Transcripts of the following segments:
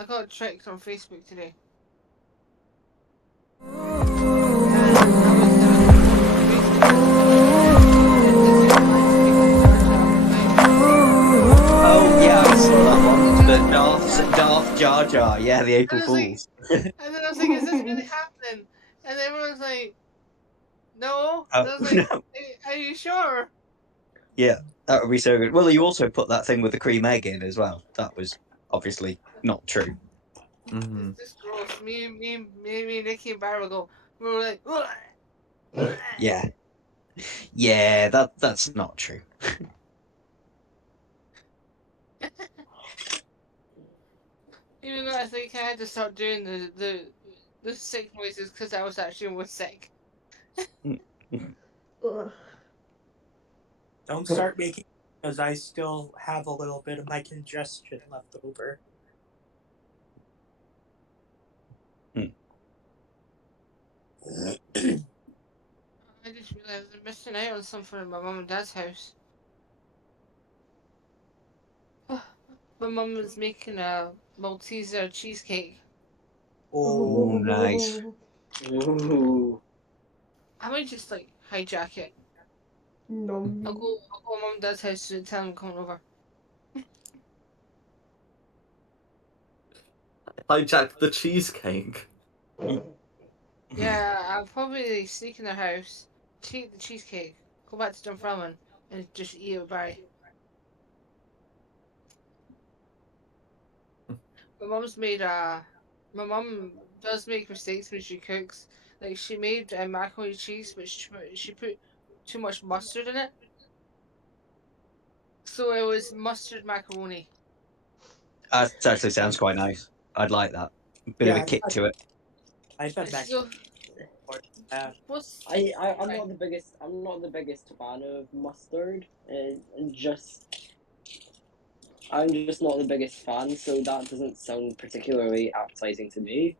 I got tricked on Facebook today. Oh yeah, I saw that one. The Darth Jar Jar. Yeah, the And April I was like, Fools. and then I was like, is this really happening? And everyone was like, no. And I was like, No. are you sure? Yeah, that would be so good. Well, you also put that thing with the cream egg in as well. That was obviously not true. It's just gross. Me, Nikki and Barry we were like, Yeah, yeah, that's not true. even though I think I had to start doing the sick noises because I was actually almost sick. Don't start making because I still have a little bit of my congestion left over. I just realized I'm missing out on something at my mum and dad's house. My mum was making a Malteser cheesecake. Oh, nice. Ooh. I might just like hijack it. I'll Nom. go. I'll go to mum and dad's house and tell them coming over. Hijack the cheesecake. Yeah, I'll probably sneak in their house, take the cheesecake, go back to Dunfermline, and just eat it with Barry. My mum's made a. My mum does make mistakes when she cooks. Like she made macaroni and cheese, but she put too much mustard in it, so it was mustard macaroni. That actually sounds quite nice. I'd like that. Bit of a Yeah, kick to it. I've had mac So or that. what's I'm right? not the biggest. I'm not the biggest fan of mustard, and just I'm just not the biggest fan. So that doesn't sound particularly appetizing to me.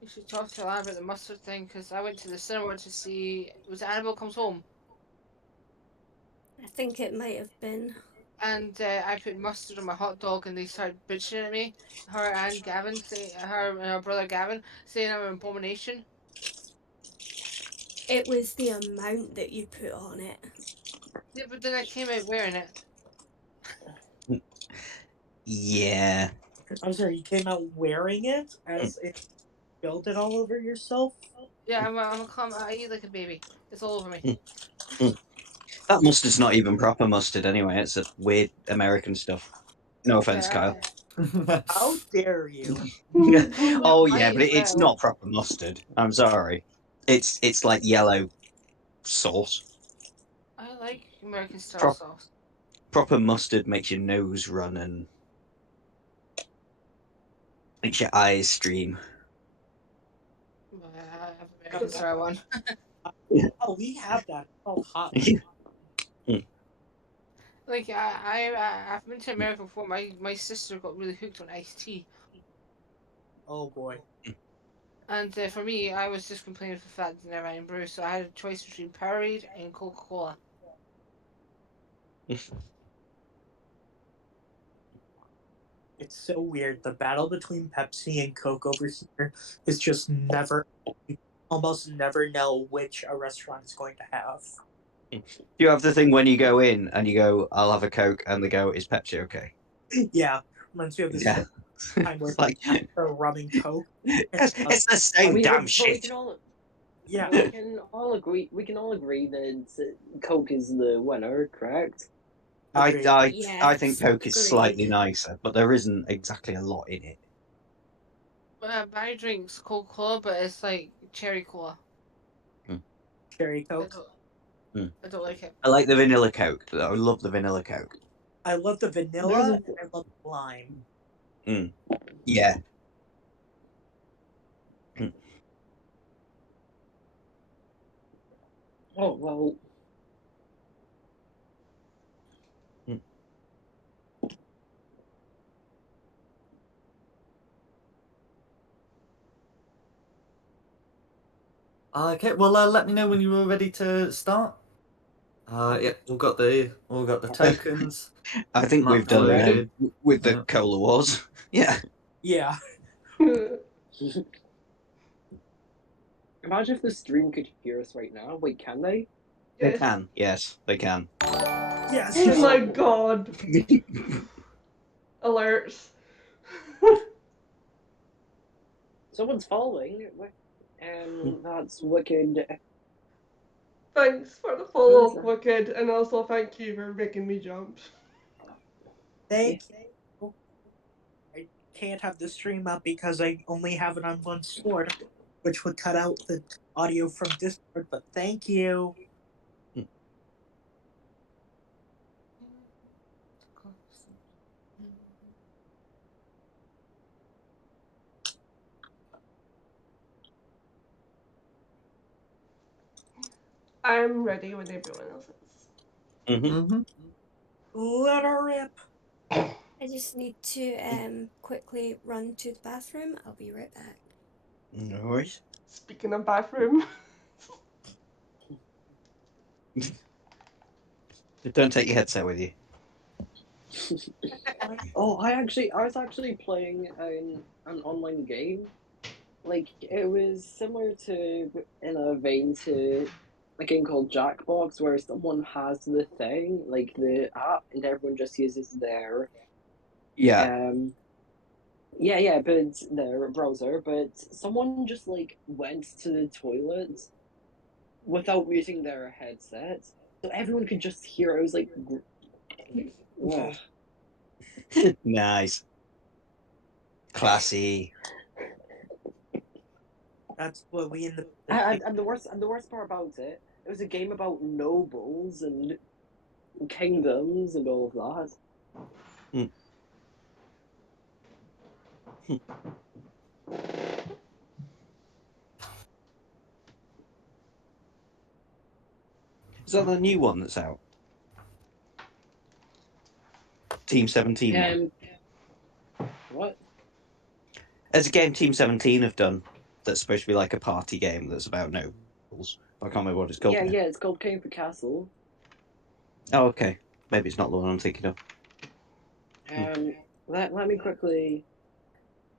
You should talk to Alan about the mustard thing because I went to the cinema to see. Was it Annabelle Comes Home? I think it might have been. And I put mustard on my hot dog, and they started bitching at me. Her and Gavin, her and her brother Gavin, saying I'm an abomination. It was the amount that you put on it. Yeah, but then I came out wearing it. Yeah. I'm sorry, you came out wearing it as it spilled it all over yourself? Yeah, I'm a I eat like a baby. It's all over me. That mustard's not even proper mustard anyway. It's a weird American stuff. No offense, Yeah, Kyle. How dare you? I went Oh white yeah, but as it's well. not proper mustard. I'm sorry. It's like yellow sauce. I like American style Pro- sauce. Proper mustard makes your nose run and makes your eyes stream. But I have American style one. Oh, we have that. Oh, hot. Like I've been to America before. My sister got really hooked on iced tea, Oh boy. and for me, I was just complaining for the fact that I never had brew, so I had a choice between Powerade and Coca Cola. It's so weird. The battle between Pepsi and Coke over here is just never, you almost never know which a restaurant is going to have. You have the thing when you go in and you go, "I'll have a Coke," and they go, "Is Pepsi okay?" Yeah, reminds me of this Yeah, time where it's like they're rubbing Coke. it's the I same mean, damn but we shit. can all. Yeah, We can all agree. We can all agree that Coke is the winner, correct? I, agreed. I I think Yes, Coke is slightly agreed. nicer, but there isn't exactly a lot in it. Barry drinks Coca Cola, but it's like cherry cola. Mm, Cherry I Coke. don't, mm. I don't like it. I like the vanilla Coke. Though. I love the vanilla Coke. I love the There's vanilla a. and I love the lime. Mm. Yeah. Mm. Oh well. Mm. Okay, well, let me know when you were ready to start. Yeah, all got the tokens. I think we've Marked done I'm ready. loaded. with the Yeah. cola wars. Yeah. Yeah. Imagine if the stream could hear us right now. Wait, can they? They Yes. can. Yes, they can. Yes. Oh Just my god. Alerts. Someone's following. That's wicked. Thanks for the Who follow, is that? Wicked, and also thank you for making me jump. thank you. I can't have the stream up because I only have it on one sword, which would cut out the audio from Discord. But thank you. I'm ready when everyone else is. Mm-hmm. Let her rip. I just need to quickly run to the bathroom. I'll be right back. No worries. Speaking of bathroom. Don't take your headset with you. Oh, I was actually playing an online game. Like it was similar to, in a vein to, a game called Jackbox, where someone has the thing, like the app, and everyone just uses their Yeah. yeah, but their browser. But someone just like went to the toilet without muting their headset, so everyone could just hear. I was like, ugh. Nice. Classy. That's what we in the. And the worst part about it, it was a game about nobles and kingdoms and all of that. Is that the new one that's out? Team 17 one. What? There's a game Team 17 have done that's supposed to be like a party game that's about nobles. I can't remember what it's called. Yeah, now. yeah, it's called King of the Castle. Oh, okay. Maybe it's not the one I'm thinking of. Let me quickly.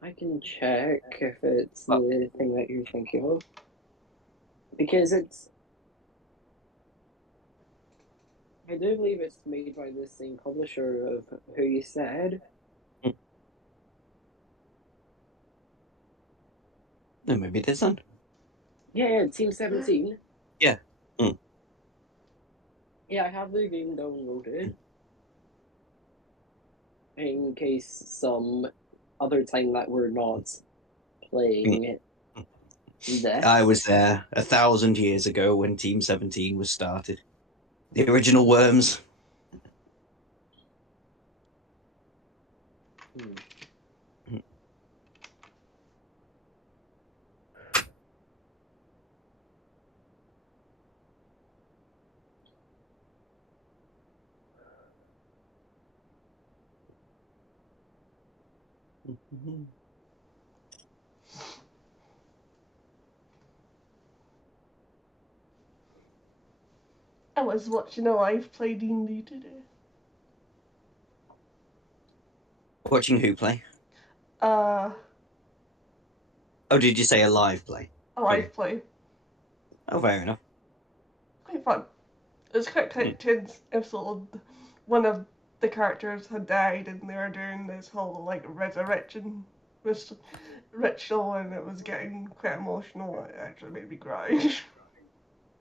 I can check if it's the thing that you're thinking of, because it's. I do believe it's made by the same publisher of who you said. No, maybe it isn't. Yeah, Team 17. Yeah. Yeah, I have the game downloaded. In case some other time that we're not playing this. I was there 1,000 years ago when Team 17 was started. The original worms. I was watching a live play D&D today. Watching who play? Uh, Oh, did you say a live play? a live Okay. play. Oh, fair enough. Quite fun. It was quite tense episode. One of the characters had died and they were doing this whole like resurrection ritual and it was getting quite emotional. It actually made me cry.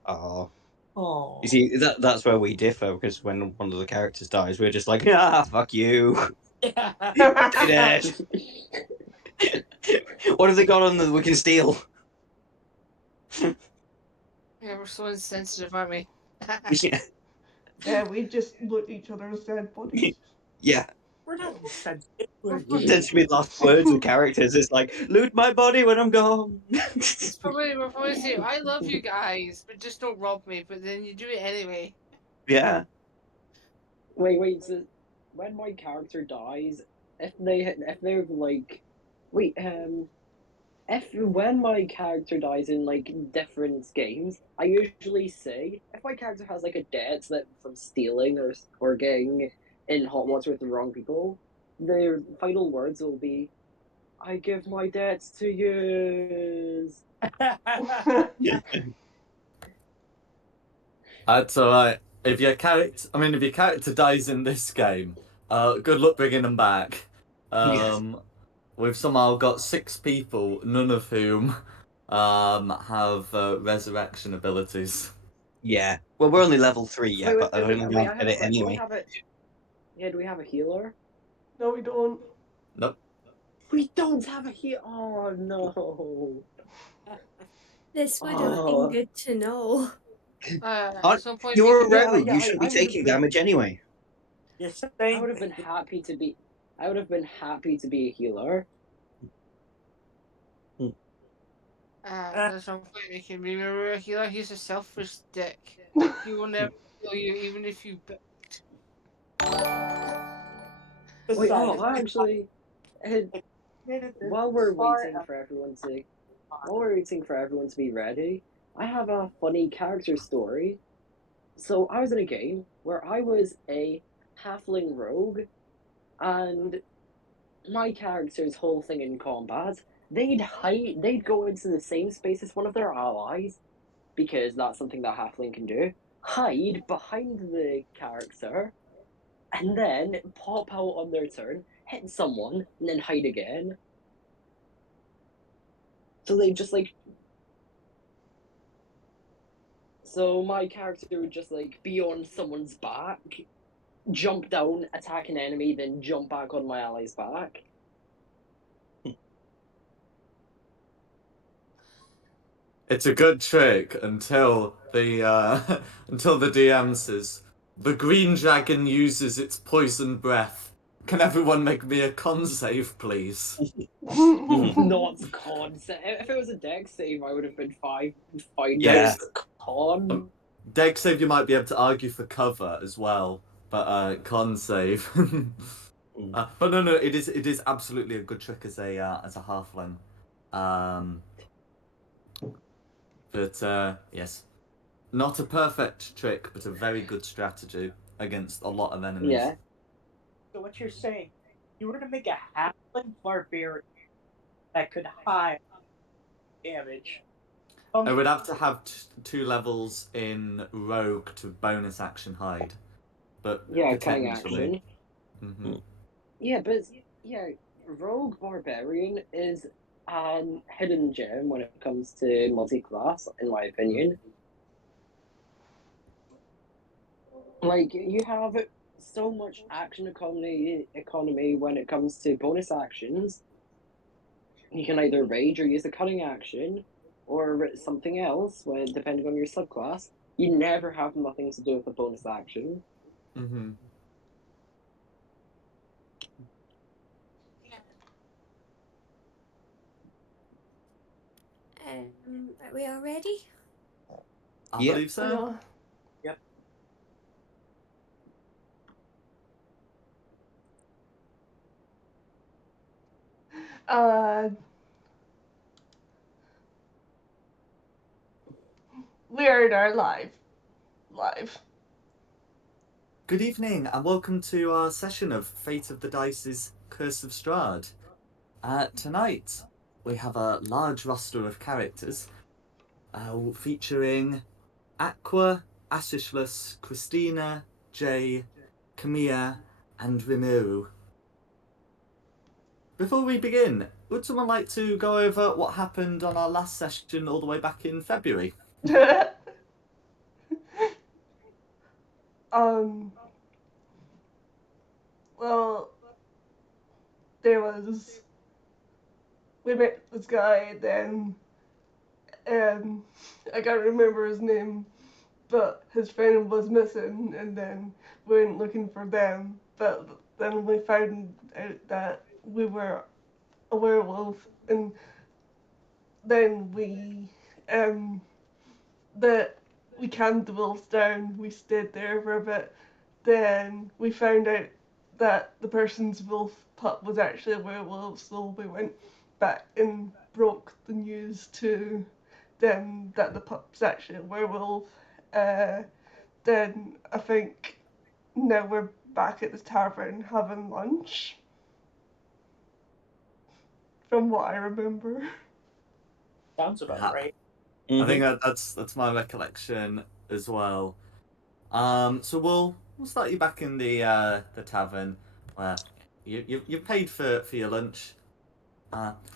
Oh. Oh. You see, that's where we differ, because when one of the characters dies, we're just like, fuck you. Yeah. Stay dead. What have they got on that we can steal? Yeah, we're so insensitive, aren't we? Yeah. Yeah, we just looked at each other and said bodies. Yeah. We're not insensitive. We're Tends to be the last words of characters. It's like, loot my body when I'm gone. We're probably saying, I love you guys, but just don't rob me. But then you do it anyway. Yeah. Wait. So when my character dies, if they're like, wait, if when my character dies in like different games, I usually say if my character has like a debt that from stealing or getting in hot water with the wrong people, their final words will be, "I give my debts to yous." That's alright. If your character dies in this game, good luck bringing them back. We've somehow got 6 people, none of whom have resurrection abilities. Yeah. Well, we're only level 3 Wait, yet, wait, but I wait, don't wait. want I to have get a it question. Do we anyway. have a do we have a healer? No, we don't. Nope. We don't have a healer. Oh no. This would have been Oh. good to know. At some point we You're a can rogue. Yeah, You shouldn't be I would have taking been. damage anyway. You're I saying would have been happy to be. I would have been happy to be a healer. at some point we can remember a healer. He's a selfish dick. He will never kill you even if you Wait, besides, oh, actually, uh, while we're waiting for everyone to, while we're waiting for everyone to be ready, I have a funny character story. So I was in a game where I was a halfling rogue, and my character's whole thing in combat, they'd go into the same space as one of their allies, because that's something that halfling can do. Hide behind the character, and then pop out on their turn, hit someone, and then hide again. So they just like. So my character would just like be on someone's back, jump down, attack an enemy, then jump back on my ally's back. It's a good trick until the until the DM says the green dragon uses its poison breath. Can everyone make me a con save, please? Not con. If it was a dex save, I would have been fine. Yeah. Con. Dex save you might be able to argue for cover as well, but con save. But no, it is absolutely a good trick as a halfling. But yes, not a perfect trick, but a very good strategy against a lot of enemies. Yeah. so what you're saying, you were to make a halfling barbarian that could hide damage. I would have to have 2 levels in rogue to bonus action hide, but Yeah, cunning potentially. action. Yeah, but yeah, rogue barbarian is a hidden gem when it comes to multi-class, in my opinion. Like you have so much action economy when it comes to bonus actions. You can either rage or use the cunning action, or something else when depending on your subclass. You never have nothing to do with the bonus action. Mm-hmm. Are we all ready? I Yep. believe so. Yeah. Yep. We are now live. Good evening and welcome to our session of Fate of the Dice's Curse of Strahd. Tonight we have a large roster of characters featuring Aqua, Asishless, Christina, Jay, Camilla, and Rimuru. Before we begin, would someone like to go over what happened on our last session all the way back in February? Well, we met this guy, then I can't remember his name, but his friend was missing, and then we went looking for them. But then we found out that we were a werewolf, and then that we calmed the wolves down. We stayed there for a bit. Then we found out that the person's wolf pup was actually a werewolf, so we went back and broke the news to them that the pup's actually a werewolf. Then I think now we're back at the tavern having lunch. from what I remember. Sounds about Yeah. right. I think that's my recollection as well. So we'll start you back in the tavern where you paid for your lunch.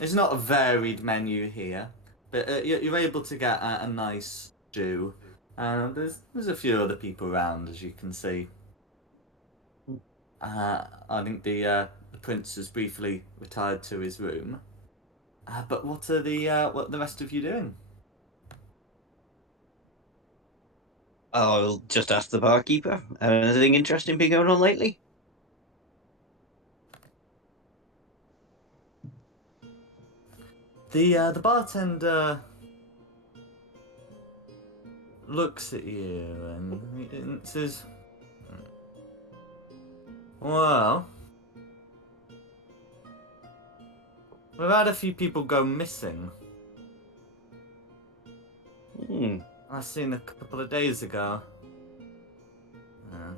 It's not a varied menu here, but you're able to get a nice stew. There's a few other people around, as you can see. I think the prince has briefly retired to his room. But what are the rest of you doing? I'll just ask the barkeeper. Anything interesting been going on lately? The bartender looks at you and says, "Well, we've had a few people go missing. Hmm. I seen a couple of days ago. Yeah.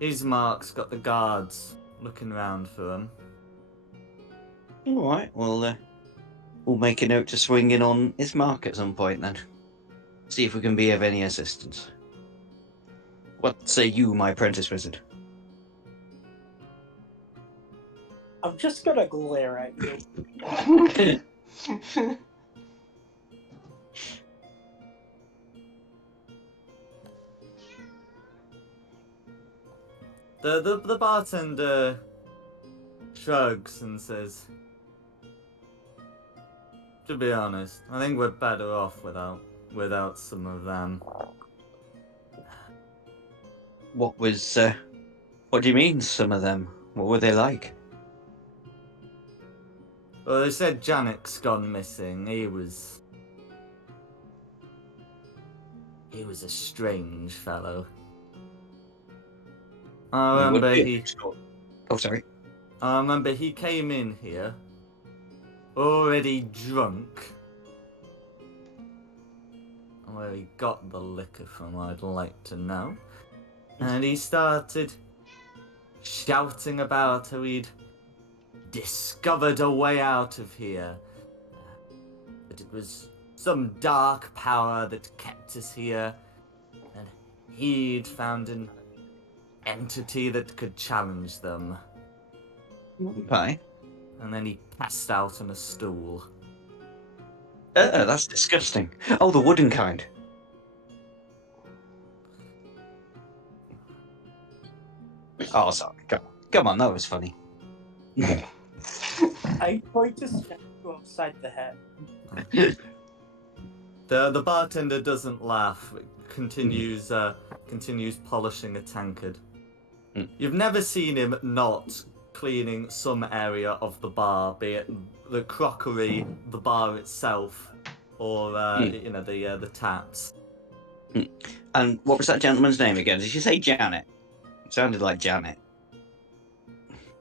Ismark's got the guards looking around for him. All right. Well, we'll make a note to swing in on his mark at some point then. See if we can be of any assistance. What say you, my apprentice wizard? I'm just gonna glare at you. The bartender shrugs and says, "To be honest, I think we're better off without some of them." What was? What do you mean? Some of them? What were they like? Well, they said Janek's gone missing. He was a strange fellow. I remember Oh, sorry. he came in here already drunk. Where he got the liquor from, I'd like to know. And he started shouting about how he'd discovered a way out of here. That it was some dark power that kept us here. And he'd found an entity that could challenge them. Okay. And then he passed out on a stool. That's disgusting. Oh, the wooden kind. Oh, sorry. Come on, that was funny. I'm going to smack you upside the head. The bartender doesn't laugh. Continues polishing a tankard. You've never seen him not cleaning some area of the bar, be it the crockery, the bar itself, or the taps. And what was that gentleman's name again? Did you say Janet? It sounded like Janet.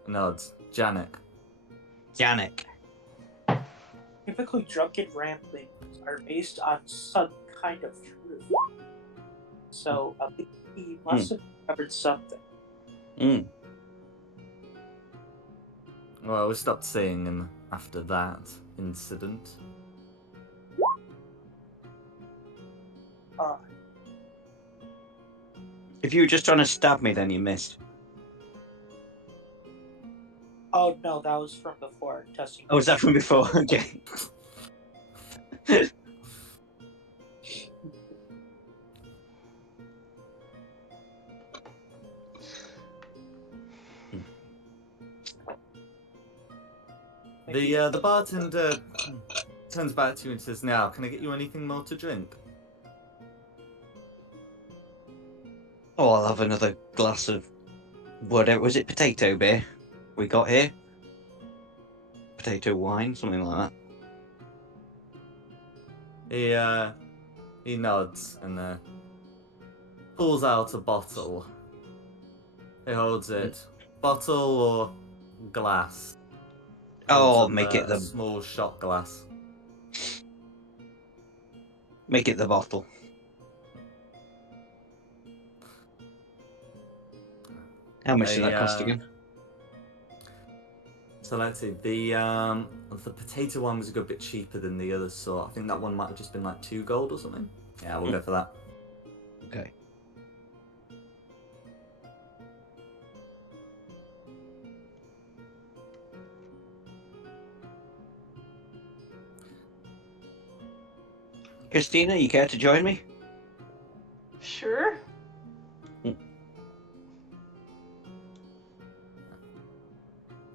Nods. Janek. Janek. Typically, drunken ramblings are based on some kind of truth. So, at least he must have discovered something. Well, we stopped seeing him after that incident. If you were just trying to stab me, then you missed. Oh no, that was from before testing. Oh, was that from before? Okay. The bartender turns back to you and says, "Now, can I get you anything more to drink?" Oh, I'll have another glass of whatever was it, potato beer we got here. Potato wine, something like that. He nods and pulls out a bottle. He holds it. Bottle or glass? Oh, make it a the small shot glass. Make it the bottle. How much does that cost again? So let's see. The potato one was a good bit cheaper than the others, so I think that one might have just been like 2 gold or something. Yeah, we'll go for that. Okay. Christina, you care to join me? Sure.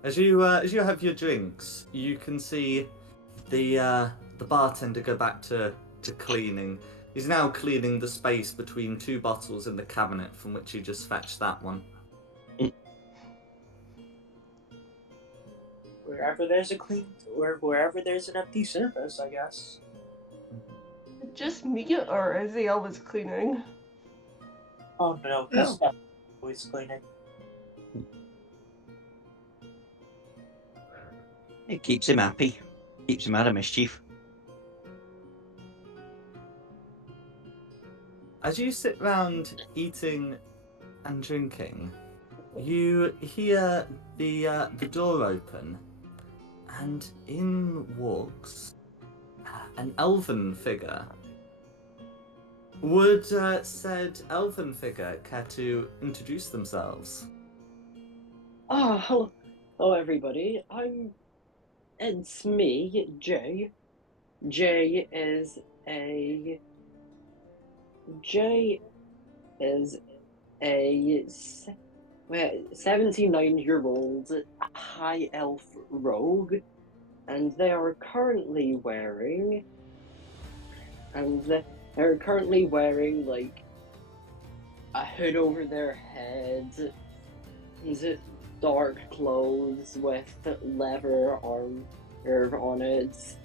As you have your drinks, you can see the bartender go back to cleaning. He's now cleaning the space between 2 bottles in the cabinet from which you just fetched that one. Wherever there's a clean, or wherever there's an empty surface, I guess. Just me, or is he always cleaning? Oh no, he's always cleaning. It keeps him happy. Keeps him out of mischief. As you sit round eating and drinking, you hear the door open, and in walks an elven figure. Would said elven figure care to introduce themselves? Hello everybody. It's me, Jay. Jay is a 79-year-old high elf rogue, and they're currently wearing like a hood over their head, dark clothes with leather armor on it,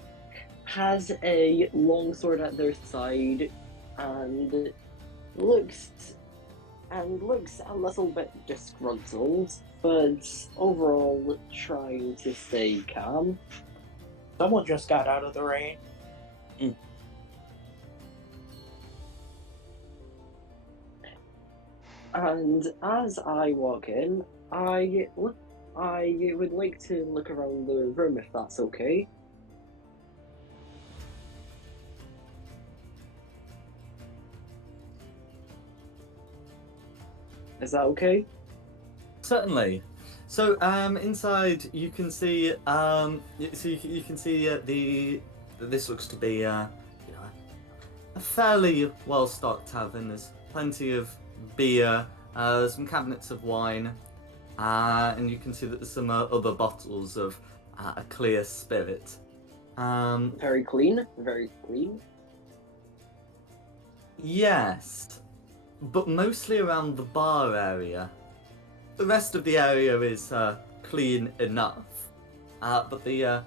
has a long sword at their side, and looks a little bit disgruntled, but overall trying to stay calm. Someone just got out of the rain. And as I walk in, I would like to look around the room if that's okay. Is that okay? Certainly. So inside you can see you can see this looks to be a fairly well stocked tavern. There's plenty of beer, some cabinets of wine, and you can see that there's some other bottles of a clear spirit. Very clean, very clean. Yes, but mostly around the bar area. The rest of the area is clean enough, but the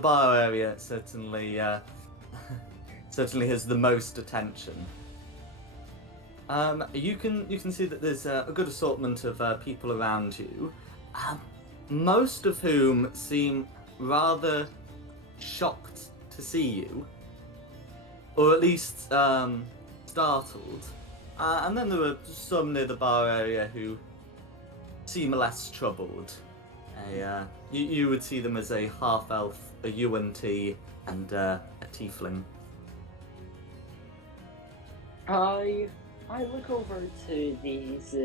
bar area certainly certainly has the most attention. You can see that there's a good assortment of people around you, most of whom seem rather shocked to see you, or at least startled. And then there are some near the bar area who seem less troubled. You would see them as a half-elf, a UNT, and a tiefling. I look over to these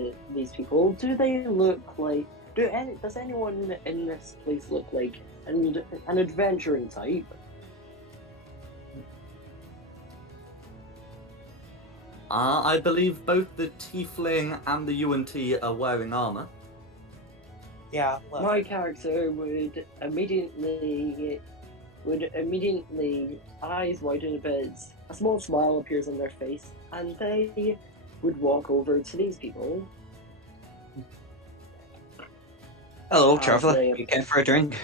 people. Do they look like? Does anyone in this place look like an adventuring type? I believe both the tiefling and the UNT are wearing armor. Yeah. Look. My character would immediately, eyes widen a bit, a small smile appears on their face, and they would walk over to these people. Hello, traveller. You care for a drink?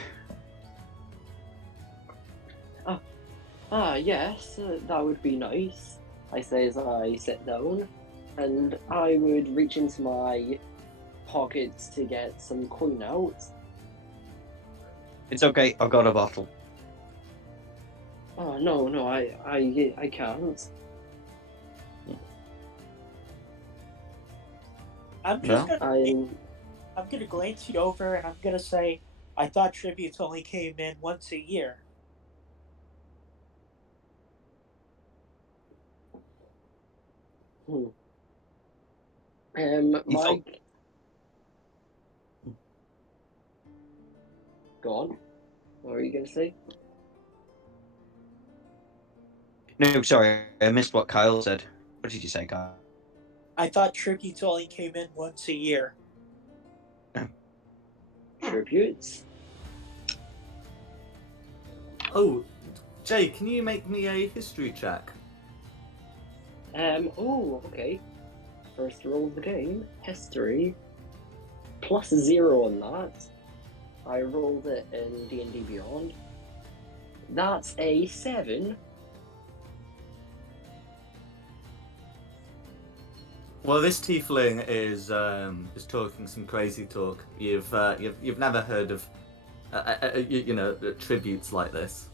Yes, that would be nice, I say as I sit down, and I would reach into my pockets to get some coin out. It's okay. I've got a bottle. Oh no, I can't. I'm just No? I'm gonna glance you over and I'm gonna say, I thought tributes only came in once a year. Hmm. You thought- Mike, go on. What were you gonna say? No, sorry, I missed what Kyle said. What did you say, Kyle? I thought tributes only came in once a year. Tributes? Oh, Jay, can you make me a history check? Oh, okay. First roll of the game, history. +0 on that. I rolled it in D&D Beyond. That's a 7. Well, this tiefling is talking some crazy talk. You've never heard of tributes like this.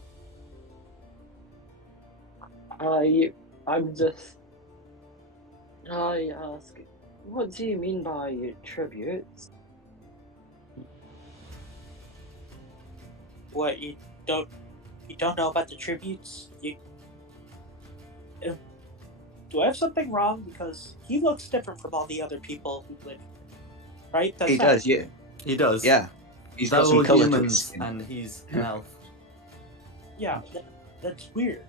I ask, what do you mean by tributes? What, you don't know about the tributes? Do I have something wrong? Because he looks different from all the other people who live here, right? He does, yeah. He does. Yeah. He's They're got some all colour to his humans, skin. and he's an elf. Yeah, that's weird.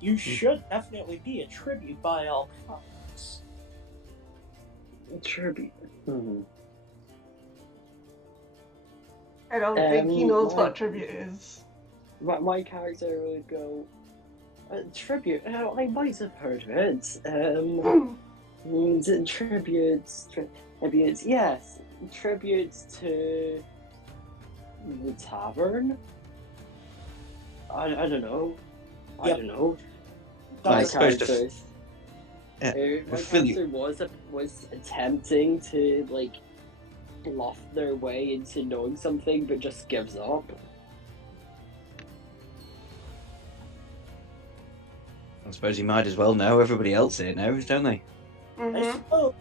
You should definitely be a tribute by all accounts. Tribute. I don't think he knows my- what tribute is. My character would go, tribute? I might have heard of it. Tributes, yes. Tributes to the tavern? I don't know. I Yep. don't know. I My suppose character, my fill you- character was attempting to like bluff their way into knowing something, but just gives up. I suppose you might as well know. Everybody else here knows, don't they? I Mm-hmm. suppose.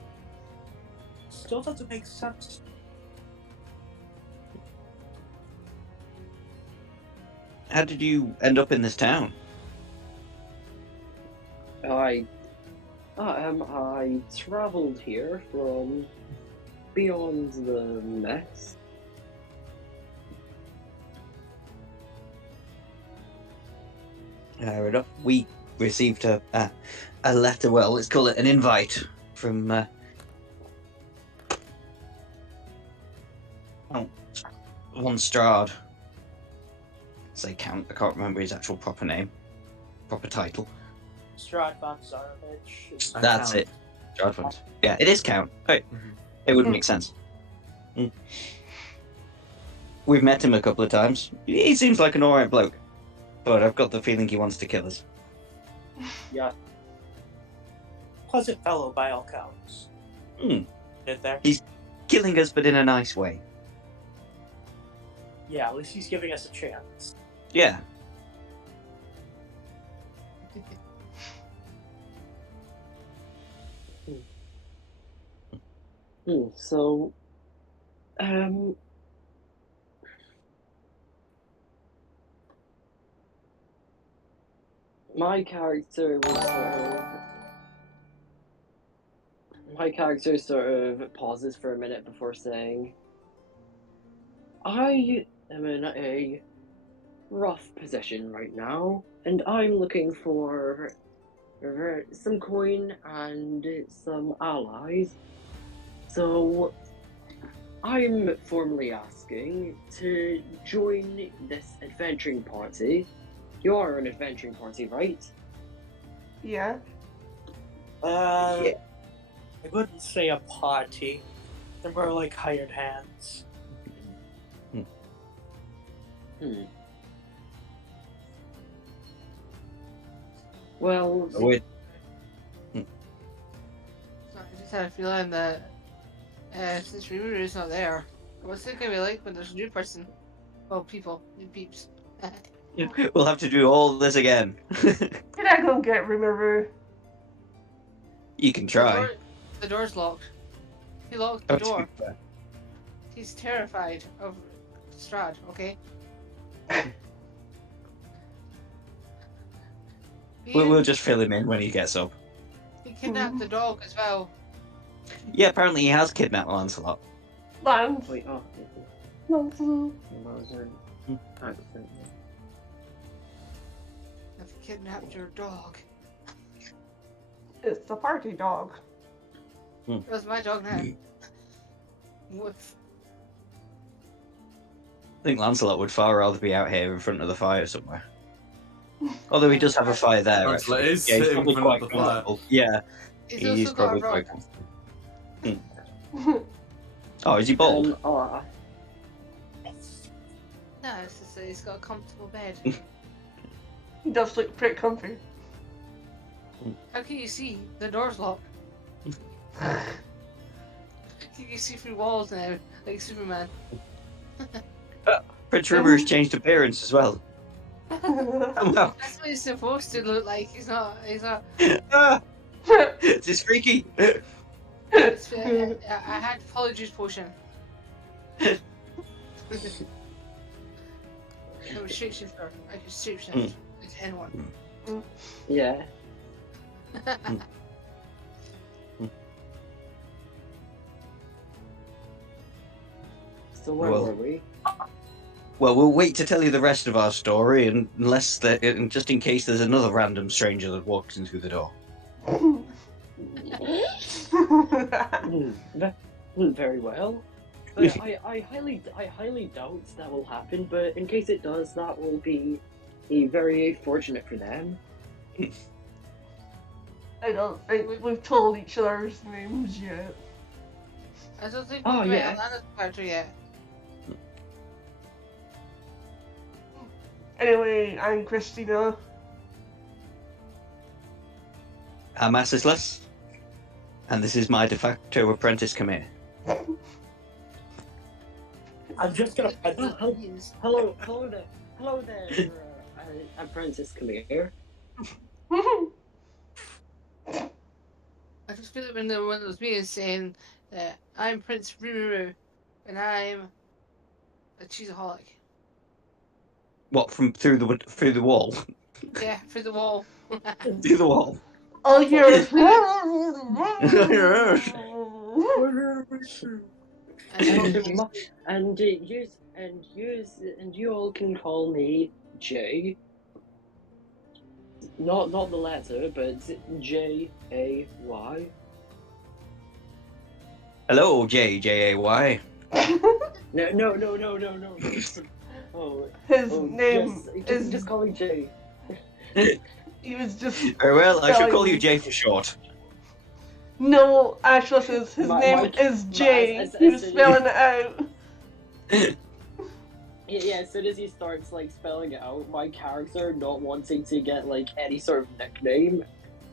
Still doesn't make sense. How did you end up in this town? I travelled here from beyond the mess. Fair enough. We received a letter. Well, let's call it an invite from one Straud. Say Count. I can't remember his actual proper name, proper title. Straud von Zarovich. That's Count. it. Straud von. Yeah, it is Count. Hey, it would make sense. Mm. We've met him a couple of times. He seems like an alright bloke, but I've got the feeling he wants to kill us. Yeah. Pleasant fellow by all counts. Hmm. Did there? Killing us, but in a nice way. Yeah, at least he's giving us a chance. Yeah. So, my character sort of pauses for a minute before saying, I am in a rough position right now, and I'm looking for some coin and some allies. So I'm formally asking to join this adventuring party. You are an adventuring party, right? Yeah. I wouldn't say a party. They're more like hired hands. Well, Oh, wait. So I just had a feeling that since Rimuru is not there, what's it gonna be like when there's a new person? Well, people, new peeps. We'll have to do all this again. You're not gonna get Rimuru. You can try. The door's locked. He locked the door. He's terrified of Straud, okay? We'll just fill him in when he gets up. He kidnapped the dog as well. Yeah, apparently he has kidnapped Lancelot. Lance. Wait, oh. Lancelot. Accent. I've kidnapped your dog. It's the party dog. That's my dog now. Woof. I think Lancelot would far rather be out here in front of the fire somewhere. Although he does have a fire there, Lancelot actually. is Yeah, he's sitting probably in front quite of the fire. comfortable. Yeah, He's he's also got a probably rock. quite comfortable. Oh, is he bald? No, it's just that he's got a comfortable bed. He does look pretty comfy. How can you see? The door's locked. You can see through walls now, like Superman. Prince River has changed appearance as well. Oh, no. That's what he's supposed to look like. He's not. Ah, it's freaky. It's, I had polyjuice potion. I was shapeshifter. I could shapeshift into anyone. Yeah. So where Well- were we? Well, we'll wait to tell you the rest of our story, and just in case there's another random stranger that walks in through the door. Very well. But I highly doubt that will happen. But in case it does, that will be very fortunate for them. I don't think we've told each other's names yet. I don't think Oh, we've met yeah. Atlanta's character yet. Anyway, I'm Christina. I'm Assless, and this is my de facto apprentice. Come here. I'm just gonna. Hello there, apprentice. Come here. I just feel like when one of those meetings saying that I'm Prince Rimuru and I'm a cheeseaholic. What, from through the wall? Yeah, through the wall. Through the wall. All yours. And you all can call me Jay. Not the letter, but J-A-Y. Hello, J-A-Y. No. Oh, His oh, name is just call me Jay. He was just Very well, I shall spelling- call you Jay for short. No, actually, his name is Jay. He was spelling it out. Yeah, as soon as he starts like spelling it out, my character not wanting to get like any sort of nickname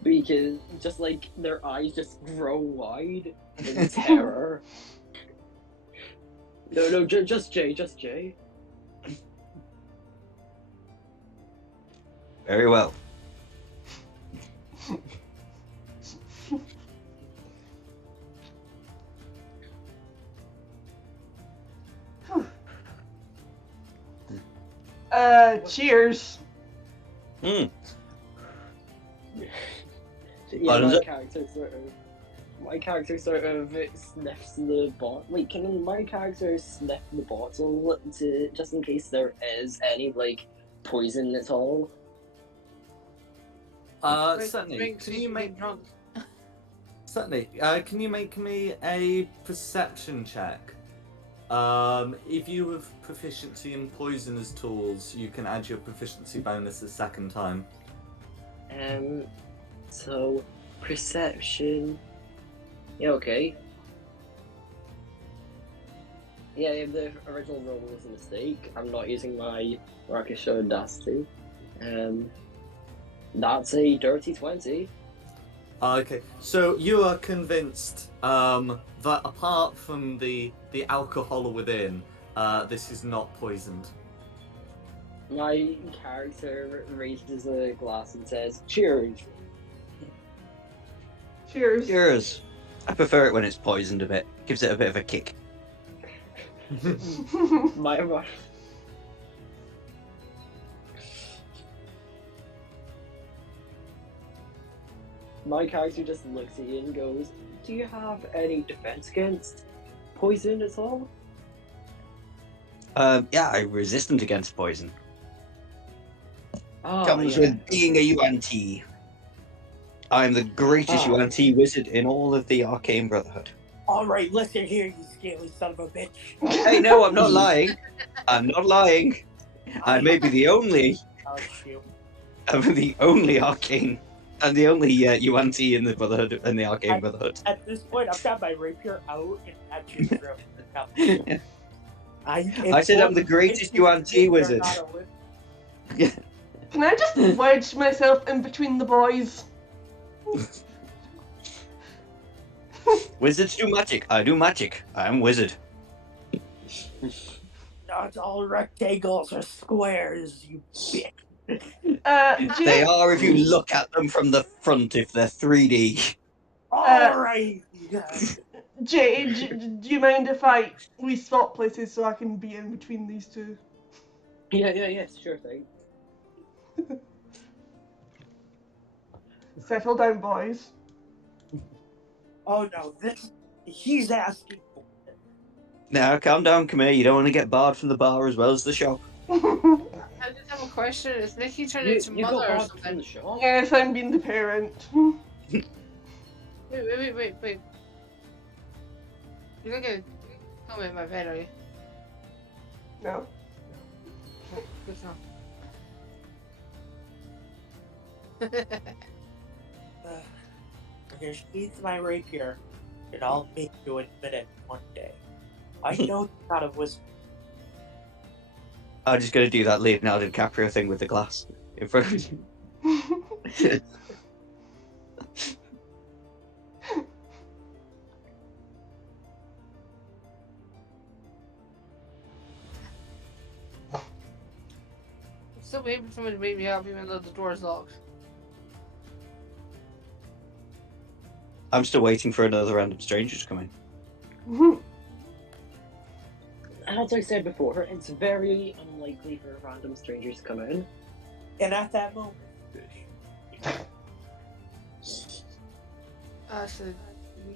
because just like their eyes just grow wide in terror. No, just Jay. Very well. Cheers. Mm. Yeah, Pardon, my sir? character sort of sniffs the bottle. Wait, can my character sniff the bottle to just in case there is any like poison at all? Certainly. Can you make me a perception check? If you have proficiency in poisonous tools, you can add your proficiency bonus a second time. So perception. Yeah, okay. Yeah, if the original roll was a mistake, I'm not using my Rakisha Audacity. That's a dirty 20. Okay, so you are convinced that apart from the alcohol within, this is not poisoned. My character raises a glass and says, "Cheers." Cheers. Yours. I prefer it when it's poisoned a bit. Gives it a bit of a kick. My. My character just looks at you and goes, "Do you have any defense against poison at all?" Yeah, I'm resistant against poison. Ah, Comes yeah. with being a UNT. I'm the greatest Ah. UNT wizard in all of the Arcane Brotherhood. Alright, listen here, you scaly son of a bitch. Hey, no, I'm not lying. I'm not lying. I may be the only. I'll shoot. I'm the only Arcane. I'm the only UNT in the Brotherhood, in the Arcane Brotherhood. At this point, I've got my rapier out and at your throat. I said I'm the greatest UNT wizard. Can I just wedge myself in between the boys? Wizards do magic. I do magic. I am wizard. Not all rectangles or squares, you bitch. They are if you look at them from the front, if they're 3D. Alright. Jay, do you mind if we swap places so I can be in between these two? Yeah, sure thing. Settle down, boys. Oh no, he's asking for it. Now, calm down, come here. You don't want to get barred from the bar as well as the shop. I just have a question. Is Nikki turned into You mother got or barred from something? the shop? Yes, I'm being the parent. Wait. You're not gonna come in my bed, are you? No. Oh, good to know. I'm gonna sheath my rapier, and I'll make you admit it one day. I know you're not a wizard. I'm just going to do that Leonardo DiCaprio thing with the glass in front of you. I'm still waiting for someone to wake me up even though the door is locked. I'm still waiting for another random stranger to come in. As I said before, it's very unlikely for random strangers to come in. And at that moment, So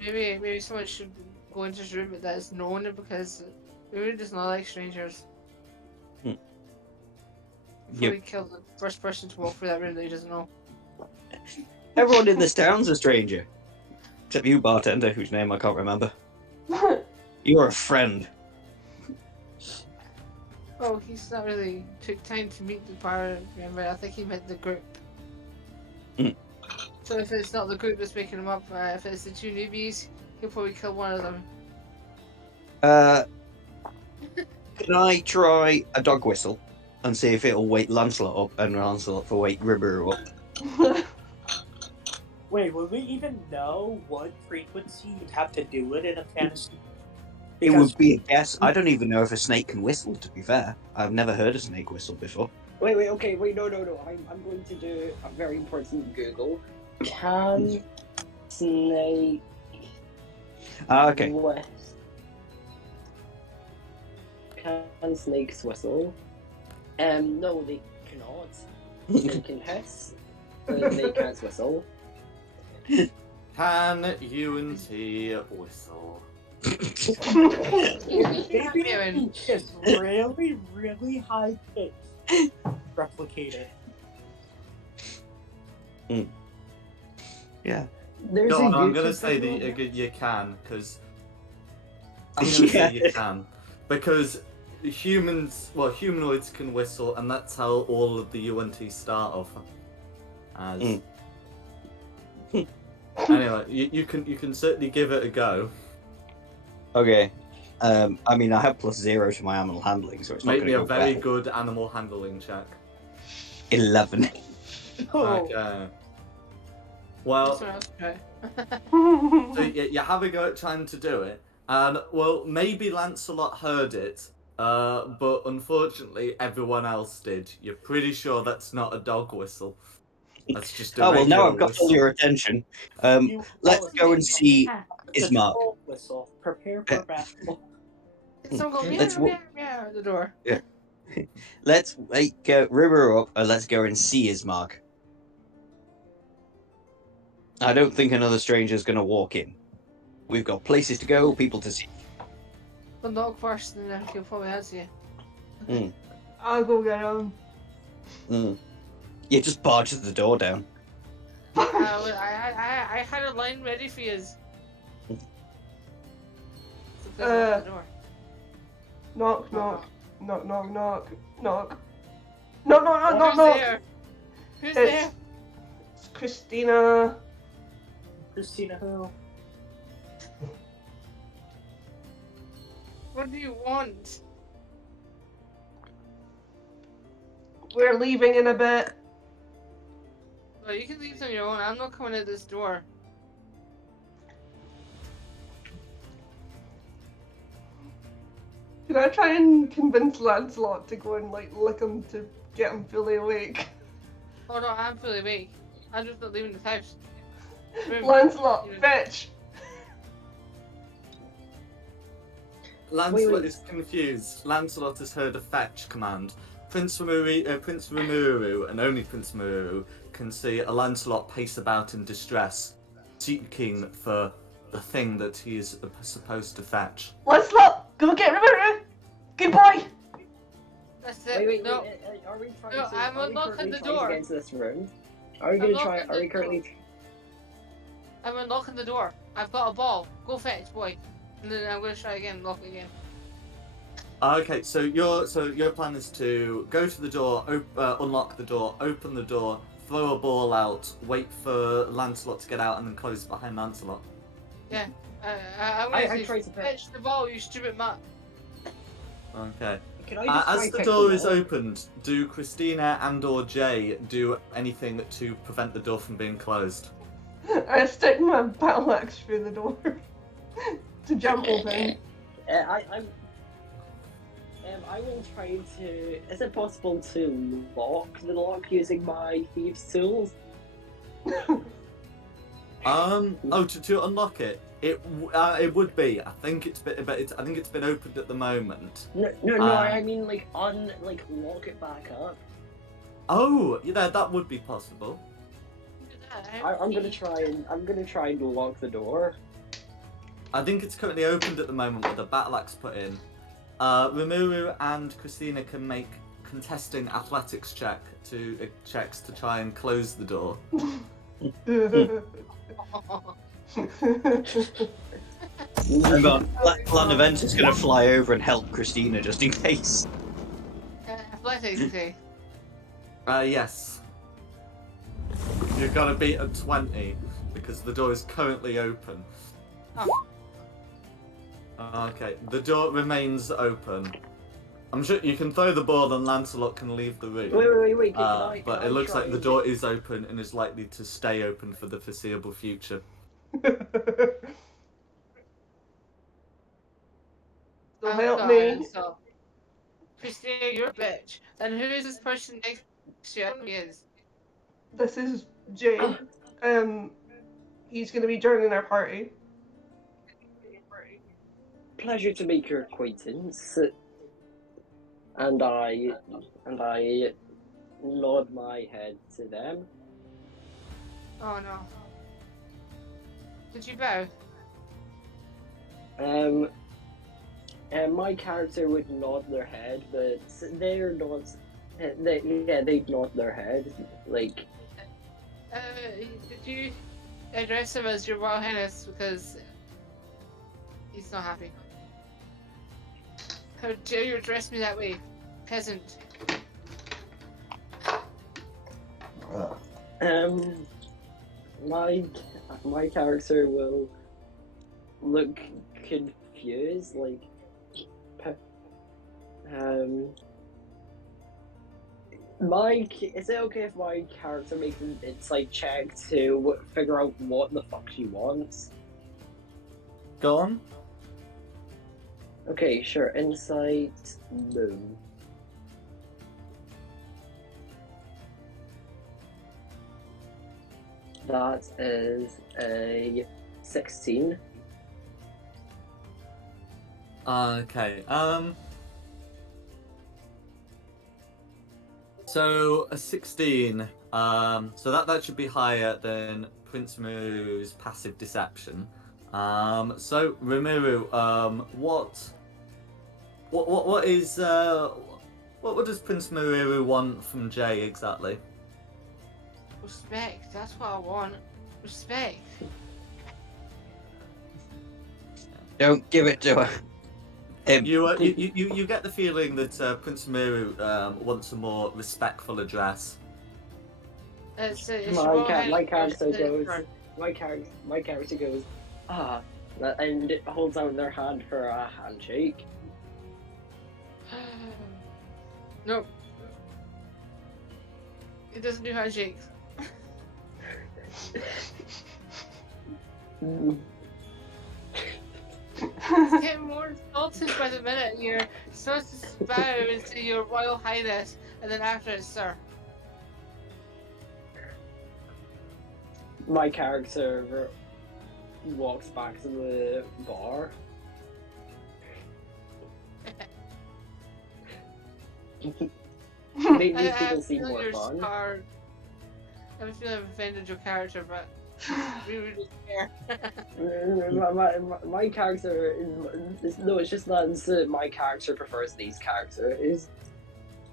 maybe someone should go into his room that is known because maybe does not like strangers. Before he killed the first person to walk through that room that he doesn't know. Everyone in this town's a stranger. Except you, bartender, whose name I can't remember. You're a friend. Oh, he's not really took time to meet the bar member. I think he met the group. So if it's not the group that's waking him up, if it's the two newbies, he'll probably kill one of them. Can I try a dog whistle and see if it'll wake Lancelot up and Lancelot for wake Ribeiro up? wait, would we even know what frequency you'd have to do it in a fantasy? It would be a guess. I don't even know if a snake can whistle, to be fair. I've never heard a snake whistle before. Wait, no. I'm going to do a very important Google. Can snake Okay. Can snakes whistle? No, they cannot. They can hiss, but they can't whistle. Can UNT whistle? Maybe it's really, really high pitched. Replicated. Yeah. There's No, a I'm gonna YouTube say video. that you can, because I'm gonna say you can, because humanoids can whistle, and that's how all of the UNT start off as. Anyway, you can certainly give it a go. Okay. I mean, I have +0 to my animal handling, so it's not Make going me to a go very well. good animal handling check. 11. Okay. Well, Someone else try. so you have a go at trying to do it, and well, maybe Lancelot heard it, but unfortunately everyone else did. You're pretty sure that's not a dog whistle. That's just a Oh, well, now regular I've got all whistle. your attention. Let's go and see It's a Ismark. troll whistle. Prepare for battle. Someone go meow, Let's meow, meow at the door. let's wake River up and let's go and see his mark. I don't think another stranger's going to walk in. We've got places to go, people to see. But knock first, and then he'll probably answer you. Mm, I'll go get him. mm. Yeah, just barge the door down. I had a line ready for you. So please knock the door. Knock, Knock, knock, knock, knock, knock, knock. Knock, knock, knock, knock, Who's knock. there? Who's It's- there? It's Christina. Christina who? What do you want? We're leaving in a bit. Well, you can leave on your own. I'm not coming out this door. Can I try and convince Lancelot to go and like lick him to get him fully awake? Oh no, I'm fully awake. I'm just not leaving this house. Boom. Lancelot, You- fetch! Lancelot wait. is confused. Lancelot has heard a fetch command. Prince Rimuru, and only Prince Rimuru, can see a Lancelot pace about in distress, seeking for the thing that he is supposed to fetch. Lancelot, go get Rimuru! Good boy! That's it. Wait, no. are we trying No, to? I'm are we unlocking currently the trying door. to get into this room? Are we gonna Unlocking try? the Are we currently? I'm unlocking the door. I've got a ball. Go fetch, boy. And then I'm gonna try again, lock it again. Okay, so your plan is to go to the door, unlock the door, open the door, throw a ball out, wait for Lancelot to get out, and then close it behind Lancelot. Yeah. I'm I gonna say, tried to pick. fetch the ball, you stupid mutt. Okay. Can I just try As and the pick door the is ball? opened, do Christina and/or Jay do anything to prevent the door from being closed? I stick my battle axe through the door to jump open. I will try to. Is it possible to lock the lock using my thieves' tools? To unlock it, it would be. I think it's been opened at the moment. No. I mean lock it back up. Oh, yeah, that would be possible. I'm gonna try and lock the door. I think it's currently opened at the moment with a battle axe put in. Rimuru and Christina can make contesting athletics checks to try and close the door. Hang on, Land is going to fly over and help Christina just in case. Athletics, okay. Yes. You've got to beat a 20 because the door is currently open. Oh. Okay, the door remains open. I'm sure you can throw the ball and Lancelot can leave the room. Wait. But it looks like the door is open and is likely to stay open for the foreseeable future. So help me. So, Christina, you're a bitch. And who is this person next to you? I don't know who he is. This is Jay. He's gonna be joining our party. Pleasure to make your acquaintance. And I nod my head to them. Oh no. Did you bow? My character would nod their head, but they're not. They nod their head like. Did you address him as your Royal Highness because he's not happy? How dare you address me that way, peasant? My character will look confused, like. Is it okay if my character makes an insight check to figure out what the fuck she wants? Go on. Okay, sure. Insight, no. That is a 16. Okay. So a 16. So that should be higher than Prince Muru's passive deception. So Rimuru, what is what does Prince Mururu want from Jay exactly? Respect. That's what I want. Respect. Don't give it to her. Him. You get the feeling that Prince Muru wants a more respectful address. My character goes, ah, and it holds out their hand for a handshake. No. It doesn't do handshakes. It's getting more insulted by the minute. You're supposed to bow and say your Royal Highness, and then after it's sir. My character walks back to the bar. Make these people seem more fun. I have a feeling I've offended your character, but we really care. my character is no, it's just that my character prefers these characters,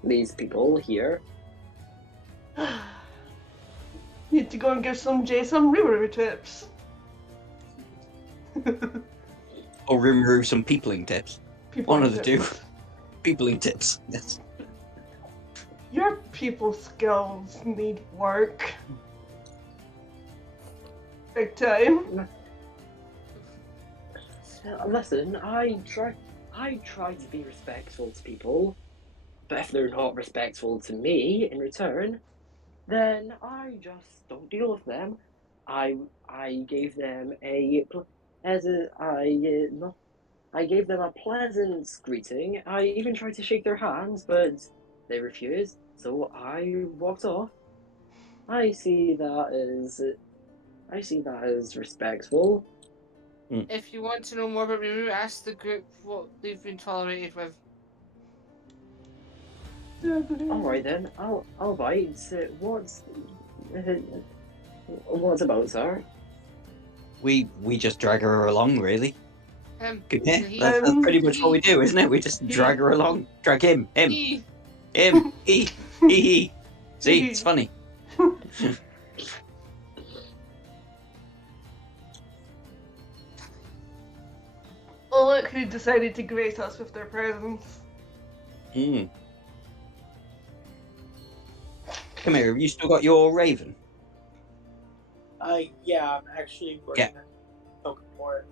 these people here. Need to go and give some Jay some Rimuru tips. Or Rimuru some peopling tips. One of the two. tips. Peopling tips. Yes. Your people skills need work. Big time. Listen, I try to be respectful to people, but if they're not respectful to me in return, then I just don't deal with them. I gave them I gave them a pleasant greeting. I even tried to shake their hands, but they refused, so I walked off. I see that as respectful. If you want to know more about Rimuru, ask the group what they've been tolerated with. Alright then, I'll bite. What's about, sir? We just drag her along, really. Yeah, He- that's pretty much what we do, isn't it? We just drag her along. Drag him. he- He. See, it's funny. Oh look who decided to grace us with their presence. Mm. Come here, have you still got your raven? Yeah, I'm actually working on Token for it.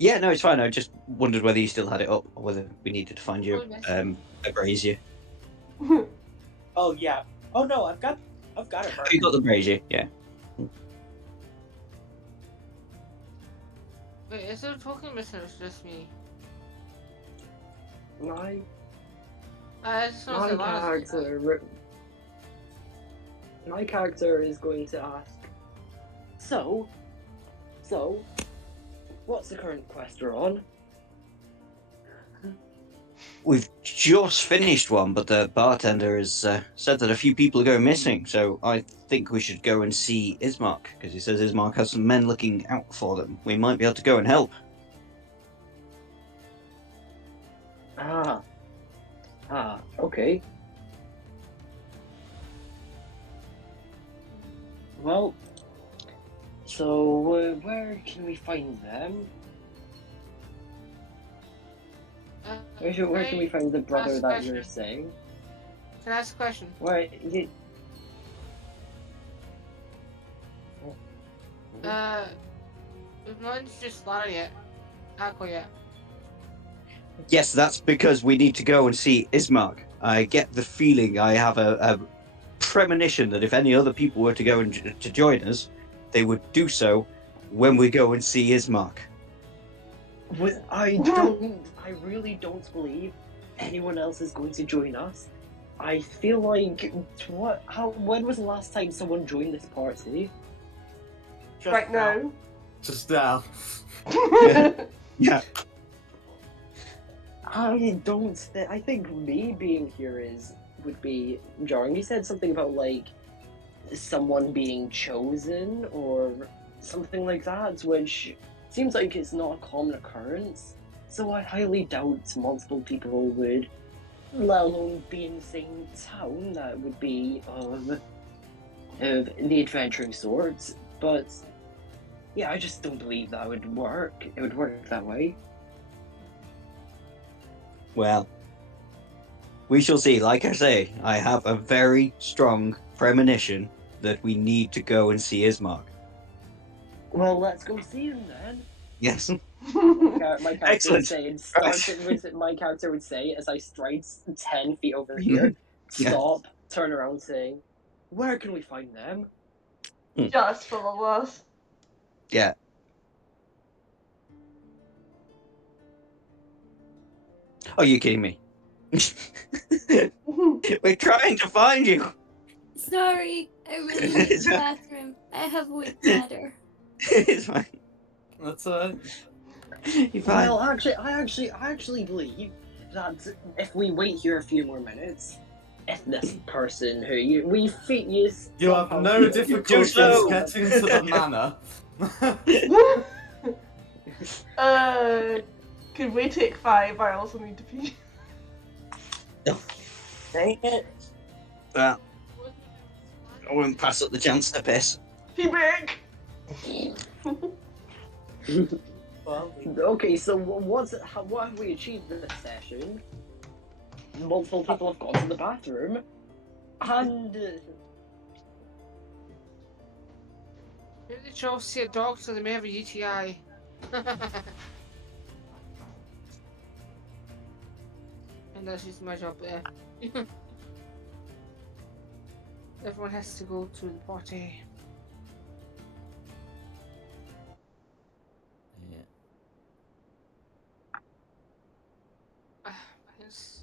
Yeah, no, it's fine. I just wondered whether you still had it up or whether we needed to find you a brazier. Oh yeah. Oh no, I've got it. Oh, you got the brazier, yeah. Wait, is there a token missing or is it just me? My I just want to my character is going to ask, so, what's the current quest we're on? We've just finished one, but the bartender has said that a few people are going missing, so I think we should go and see Ismark, because he says Ismark has some men looking out for them. We might be able to go and help. Okay. Well, so where can we find them? Where can we find the brother that you're saying? Can I ask a question? Where you? We've not introduced Lara yet. Aqua yet. Yes, that's because we need to go and see Ismark. I get the feeling, I have a premonition that if any other people were to go and to join us, they would do so when we go and see Ismark. I really don't believe anyone else is going to join us. I feel like when was the last time someone joined this party? Just right now. Just now. Yeah. I don't. I think me being here would be jarring. You said something about like someone being chosen or something like that, which seems like it's not a common occurrence. So I highly doubt multiple people would, let alone be in the same town, that would be of the adventuring sort. But yeah, I just don't believe that would work. It would work that way. Well, we shall see. Like I say, I have a very strong premonition that we need to go and see Ismark. Well, let's go see him then. Yes. My character would Excellent. say, and start it with my character would say as I stride 10 feet over here, Yeah. stop, turn around, saying, "Where can we find them?" Just follow us. Yeah. Are you kidding me? We're trying to find you. Sorry, I really need the bathroom. I have weak bladder. It's fine. That's You're fine. Well, I actually believe that if we wait here a few more minutes, if this person who we feed you have no difficulties slow. getting to the manor. Could we take 5? I also need to pee. Dang it. Well, I won't pass up the chance to piss. Pee break! Well, Okay, so what have we achieved this session? Multiple people have gone to the bathroom, and Maybe they chose to see a dog, so they may have a UTI. And that's just my job there. Everyone has to go to the party. Yeah. Yes.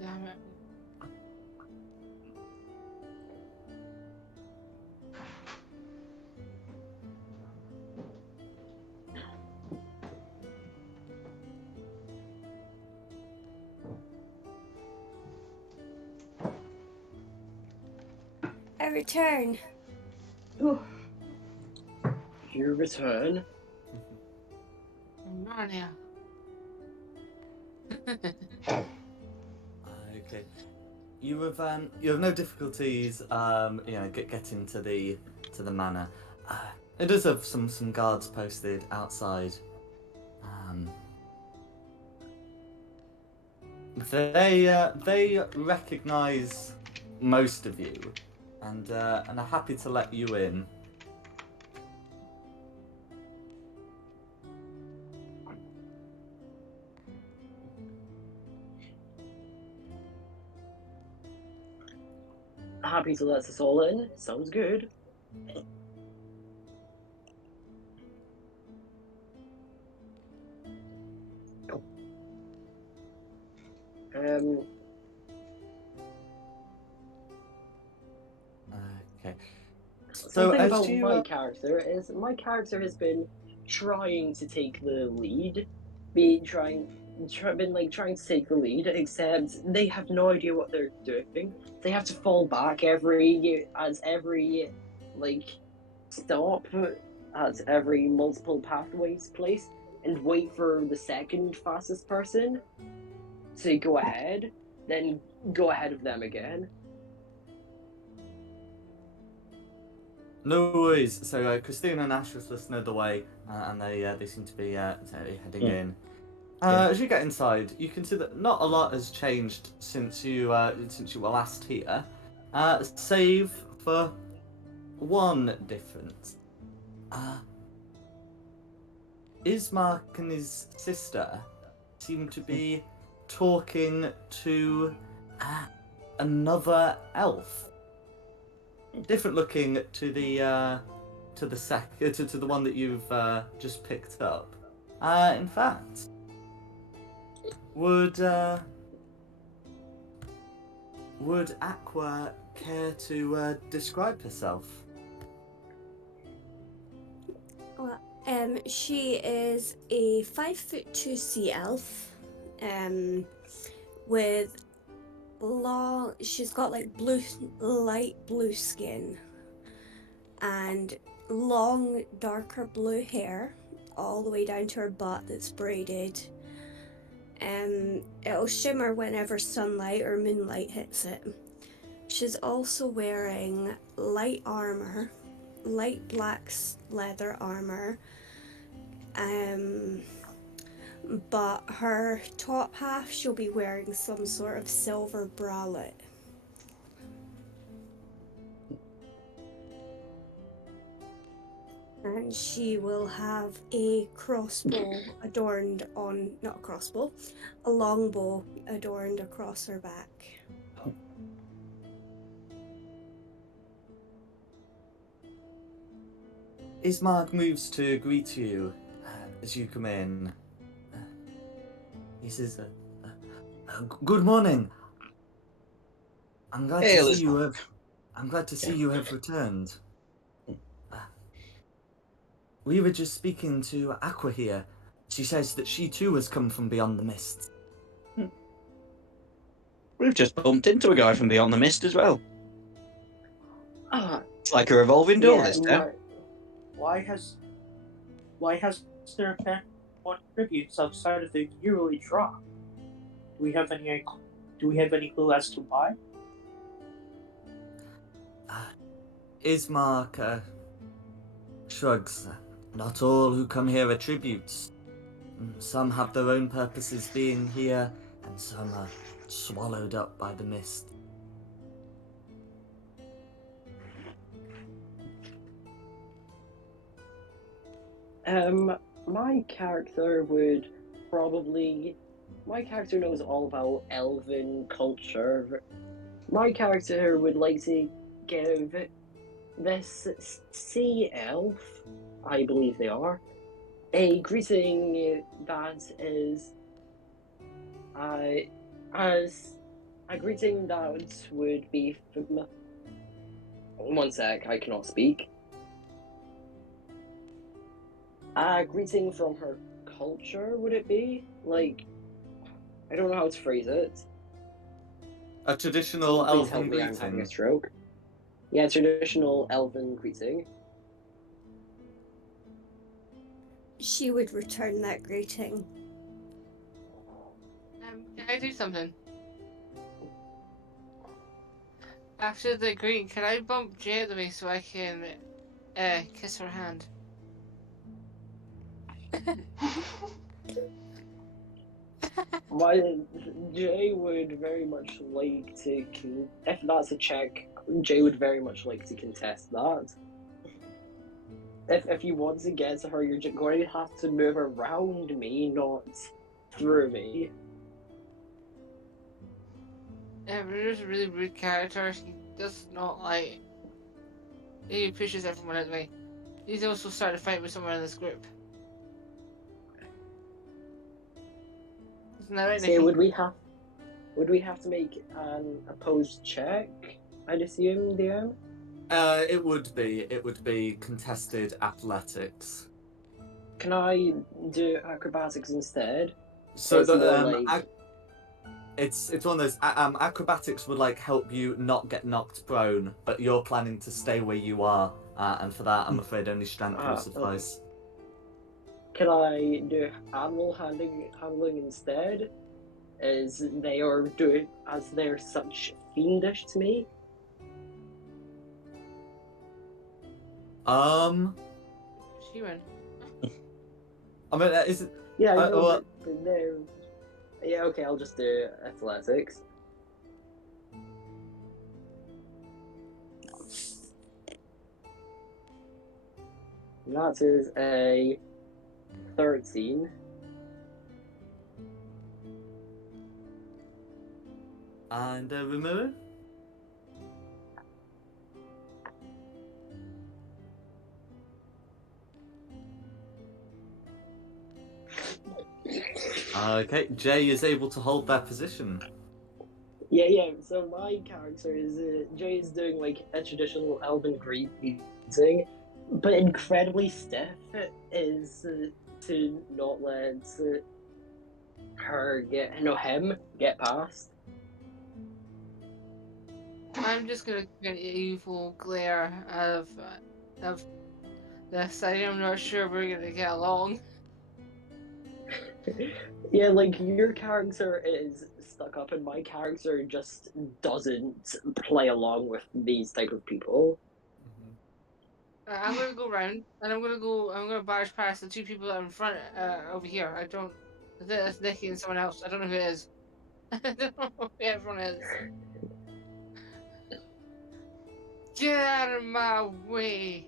Damn it. I return. you return. Narnia. Okay. You have no difficulties getting to the manor. It does have some guards posted outside. They recognise most of you, and are happy to let you in. Happy to let us all in. Sounds good. Okay. So Something as about you my character is my character has been trying to take the lead, been trying to take the lead, except they have no idea what they're doing. They have to fall back every like stop at every multiple pathways place and wait for the second fastest person to go ahead, then go ahead of them again. No worries. So Christina and Ash was listening the way, and they seem to be heading in. As you get inside, you can see that not a lot has changed since you were last here, save for one difference. Ismark and his sister seem to be talking to another elf, different looking to to the one that you've just picked up. In fact, would Aqua care to describe herself? Well, she is a 5'2" sea elf, with long. She's got like light blue skin, and long, darker blue hair, all the way down to her butt that's braided. It'll shimmer whenever sunlight or moonlight hits it. She's also wearing light armor, light black leather armor, but her top half she'll be wearing some sort of silver bralette. And she will have a crossbow adorned on, not a crossbow, a longbow adorned across her back. Ismark moves to greet you as you come in. He says, "Good morning. I'm glad Hail, to see you Ismark. have. I'm glad to see you have returned. We were just speaking to Aqua here. She says that she too has come from beyond the mists." We've just bumped into a guy from Beyond the Mist as well. Ah, It's like a revolving door this time. right. Why has there been more tributes outside of the yearly draw? Do we have any clue as to why? Ismark shrugs. Not all who come here are tributes. Some have their own purposes being here, and some are swallowed up by the mist. My character would probably. My character knows all about elven culture. My character would like to give this sea elf, I believe they are, a greeting that is as a greeting that would be one sec, I cannot speak. A greeting from her culture, would it be? Like, I don't know how to phrase it. A traditional Please help elven me, I'm having a greeting. stroke. Yeah, traditional elven greeting. She would return that greeting. Can I do something? After the greeting, can I bump Jay out of the way so I can kiss her hand? Jay would very much like to, if that's a check, Jay would very much like to contest that. If you want to get to her, you're just going to have to move around me, not through me. Ruder's a really rude character. He does not like. He pushes everyone out of the way. He's also started a fight with someone in this group. Isn't that right, So Nikki? would we have to make an opposed check? I'd assume, DM. It would be contested athletics. Can I do acrobatics instead? So It's more like it's one of those acrobatics would like help you not get knocked prone, but you're planning to stay where you are, and for that I'm afraid only strength will suffice. Can I do animal handling instead? As they are doing, as they're such fiendish to me. She went. I mean, is it? Yeah, I know, well, but they're. Yeah, okay, I'll just do athletics. That is a 13. And Rimuru? Okay, Jay is able to hold that position. Yeah. So my character is Jay is doing like a traditional elven greeting, but incredibly stiff is to not let her get him get past. I'm just gonna get an evil glare of this. I'm not sure we're gonna get along. Yeah, like your character is stuck up, and my character just doesn't play along with these type of people. I'm gonna go round, and I'm gonna barge past the two people that are in front over here. I don't. That's Nicky and someone else. I don't know who it is. I don't know who everyone is. Get out of my way!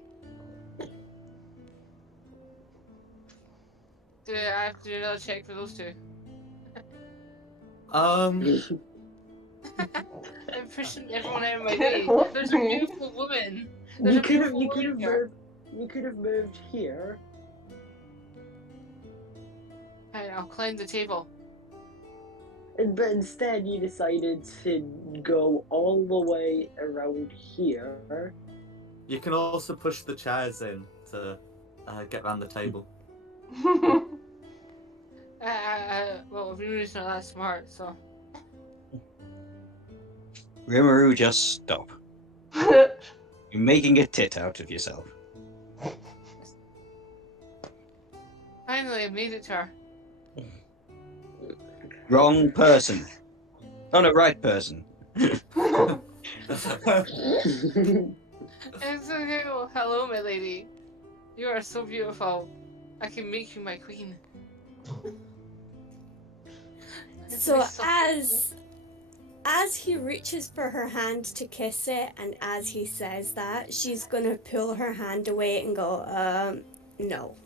Do I have to do another check for those two? Um, I'm pushing everyone out of my way. There's a beautiful woman. There's you a could have beautiful woman here. moved here. Alright, I'll climb the table. But instead, you decided to go all the way around here. you can also push the chairs in to get around the table. Well, Runa's not that smart, so. Rimuru, just stop. You're making a tit out of yourself. Finally, I made it to her. Wrong person. Oh, no, right person. It's okay. Well, hello, my lady. You are so beautiful. I can make you my queen. So as he reaches for her hand to kiss it, and as he says that, she's gonna pull her hand away and go, no.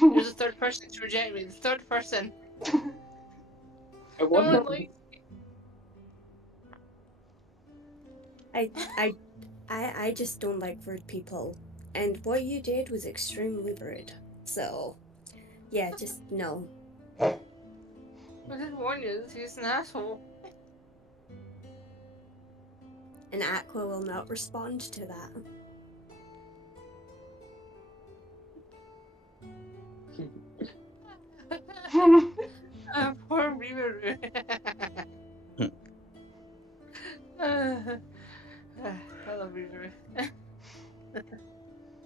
There's a third person to reject me. The third person. I No wonder. one likes I just don't like rude people, and what you did was extremely rude. So, yeah, just no. I didn't warn you. He's an asshole. And Aqua will not respond to that. Poor Rimuru. I love Rimuru.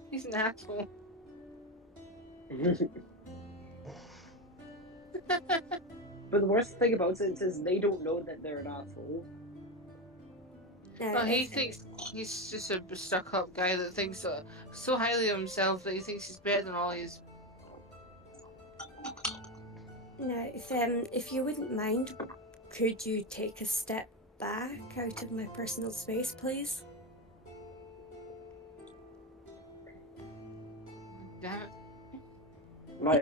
He's an asshole. But the worst thing about it is they don't know that they're an asshole. Oh, he thinks he's just a stuck-up guy that thinks so highly of himself that he thinks he's better than all he is. Now, if you wouldn't mind, could you take a step back out of my personal space, please? Damn it.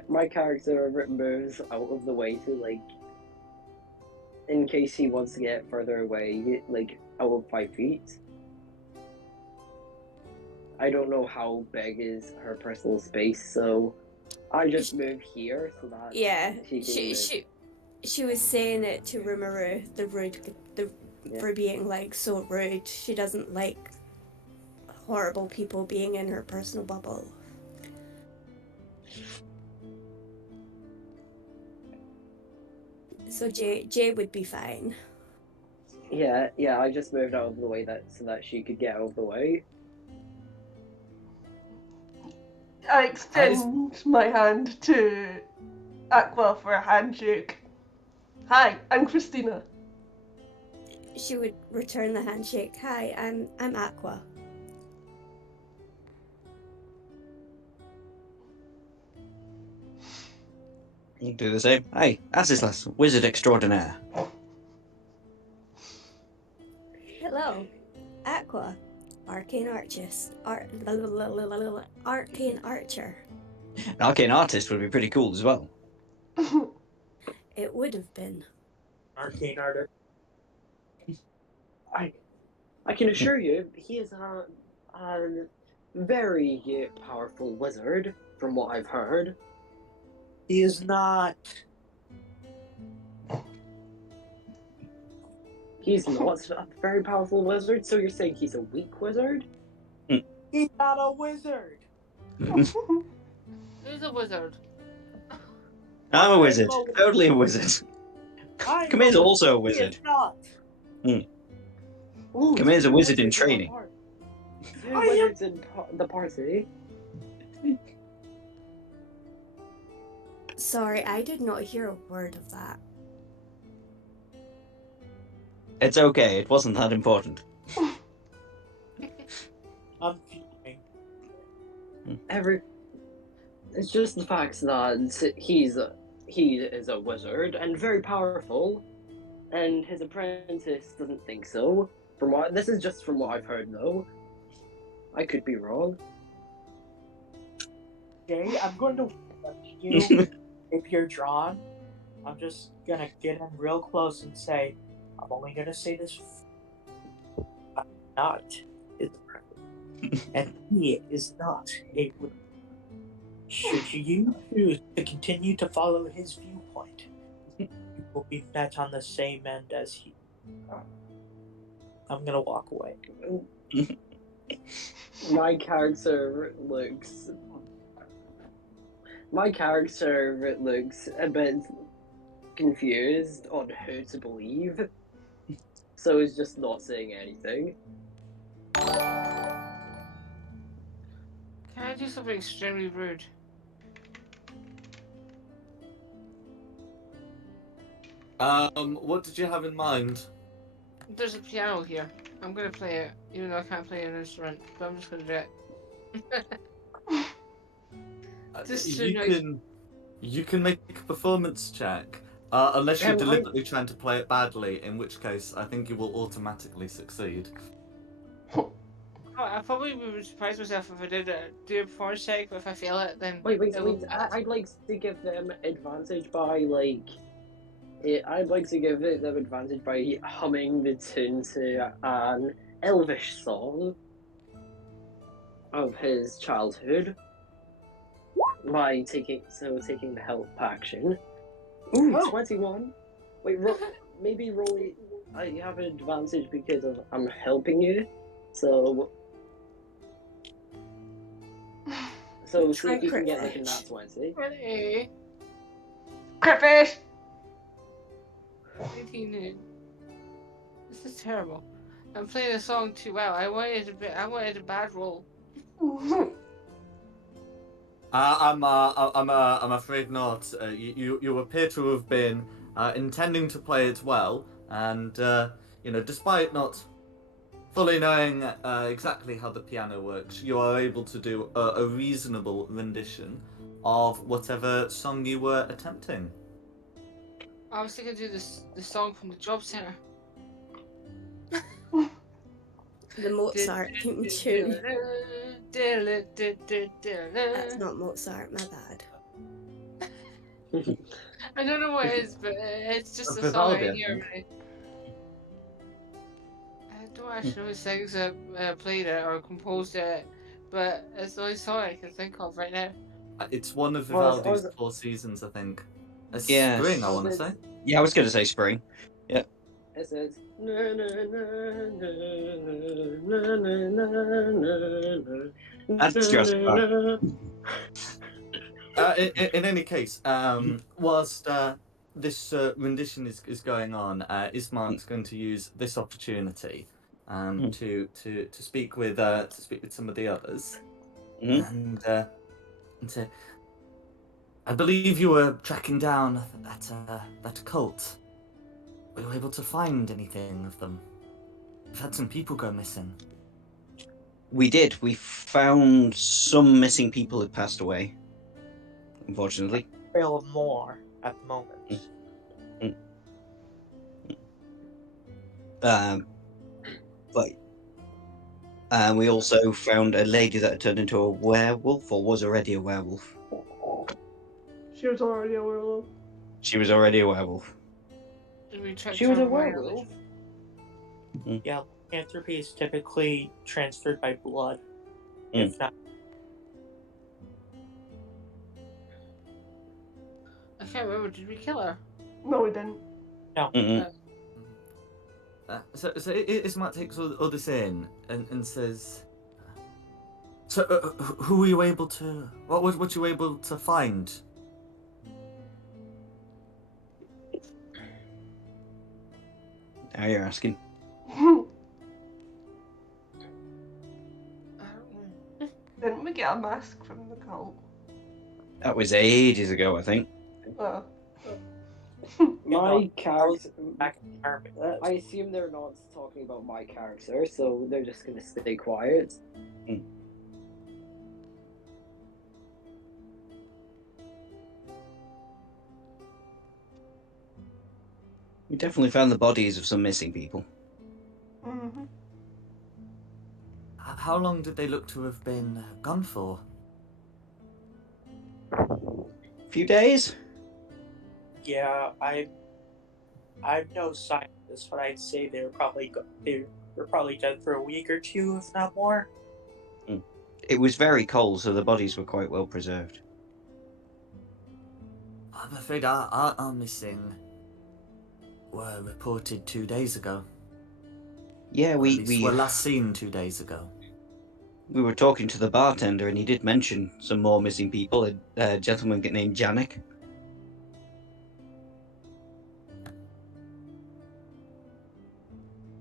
My character moves out of the way to like, in case he wants to get further away, like out of 5 feet. I don't know how big is her personal space, so I just moved here so that Yeah, she can she was saying it to Rimuru, for being like so rude. She doesn't like horrible people being in her personal bubble. So Jay would be fine. Yeah, I just moved out of the way so that she could get out of the way. I extend my hand to Aqua for a handshake. Hi, I'm Christina. She would return the handshake. Hi, I'm Aqua. You do the same. Hi, Asislas, wizard extraordinaire. Hello, Aqua, arcane archist, arcane archer. An arcane artist would be pretty cool as well. It would have been. Arcane artist. I can assure you, he is a very powerful wizard, from what I've heard. He is not. He's not a very powerful wizard, so you're saying he's a weak wizard? He's not a wizard. Who's a wizard? I'm a I'm wizard. Totally a wizard. I'm Kamir's a also a wizard. He wizard. is not. Ooh, Kamir's a two wizard in wizards training. Two I am- wizards in the party. Sorry, I did not hear a word of that. It's okay. It wasn't that important. I'm fuming. It's just the fact that he is a wizard and very powerful, and his apprentice doesn't think so. This is just from what I've heard, though. I could be wrong. Jay, I'm going to you. If you're drawn, I'm just gonna get him real close and say, I'm only gonna say this. I'm not his apprentice, and he is not a wizard. Should you choose to continue to follow his viewpoint, you will be met on the same end as he. I'm gonna walk away. My character looks a bit confused on who to believe, so he's just not saying anything. Can I do something extremely rude? What did you have in mind? There's a piano here. I'm gonna play it, even though I can't play an instrument, but I'm just gonna do it. Just too nice. You can make a performance check, unless you're deliberately trying to play it badly, in which case I think you will automatically succeed. Oh, I probably would surprise myself if I did do a performance check, but if I fail it, then Wait. it will be bad. I'd like to give them advantage by I'd like to give them advantage by humming the tune to an Elvish song of his childhood. By taking the help action. Ooh, 21. Wait, maybe roll it. You have an advantage because I'm helping you. So see if you can get like a nat 20. Really? Critfish! 18. This is terrible. I'm playing the song too well. I wanted a bad roll. I'm afraid not. You appear to have been intending to play it well, and despite not fully knowing exactly how the piano works, you are able to do a reasonable rendition of whatever song you were attempting. I was thinking to do the song from the job center. The Mozart theme tune. That's not Mozart, my bad. I don't know what it is, but it's just a song Vivaldi, I I hear. think. I don't actually know who sings it, played it, or composed it, but it's the only song I can think of right now. It's one of Well, Vivaldi's Four Seasons, I think. Yes. Spring, I want to say. Yeah, I was going to say spring. Yeah. It says na na na na na na na na. That's Jurassic Park. In any case, whilst this rendition is going on, Ismark's going to use this opportunity to speak with some of the others, and say, I believe you were tracking down that cult. Were you able to find anything of them? We've had some people go missing. We did. We found some missing people had passed away. Unfortunately. Trail of more at the moment. But we also found a lady that had turned into a werewolf, or was already a werewolf. She was already a werewolf. She was already a werewolf. She was a werewolf. Yeah, lycanthropy is typically transferred by blood. If not, can't remember. Did we kill her? No, we didn't. Mm-mm. So Ismat takes all this in and says, "So, who were you able to? What you able to find?" Now you're asking. I don't know. Didn't we get a mask from the cult? That was ages ago, I think. Uh, My character. Back in the army. I assume they're not talking about my character, so they're just gonna stay quiet. We definitely found the bodies of some missing people. mm-hmm. How long did they look to have been gone for? A few days? Yeah, I'm no scientist, but I'd say they were probably dead for a week or two, if not more. It was very cold, so the bodies were quite well preserved. I'm afraid our missing were reported 2 days ago. Yeah, Or at we least were last seen 2 days ago. we were talking to the bartender, and he did mention some more missing people. A gentleman named Janik.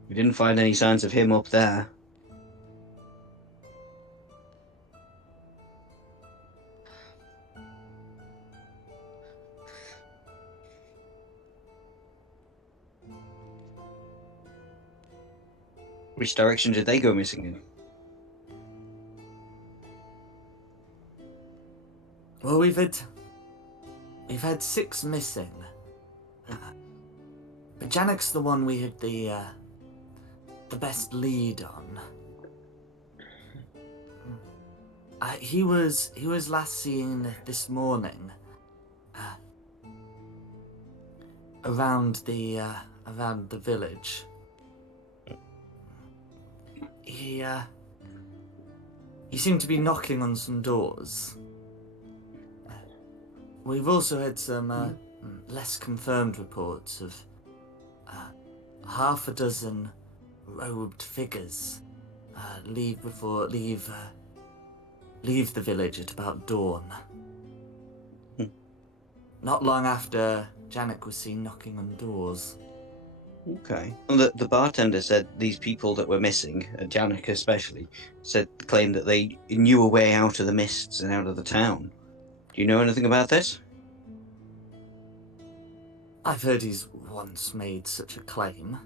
We didn't find any signs of him up there. Which direction did they go missing in? Well, we've had 6 missing. But Janik's the one we had the best lead on. He was last seen this morning around the village. He seemed to be knocking on some doors. We've also had some less confirmed reports of half a dozen robed figures leave the village at about dawn. Not long after Janik was seen knocking on doors. Okay. Well, the bartender said these people that were missing, Janik especially, claimed that they knew a way out of the mists and out of the town. Do you know anything about this? I've heard he's once made such a claim.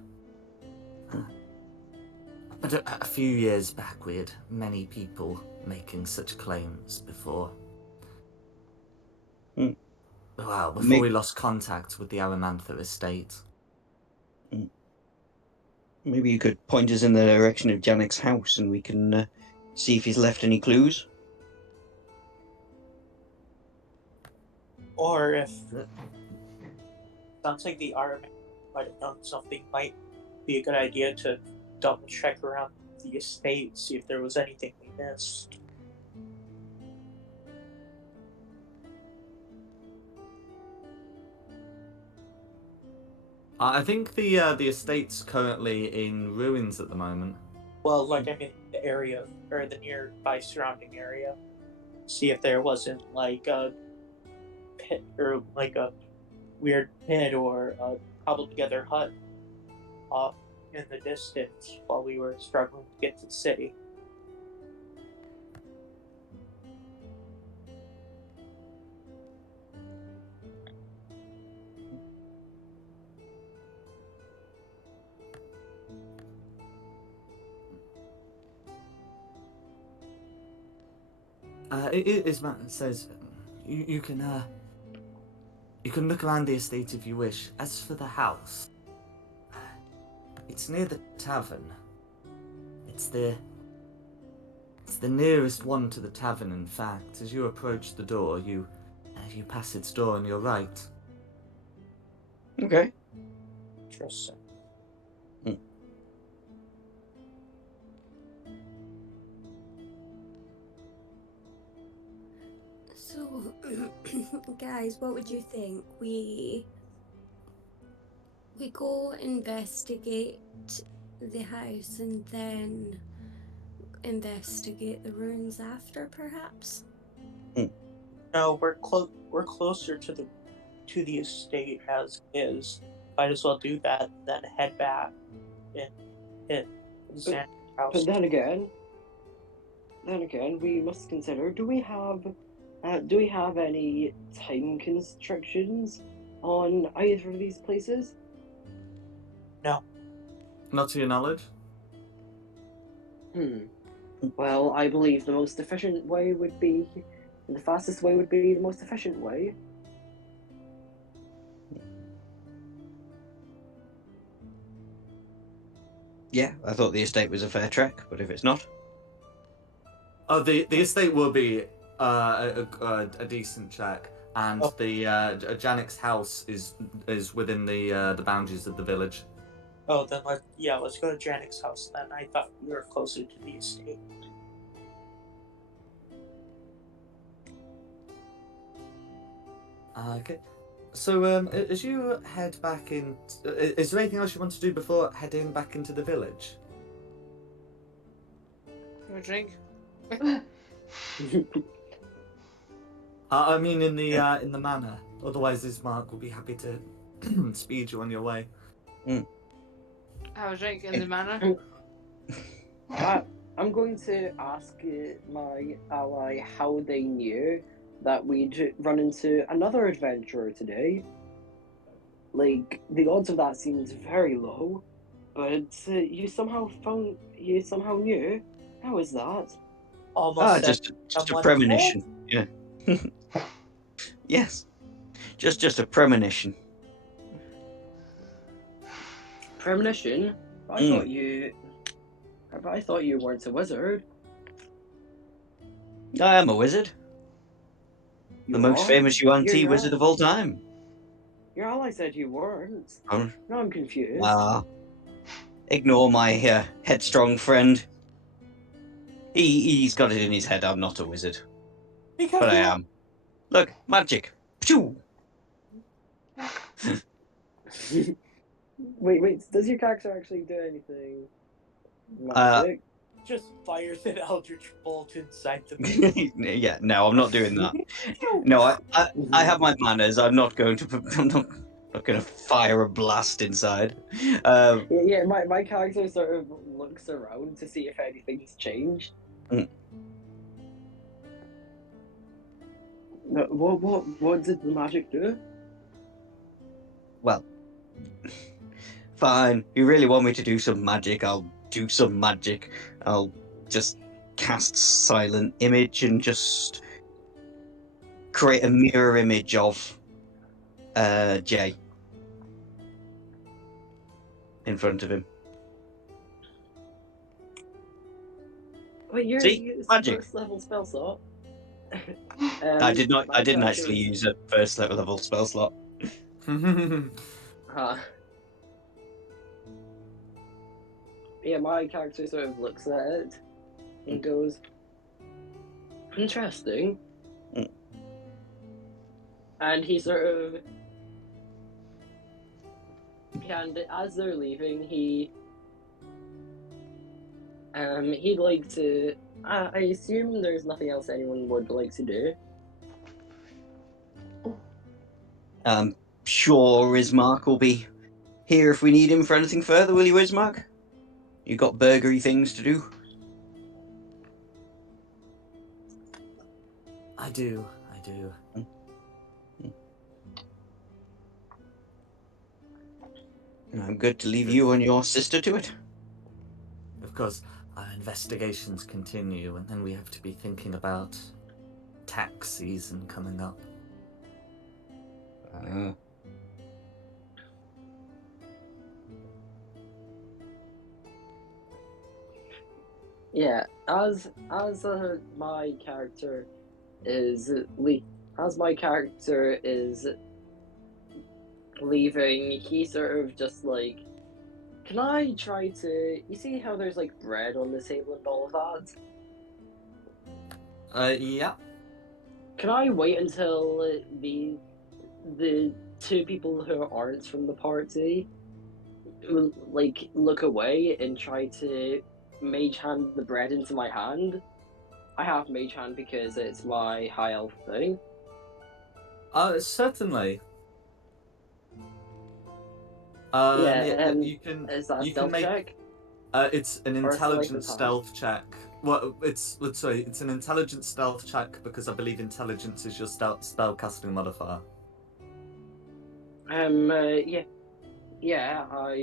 But a few years back we had many people making such claims before. Well, before we lost contact with the Aramantha estate. Maybe you could point us in the direction of Janik's house and we can see if he's left any clues. Or if sounds like the army might have done something, might be a good idea to double check around the estate, see if there was anything we missed. I think the estate's currently in ruins at the moment. Well, like I mean, the area or the nearby surrounding area. See if there wasn't like a pit or like a weird pit or a cobbled together hut off in the distance while we were struggling to get to the city. Ismat says you can look around the estate if you wish. As for the house, it's near the tavern. It's the nearest one to the tavern. In fact, as you approach the door, you pass its door on your right. Okay. Interesting. So, guys, what would you think? We go investigate the house and then investigate the ruins after, perhaps? No, we're closer to the estate as is. Might as well do that, then head back and hit Xander's house. But then again, we must consider: do we have any time constrictions on either of these places? No. Not to your knowledge. Well, I believe the most efficient way would be the fastest way would be the most efficient way. Yeah, I thought the estate was a fair trek, but if it's not, Oh, the estate will be a decent check, and the Janek's house is within the boundaries of the village. Oh, then let's go to Janek's house then. I thought we were closer to the estate. Okay. So, as you head back in, is there anything else you want to do before heading back into the village? Have a drink. I mean, in the manor. Otherwise, Ismark will be happy to speed you on your way. Have a drink in the manor. I'm going to ask my ally how they knew that we'd run into another adventurer today. Like, the odds of that seems very low, but you somehow knew. How is that? Almost just a someone premonition. Yeah. Yes. Just a premonition. Premonition? I thought you weren't a wizard. I am a wizard. You The most are? famous Yuan-Ti Your wizard of all time. Your ally said you weren't. Oh, Now I'm confused. ignore my headstrong friend. He's got it in his head I'm not a wizard. Because But I am. Look, magic. Pshoo! Wait, does your character actually do anything magic? just fires an eldritch bolt inside the Yeah, no, I'm not doing that. No, I have my manners. I'm not going to fire a blast inside. Yeah, my character sort of looks around to see if anything's changed. What did the magic do? Well, fine. You really want me to do some magic? I'll do some magic. I'll just cast silent image and just create a mirror image of Jay in front of him. Wait, you're magic. first level spell slot. I didn't actually was... use a first level spell slot. Yeah, my character sort of looks at it and goes, interesting. And he sort of, and as they're leaving, he'd like to, I assume there's nothing else anyone would like to do. Sure, Ismark will be here if we need him for anything further, will you, Ismark? You got burgery things to do? I do. I'm good to leave you and your sister to it. Of course, our investigations continue, and then we have to be thinking about tax season coming up. Yeah, as my character is leaving, he sort of just like, can I try to? You see how there's like bread on the table and all of that? Yeah. Can I wait until the two people who aren't from the party like look away and try to mage hand the bread into my hand? I have mage hand because it's my high elf thing. Certainly. Yeah, Yeah, you can is that a you can stealth make check it's an or a sleight intelligent of hand? stealth check. Well, it's an intelligent stealth check because I believe intelligence is your spell casting modifier. Yeah, yeah,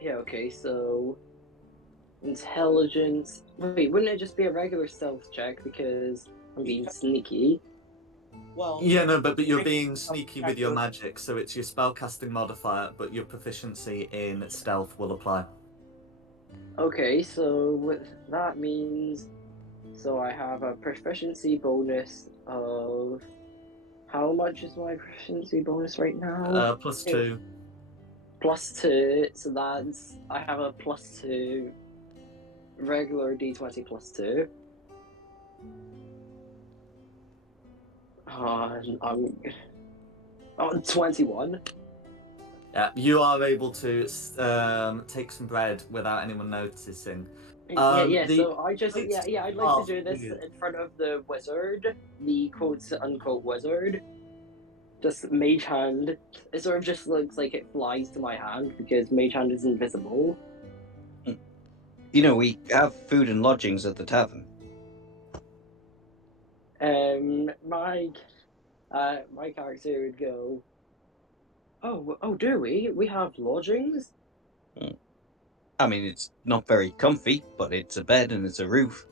yeah. Okay, so intelligence. Wait, wouldn't it just be a regular stealth check because I'm being sneaky? Well, Yeah, no, but you're I- being sneaky with your magic, so it's your spell casting modifier, but your proficiency in stealth will apply. Okay, so that means so I have a proficiency bonus of how much is my proficiency bonus right now? +2. +2, so that's I have a +2 regular d20 +2. I'm 21. Yeah, you are able to take some bread without anyone noticing. Yeah. The So I just plates yeah. I'd like to are do this weird. in front of the wizard, the quote unquote wizard. Just mage hand. It sort of just looks like it flies to my hand because mage hand is invisible. You know, we have food and lodgings at the tavern. My character would go, oh, do we? We have lodgings? I mean, it's not very comfy, but it's a bed and it's a roof.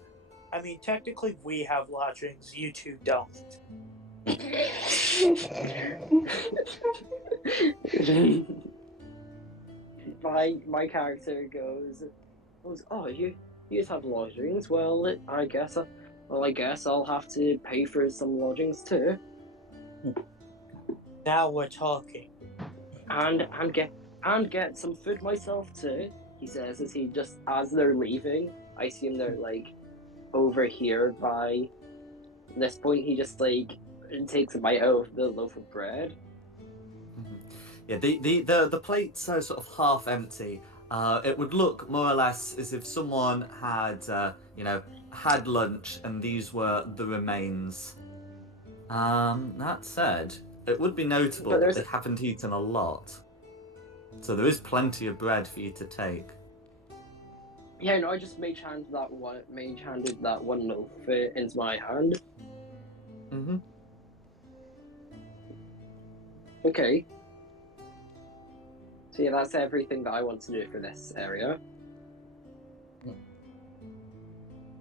I mean, technically, we have lodgings. You two don't. My character goes, oh, you just have lodgings? Well, I guess I'll have to pay for some lodgings too, Now we're talking. and get some food myself too. He says as they're leaving. I assume they're like over here by this point. He just like takes a bite out of the loaf of bread. Yeah, the plates are sort of half empty. It would look more or less as if someone had, had lunch and these were the remains. That said, it would be notable that they haven't eaten a lot. So there is plenty of bread for you to take. Yeah, no, I just mage handed that one loaf into my hand. Mm-hmm. Okay. So yeah, that's everything that I want to do for this area.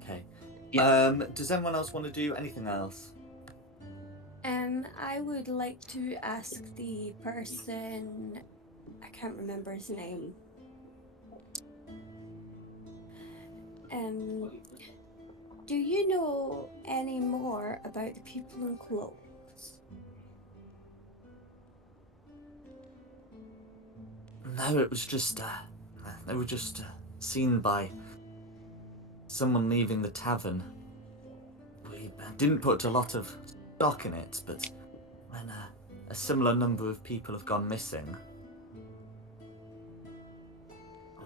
Okay. Yeah. Does anyone else want to do anything else? I would like to ask the person, I can't remember his name. Do you know any more about the people in cloaks? No, it was just, they were just seen by someone leaving the tavern. We didn't put a lot of stock in it, but when a similar number of people have gone missing,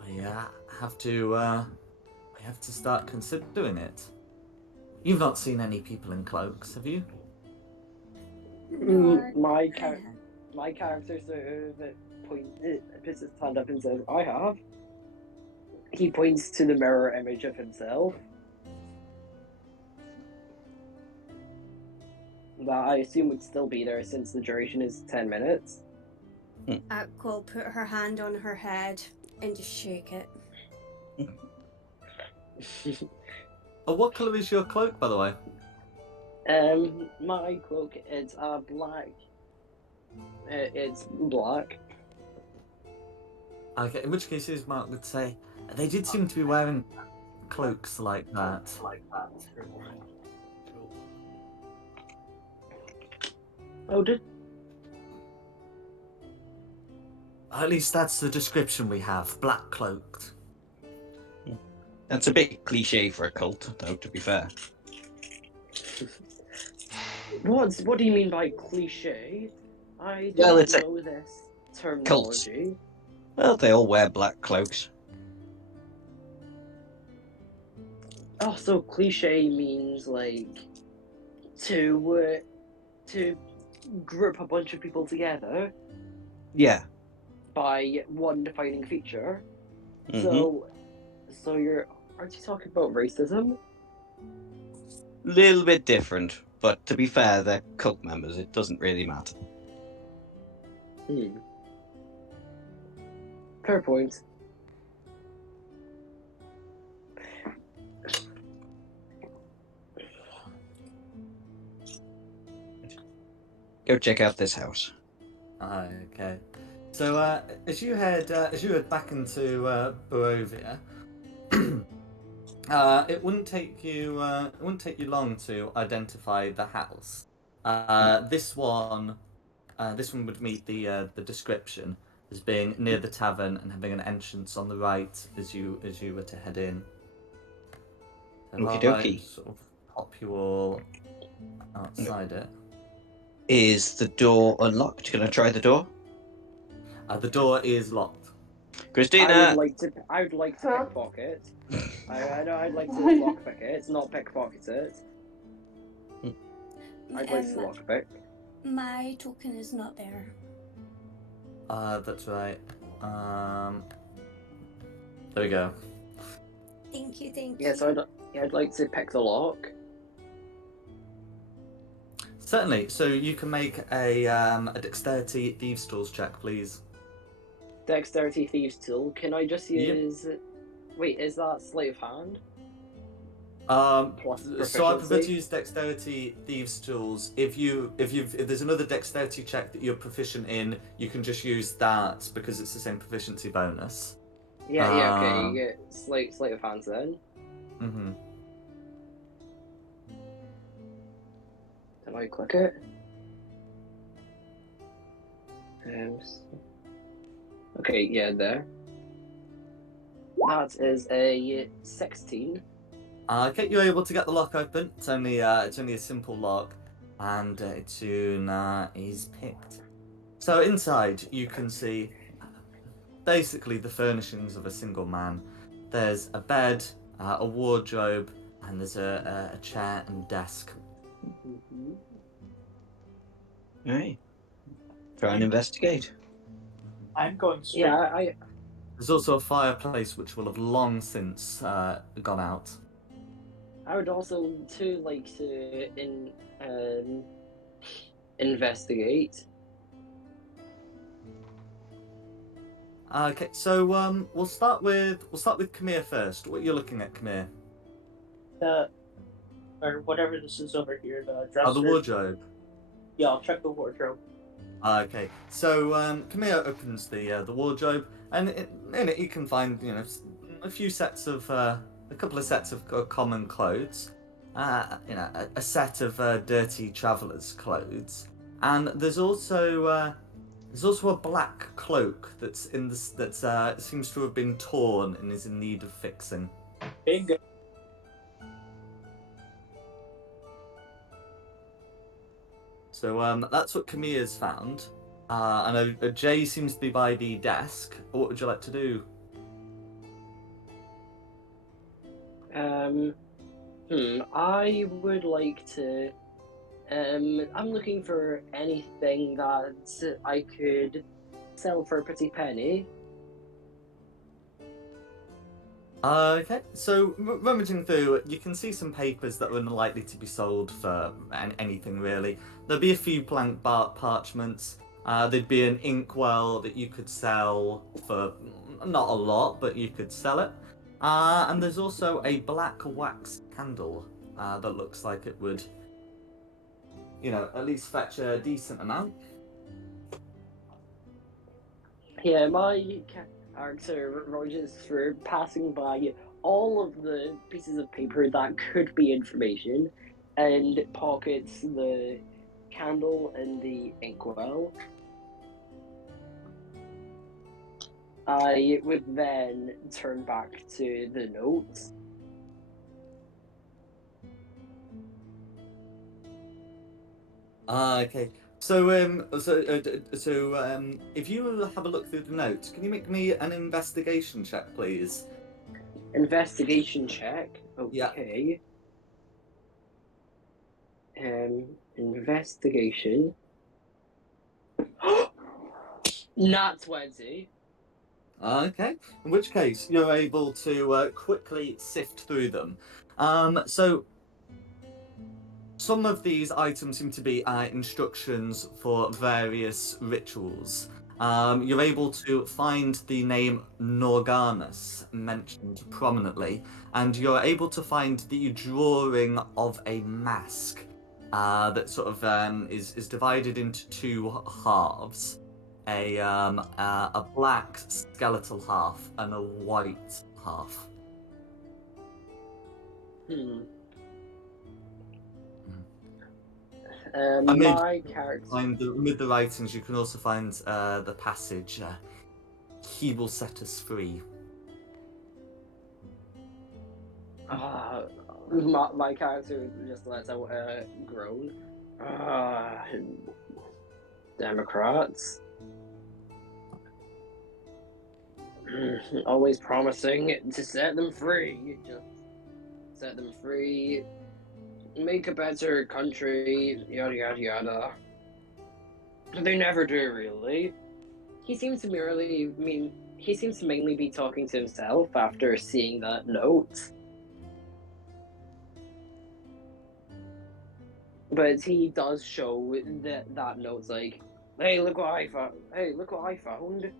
we have to start considering it. You've not seen any people in cloaks, have you? My character sort of puts his hand up and says, I have. He points to the mirror image of himself. That I assume would still be there since the duration is 10 minutes. Aqua will put her hand on her head and just shake it. What colour is your cloak, by the way? My cloak is black. It's black. Okay, in which case, as Mark would say, they did seem to be wearing cloaks like that. Oh, did At least that's the description we have, black cloaked. That's a bit cliche for a cult, though, to be fair. What do you mean by cliche? I do Well, not it's a know this cult. terminology. Well, they all wear black cloaks. Oh, so cliche means like to group a bunch of people together Yeah. by one defining feature. Mm-hmm. So aren't you talking about racism? Little bit different, but to be fair, they're cult members. It doesn't really matter. Hmm. Fair point. Go check out this house. Okay. So as you head back into Barovia, it wouldn't take you long to identify the house. This one would meet the description as being near the tavern and having an entrance on the right as you were to head in. So Okie while I dokie. sort of pop you all outside it. Is the door unlocked? Can I try the door? The door is locked. Christina! I would like to Huh? pickpocket. I know I'd like to lockpick it, not pickpocket it. I'd like to lockpick. My token is not there. That's right. There we go. Thank you, thank Yes, you. I'd like to pick the lock. Certainly. So you can make a dexterity thieves tools check, please. Dexterity thieves tool. Can I just Yep. use? Wait, is that sleight of hand? Plus So I prefer to proficiency? use dexterity thieves tools. If there's another dexterity check that you're proficient in, you can just use that because it's the same proficiency bonus. Yeah, okay. You get sleight of hands then. Mm-hmm. Did I click it? Okay, yeah, there. That is a 16. Okay, you're able to get the lock open. It's only a simple lock, and it soon is picked. So inside you can see basically the furnishings of a single man. There's a bed, a wardrobe, and there's a chair and desk. Mm-hmm. Alright. Try and investigate. I'm going straight. Yeah, There's also a fireplace which will have long since gone out. I would also too like to investigate. Okay, so we'll start with Kamir first. What you're looking at, Kamir? Or whatever this is over here, the dresser. Oh, the wardrobe. Yeah, I'll check the wardrobe. Okay, so Kamir opens the wardrobe, and in it you can find a few sets of a couple of sets of common clothes, a set of dirty traveller's clothes, and there's also a black cloak that seems to have been torn and is in need of fixing. Bingo. So that's what Kamia's found. I know Jay seems to be by the desk. What would you like to do? I would like to. I'm looking for anything that I could sell for a pretty penny. Okay, so rummaging through, you can see some papers that are unlikely to be sold for anything really. There'll be a few blank parchments. There'd be an inkwell that you could sell for not a lot, but you could sell it. And there's also a black wax candle that looks like it would, at least fetch a decent amount. Yeah, my character ranges through passing by all of the pieces of paper that could be information and pockets the candle and the inkwell. I would then turn back to the notes. Okay. So if you have a look through the notes, can you make me an investigation check, please? Investigation check. Yeah. Okay. Investigation. Not 20. Okay. In which case, you're able to quickly sift through them. So some of these items seem to be instructions for various rituals. You're able to find the name Norganus mentioned prominently, and you're able to find the drawing of a mask that sort of is divided into two halves. A black skeletal half and a white half. Hmm. I mean, My character. with the writings, you can also find the passage, "He will set us free." My character just lets out a groan. Democrats. Always promising to set them free. Just set them free. Make a better country. Yada yada yada. They never do, really. He seems to he seems to mainly be talking to himself after seeing that note. But he does show that note's like, hey, look what I found. Hey, look what I found.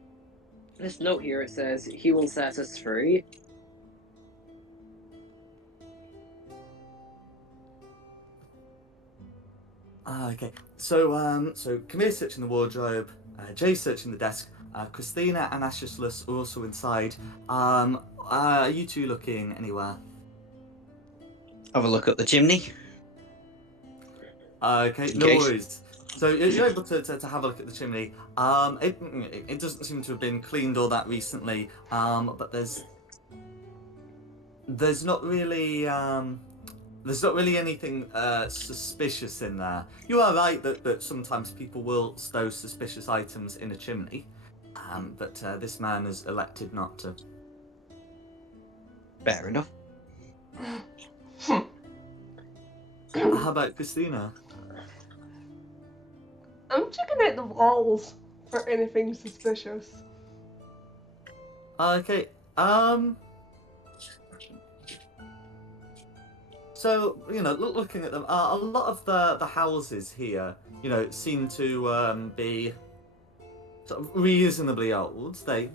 This note here, it says, he will set us free. Okay. So Camille's searching the wardrobe, Jay's searching the desk, Christina and Ashless are also inside. Are you two looking anywhere? Have a look up the chimney. Okay, In no case. worries. So you're able to have a look at the chimney. It doesn't seem to have been cleaned all that recently. But there's not really anything suspicious in there. You are right that sometimes people will stow suspicious items in a chimney, but this man has elected not to. Fair enough. How about Christina? I'm checking out the walls for anything suspicious. Okay. So looking at them, a lot of the houses here, seem to be sort of reasonably old. They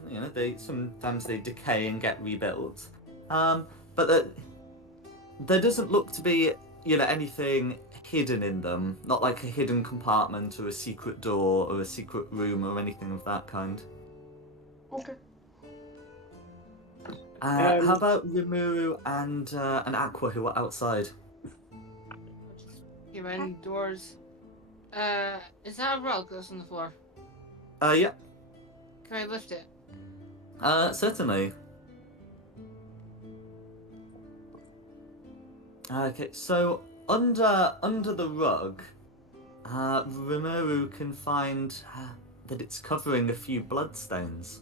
sometimes they decay and get rebuilt. But there doesn't look to be anything hidden in them. Not like a hidden compartment or a secret door or a secret room or anything of that kind. Okay. How about Rimuru and Aqua, who are outside? Came indoors. Is that a rug that's on the floor? Yeah. Can I lift it? Certainly. Okay, so under the rug, Rimuru can find that it's covering a few bloodstains.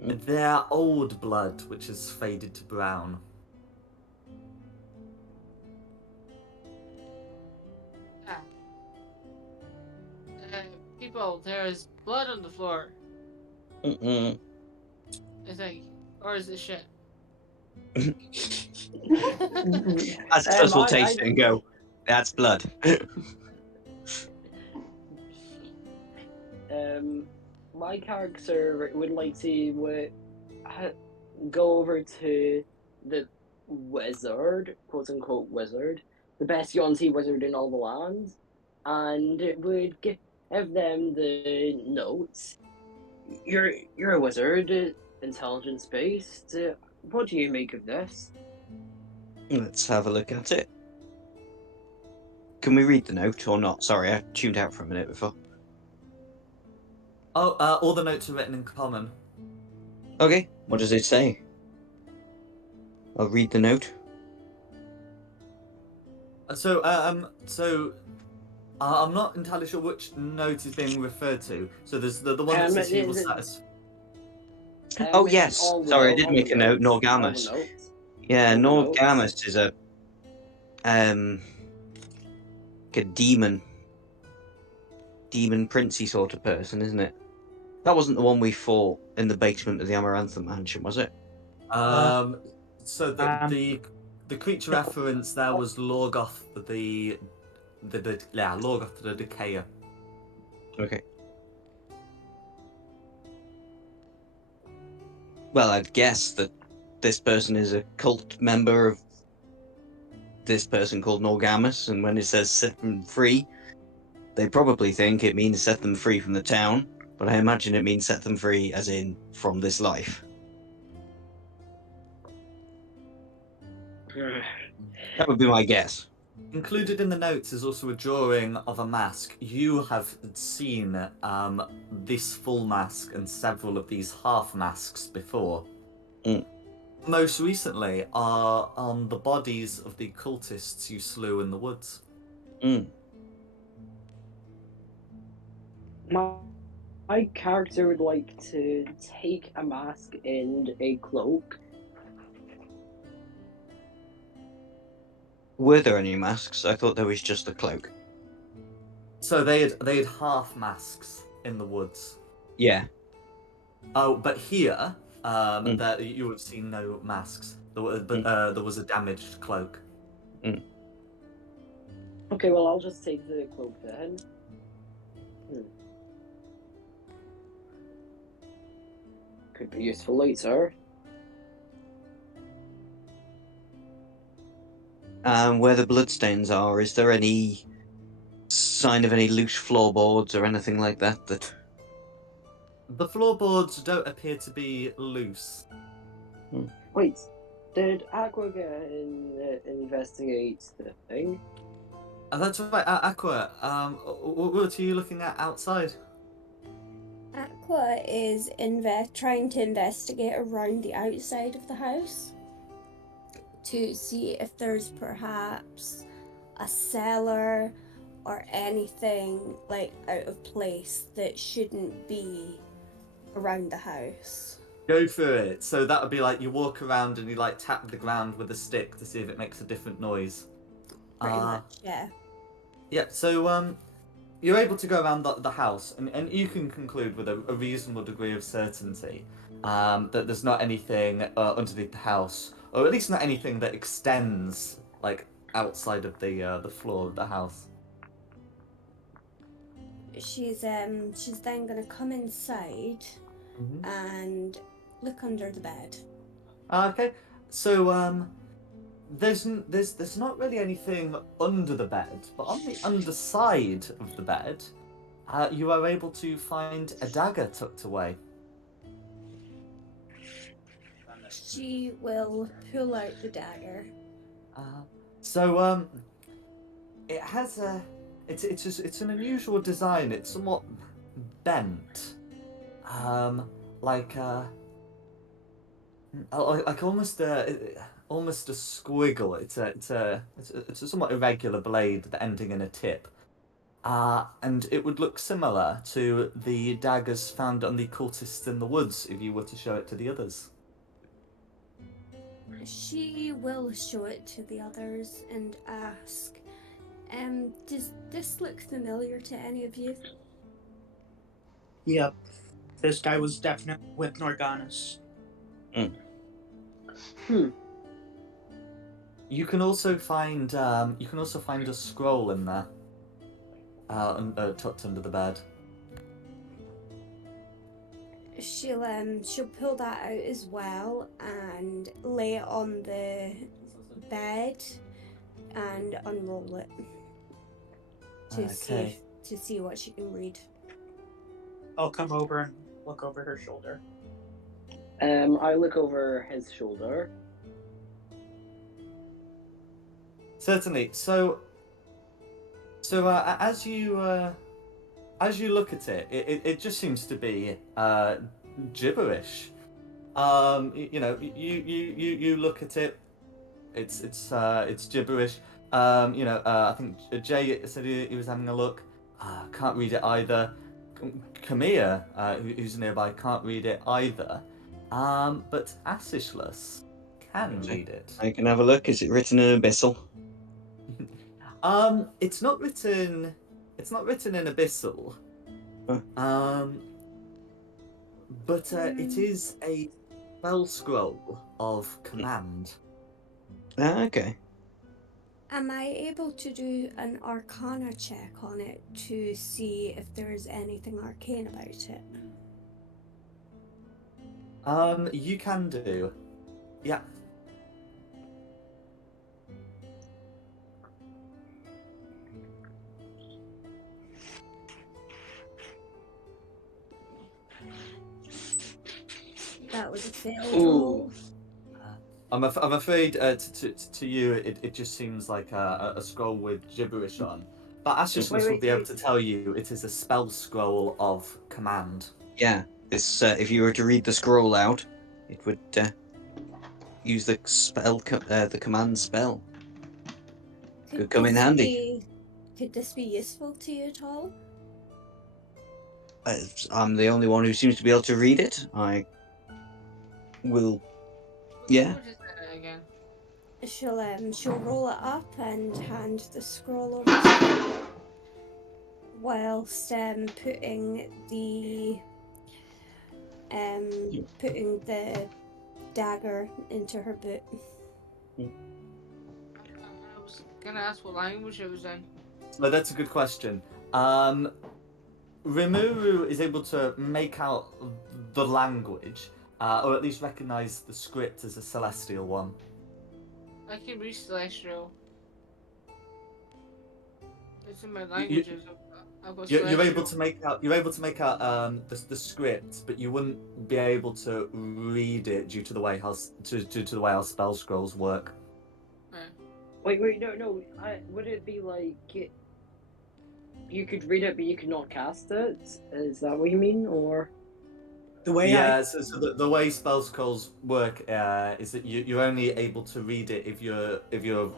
They're old blood, which has faded to brown. People, there is blood on the floor. Mm-mm. I think, or is it shit? As we'll taste it and go, that's blood. My character would like to go over to the wizard, quote unquote wizard, the best Yonti wizard in all the land, and would give them the notes. You're a wizard, intelligence based. What do you make of this? Let's have a look at it. Can we read the note or not? Sorry, I tuned out for a minute before. Oh, all the notes are written in common. Okay, what does it say? I'll read the note. I'm not entirely sure which note is being referred to. So there's the one that says he will Is it satisfy. Oh is it yes, sorry, I did make a note. all the Norgamus. notes? Yeah, All the notes? Norgamus is a like a demon princey sort of person, isn't it? That wasn't the one we fought in the basement of the Amaranthine Mansion, was it? Um, so Um, the creature no. reference there was Lorgoth Lorgoth the Decayer. Okay. Well, I'd guess that this person is a cult member of this person called Norgamus, and when it says set them free, they probably think it means set them free from the town, but I imagine it means set them free as in from this life. That would be my guess. Included in the notes is also a drawing of a mask. You have seen this full mask and several of these half masks before. Mm. Most recently are on the bodies of the cultists you slew in the woods. Mm. My character would like to take a mask and a cloak. Were there any masks? I thought there was just a cloak. So they had half masks in the woods. Yeah. Oh, but here, Mm. that you would have seen no masks. But there was a damaged cloak. Mm. Okay, well I'll just take the cloak then. Could be useful later. Where the bloodstains are, is there any sign of any loose floorboards or anything like that? The floorboards don't appear to be loose. Wait, did Aqua investigate the thing? That's right, Aqua. What are you looking at outside? Aqua is trying to investigate around the outside of the house to see if there's perhaps a cellar or anything like out of place that shouldn't be around the house. Go for it. So that would be like you walk around and you like tap the ground with a stick to see if it makes a different noise. Pretty much, yeah. Yeah, so you're able to go around the house and you can conclude with a reasonable degree of certainty that there's not anything underneath the house, or at least not anything that extends like outside of the floor of the house. She's then gonna come inside and look under the bed. Okay, so there's not really anything under the bed, but on the underside of the bed, you are able to find a dagger tucked away. She will pull out the dagger. So it has it's an unusual design. It's somewhat bent, like almost a squiggle. It's a somewhat irregular blade, the ending in a tip. And it would look similar to the daggers found on the cultists in the woods if you were to show it to the others. She will show it to the others and ask, does this look familiar to any of you? Yep. This guy was definitely with Norganis. You can also find a scroll in there, tucked under the bed. She'll pull that out as well and lay it on the bed and unroll it to see what she can read. I'll come over and look over her shoulder. I look over his shoulder. Certainly. So as you look at it, it just seems to be gibberish. You look at it. It's gibberish. I think Jay said he was having a look. Can't read it either. Kamia, who's nearby, can't read it either. But Asishless can read it. I can have a look. Is it written in Abyssal? It's not written. It's not written in Abyssal. Huh. But it is a spell scroll of command. Okay. Am I able to do an arcana check on it to see if there is anything arcane about it? You can do. Yeah. That was a failed Ooh. roll. I'm afraid to you it just seems like a scroll with gibberish on. But Ashishless will be able to tell you it is a spell scroll of command. Yeah. This if you were to read the scroll out, it would use the spell, the command spell. Could come in handy. Could this be useful to you at all? I'm the only one who seems to be able to read it. I will. Yeah. What is that again? She'll roll it up and hand the scroll over to you, whilst putting the dagger into her boot. I was gonna ask what language it was in. So that's a good question. Rimuru is able to make out the language, or at least recognize the script as a celestial one. I can read Celestial. It's in my languages. I've got You're Celestial. able to make out. You're able to make out the script, but you wouldn't be able to read it due to the way how our spell scrolls work. Wait, no. Would it be like you could read it, but you could not cast it? Is that what you mean, or? The way So the way spell scrolls work is that you're only able to read it if you're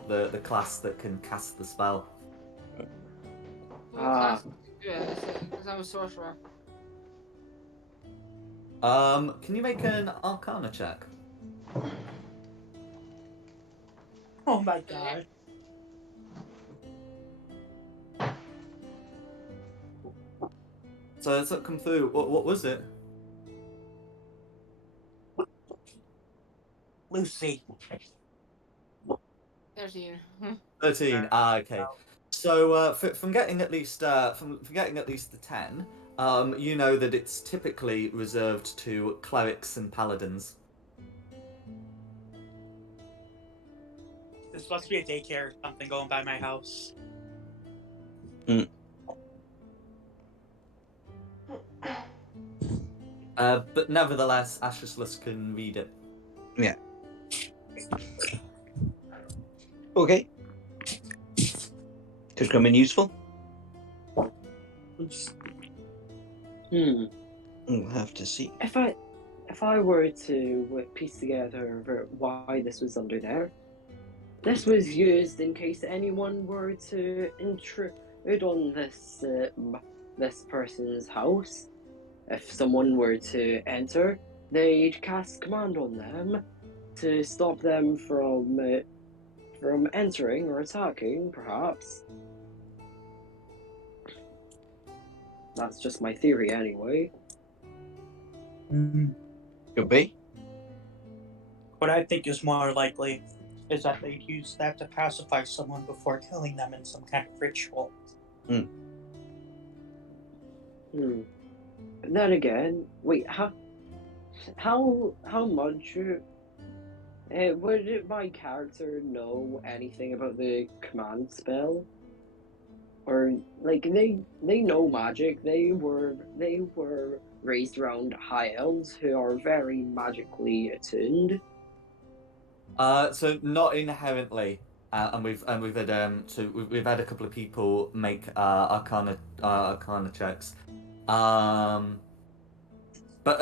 the class that can cast the spell. What class did you do it? Because I'm a sorcerer. Can you make an Arcana check? Oh my god. So it's not come through. What was it? Lucy. 13. 13. Okay. So from getting at least from getting at least the 10, you know that it's typically reserved to clerics and paladins. This must be a daycare or something going by my house. But nevertheless, Ashishless can read it. Yeah. Okay. Could come in useful. We'll have to see. If I were to piece together why this was under there, this was used in case anyone were to intrude on this person's house. If someone were to enter, they'd cast command on them to stop them from entering or attacking, perhaps. That's just my theory, anyway. Could be. What I think is more likely is that they'd use that to pacify someone before killing them in some kind of ritual. But then again, wait, how much would my character know anything about the command spell? Or like they know magic. They were raised around high elves who are very magically attuned. So not inherently, and we've had we've had a couple of people make Arcana checks. But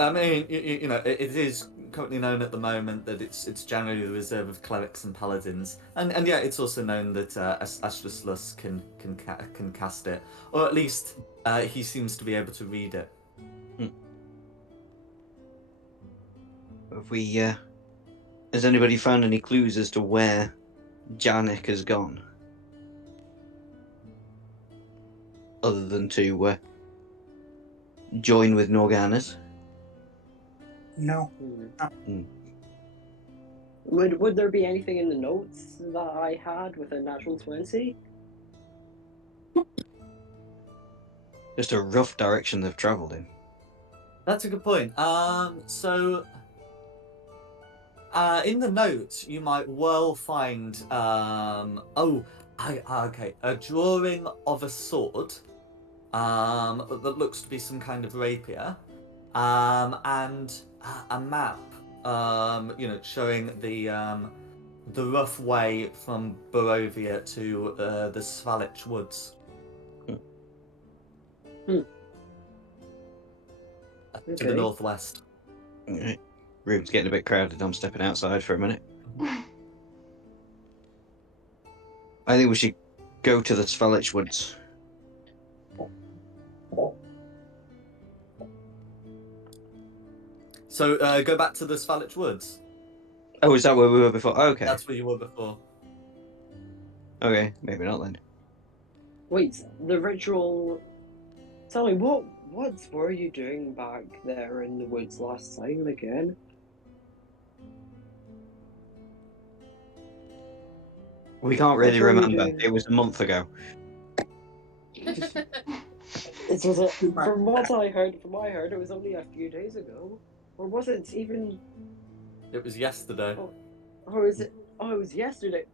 I mean, it is currently known at the moment that it's generally the reserve of clerics and paladins, and yeah, it's also known that Astraslus can cast it, or at least he seems to be able to read it. Have we? Has anybody found any clues as to where Janek has gone, other than to join with Norganas? No. Would there be anything in the notes that I had with a natural 20? Just a rough direction they've travelled in. That's a good point. So in the notes, you might well find okay, a drawing of a sword that looks to be some kind of rapier, and a map, showing the rough way from Barovia to the Svalich Woods. To the northwest. Right. Room's getting a bit crowded. I'm stepping outside for a minute. I think we should go to the Svalich Woods. So go back to the Svalich Woods. Oh, is that where we were before? Okay. That's where you were before. Okay, maybe not then. Wait, the ritual. Tell me, what were you doing back there in the woods last time again? We can't really were you remember. doing? It was a month ago. It was from what I heard, it was only a few days ago, or was it even? It was yesterday. Or is it? Oh, it was yesterday.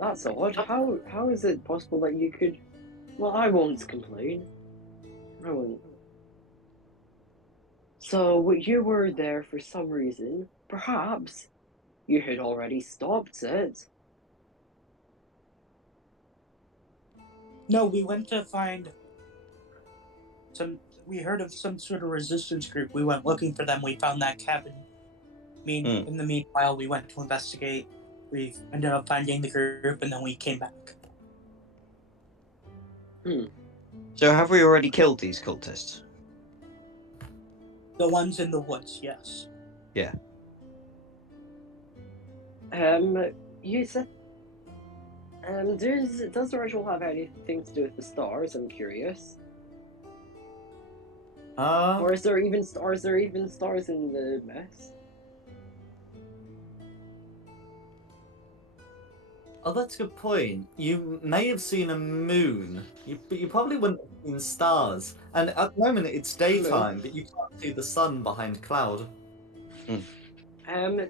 That's odd. How is it possible that you could? Well, I won't complain. I won't. So you were there for some reason. Perhaps you had already stopped it. No, we went to find some. We heard of some sort of resistance group. We went looking for them. We found that cabin. In the meanwhile, we went to investigate. We ended up finding the group, and then we came back. So have we already killed these cultists? The ones in the woods, yes. Yeah. You said. Does the ritual have anything to do with the stars? I'm curious. Or is there even stars in the mess? Oh, that's a good point. You may have seen a moon, but you probably wouldn't have seen stars. And at the moment it's daytime, but you can't see the sun behind cloud.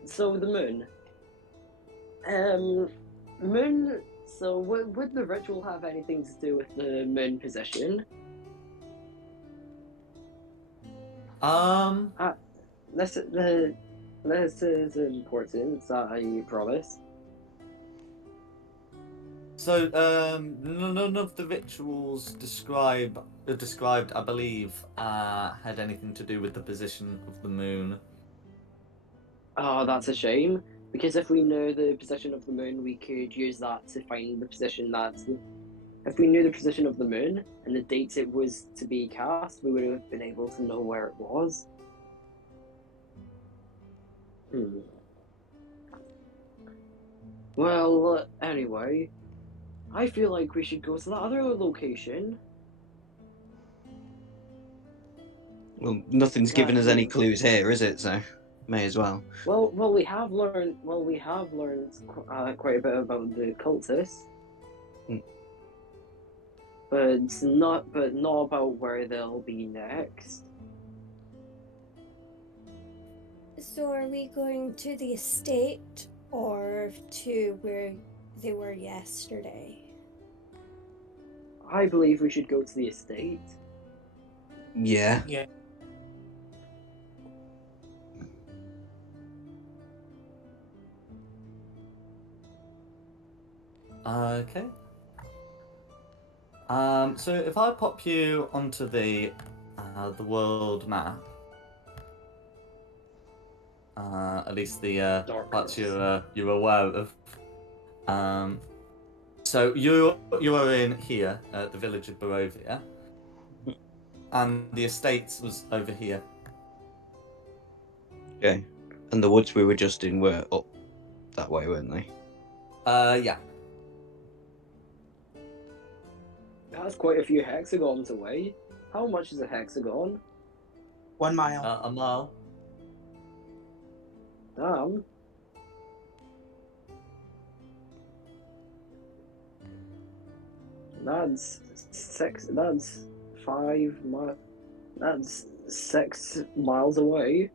So the moon. Moon. So would the ritual have anything to do with the moon position? This is important. I promise. So, none of the rituals described, I believe, had anything to do with the position of the moon. Oh, that's a shame. Because if we know the position of the moon, we could use that to find the position If we knew the position of the moon and the dates it was to be cast, we would have been able to know where it was. Well, anyway, I feel like we should go to the other location. Well, nothing's given us any clues here, is it? So, may as well. Well, we have learned. Quite a bit about the cultists, but not about where they'll be next. So are we going to the estate or to where they were yesterday? I believe we should go to the estate. Yeah. Yeah. Okay. So if I pop you onto the world map, At least the parts Darkness. you're aware of. So you are in here at the village of Barovia, and the estates was over here. Okay. And the woods we were just in were up that way, weren't they? Yeah. That's quite a few hexagons away. How much is a hexagon? 1 mile. A mile. Damn. That's 6. That's 5 miles. That's 6 miles away.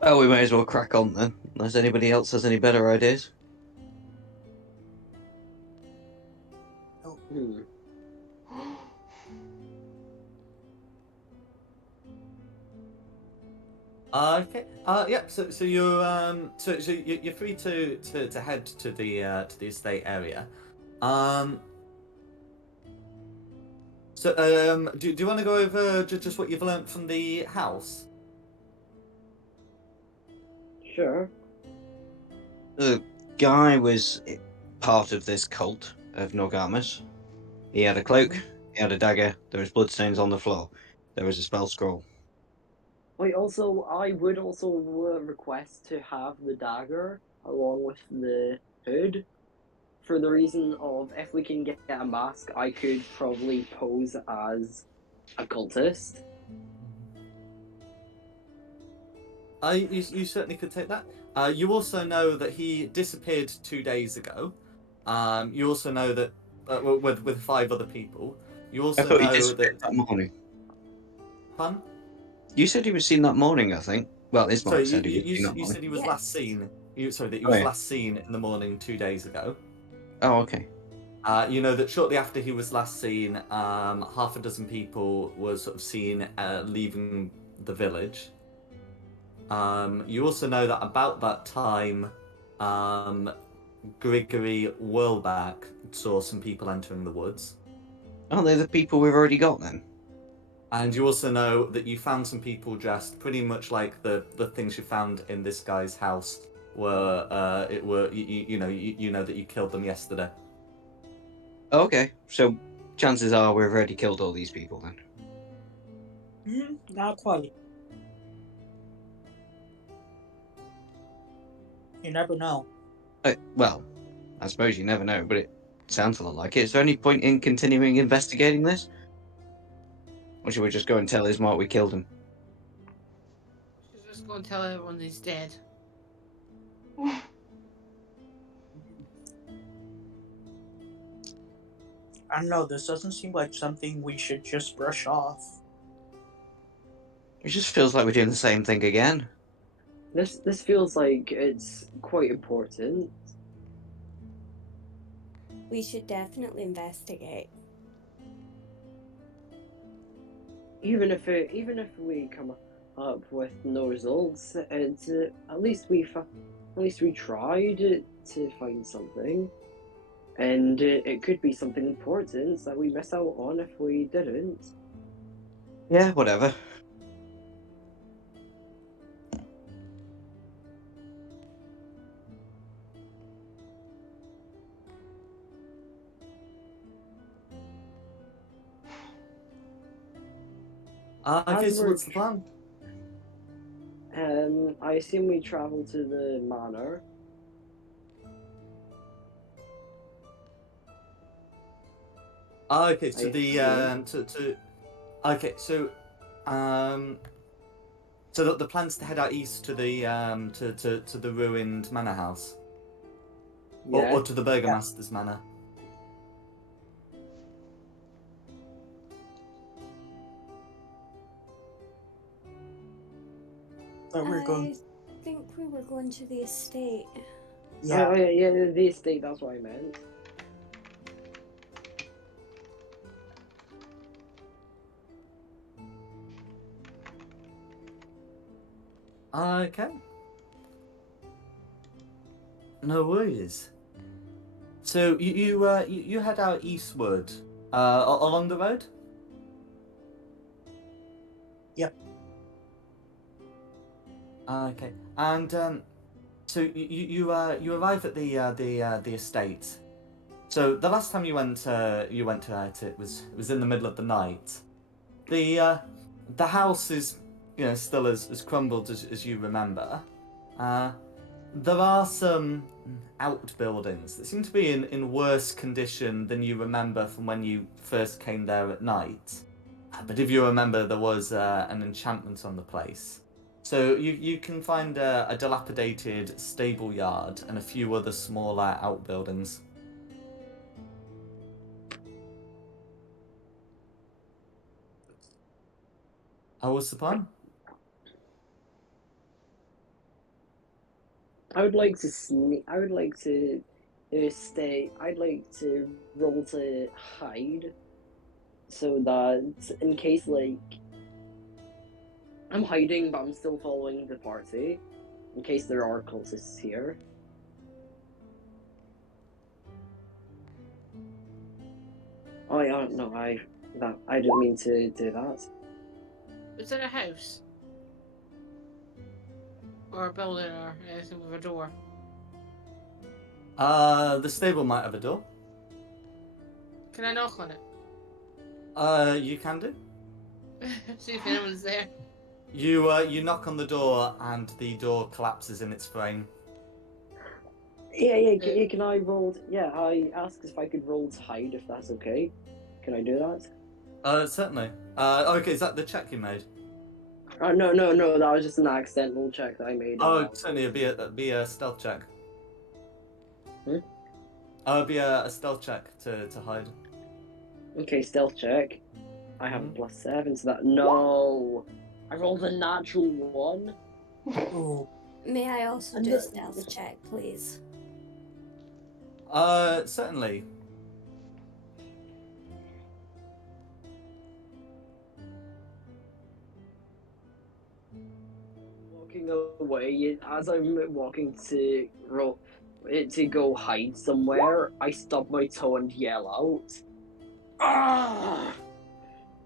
Well, we may as well crack on then, unless anybody else has any better ideas. Hmm. Okay. Yeah. So you're free to head to the estate area. Do you want to go over just what you've learnt from the house? Sure. The guy was part of this cult of Norgamus. He had a cloak, he had a dagger, there was bloodstains on the floor, there was a spell scroll. Wait, also, I would also request to have the dagger along with the hood for the reason of if we can get a mask, I could probably pose as a cultist. You certainly could take that. You also know that he disappeared 2 days ago. You also know that with 5 other people. You I also thought he know disappeared that. that morning. Pardon? You said he was seen that morning, I think. Well, Sorry, Ismark said he was seen that you morning. said he was Yes. last seen. Sorry, that he Oh, was yeah. last seen in the morning 2 days ago. Oh, okay. You know that shortly after he was last seen, half a dozen people were sort of seen leaving the village. You also know that about that time, Grigory Whirlback saw some people entering the woods. Aren't they the people we've already got then? And you also know that you found some people dressed pretty much like the things you found in this guy's house were you know that you killed them yesterday. Oh, okay, so chances are we've already killed all these people then. Not quite. You never know. Well, I suppose you never know, but it sounds a lot like it. Is there any point in continuing investigating this? Or should we just go and tell Ismark we killed him? She's just gonna tell everyone he's dead. I don't know, this doesn't seem like something we should just brush off. It just feels like we're doing the same thing again. This feels like it's quite important. We should definitely investigate. Even if we come up with no results, it's at least we tried to find something, and it could be something important that we miss out on if we didn't. Yeah, whatever. Okay, As so we're what's the plan? I assume we travel to the manor. Okay, I to the assume. to okay, so the plan's to head out east to the to the ruined manor house, Yeah. or to the burgomaster's manor. But we're going. I think we were going to the estate. Yeah. Oh, yeah, the estate. That's what I meant. Okay. No worries. So you head out eastward, along the road. Yep. Okay. And so you arrive at the estate. So the last time you went to it, it was in the middle of the night. The house is still as crumbled as you remember. Uh, there are some outbuildings that seem to be in worse condition than you remember from when you first came there at night. But if you remember, there was an enchantment on the place. So you can find a dilapidated stable yard and a few other smaller outbuildings. How was the plan? I would like to sneak. I would like to stay. I'd like to roll to hide, so that in case like I'm hiding, but I'm still following the party, in case there are cultists here. Oh yeah, no, I didn't mean to do that. Is it a house? Or a building or anything with a door? The stable might have a door. Can I knock on it? You can do. See if anyone's there. You knock on the door and the door collapses in its frame. Yeah. Can I roll? Yeah, I asked if I could roll to hide, if that's okay. Can I do that? Certainly. Okay, is that the check you made? No. That was just an accidental check that I made. Oh, certainly. It'd be a stealth check. Hmm? It'd be a stealth check to hide. Okay, stealth check. I have a +7, so that no. I rolled a natural 1. Ooh. May I also do a stealth check, please? Certainly. Walking away, as I'm walking to go hide somewhere, I stub my toe and yell out. Ah!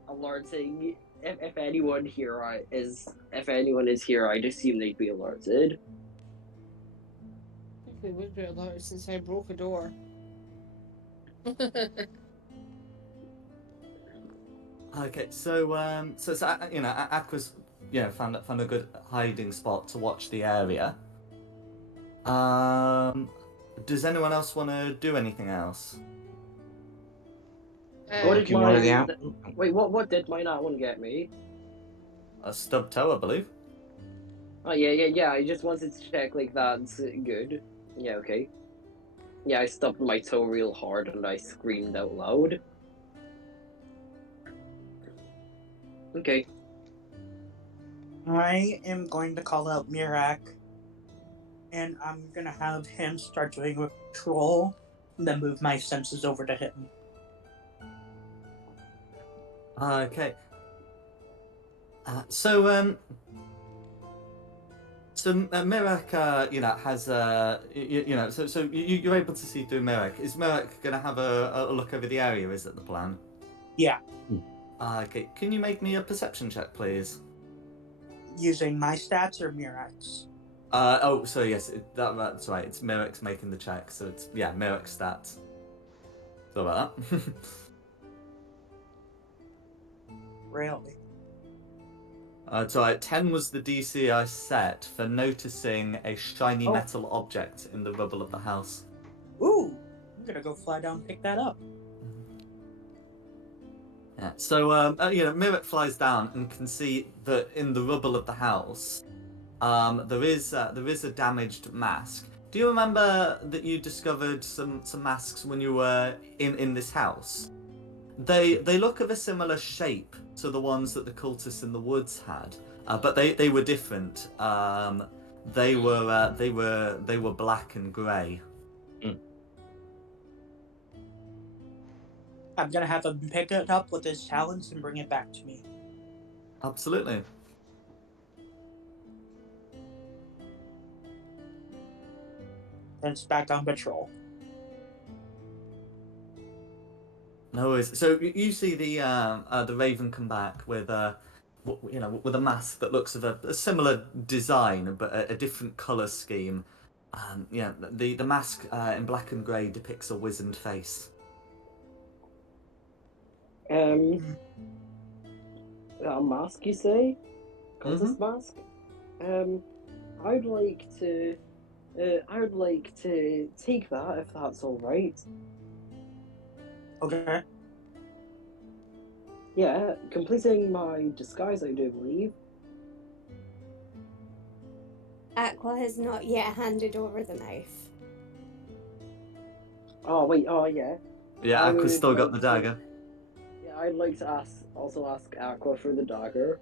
Alerting if anyone is here, I'd assume they'd be alerted. I think they would be alerted since I broke a door. Okay, so Aqua's found a good hiding spot to watch the area. Does anyone else want to do anything else? What did Looking one of the out. Wait, what did my not one get me? A stub toe, I believe. Oh yeah. I just wanted to check like that's good. Yeah, okay. Yeah, I stubbed my toe real hard and I screamed out loud. Okay. I am going to call out Mirak, and I'm gonna have him start doing a patrol, and then move my senses over to him. Okay. So Mirak, has so you're able to see through Mirak. Is Mirak gonna have a look over the area? Is that the plan? Yeah. Okay. Can you make me a perception check, please? Using my stats or Mirak's? So yes, that's right. It's Mirak's making the check, so it's Mirak's stats. So about that. Really? So 10 was the DC I set for noticing a shiny metal object in the rubble of the house. Ooh! I'm gonna go fly down and pick that up. Yeah. So Mirak flies down and can see that in the rubble of the house, there is a damaged mask. Do you remember that you discovered some masks when you were in this house? They look of a similar shape to the ones that the cultists in the woods had, but they were different. They were black and grey. I'm gonna have him pick it up with his talons and bring it back to me. Absolutely. Then it's back on patrol. No worries. So you see the raven come back with with a mask that looks of a similar design but a different color scheme. Yeah, the mask in black and grey depicts a wizened face. A mask, you say? Mm-hmm. Cultist mask? I'd like to. I would like to take that if that's all right. Okay. Yeah, completing my disguise, I do believe. Aqua has not yet handed over the knife. Oh wait, oh yeah. Yeah, I Aqua's would still got like the to- dagger. Yeah, I'd like to ask Aqua for the dagger.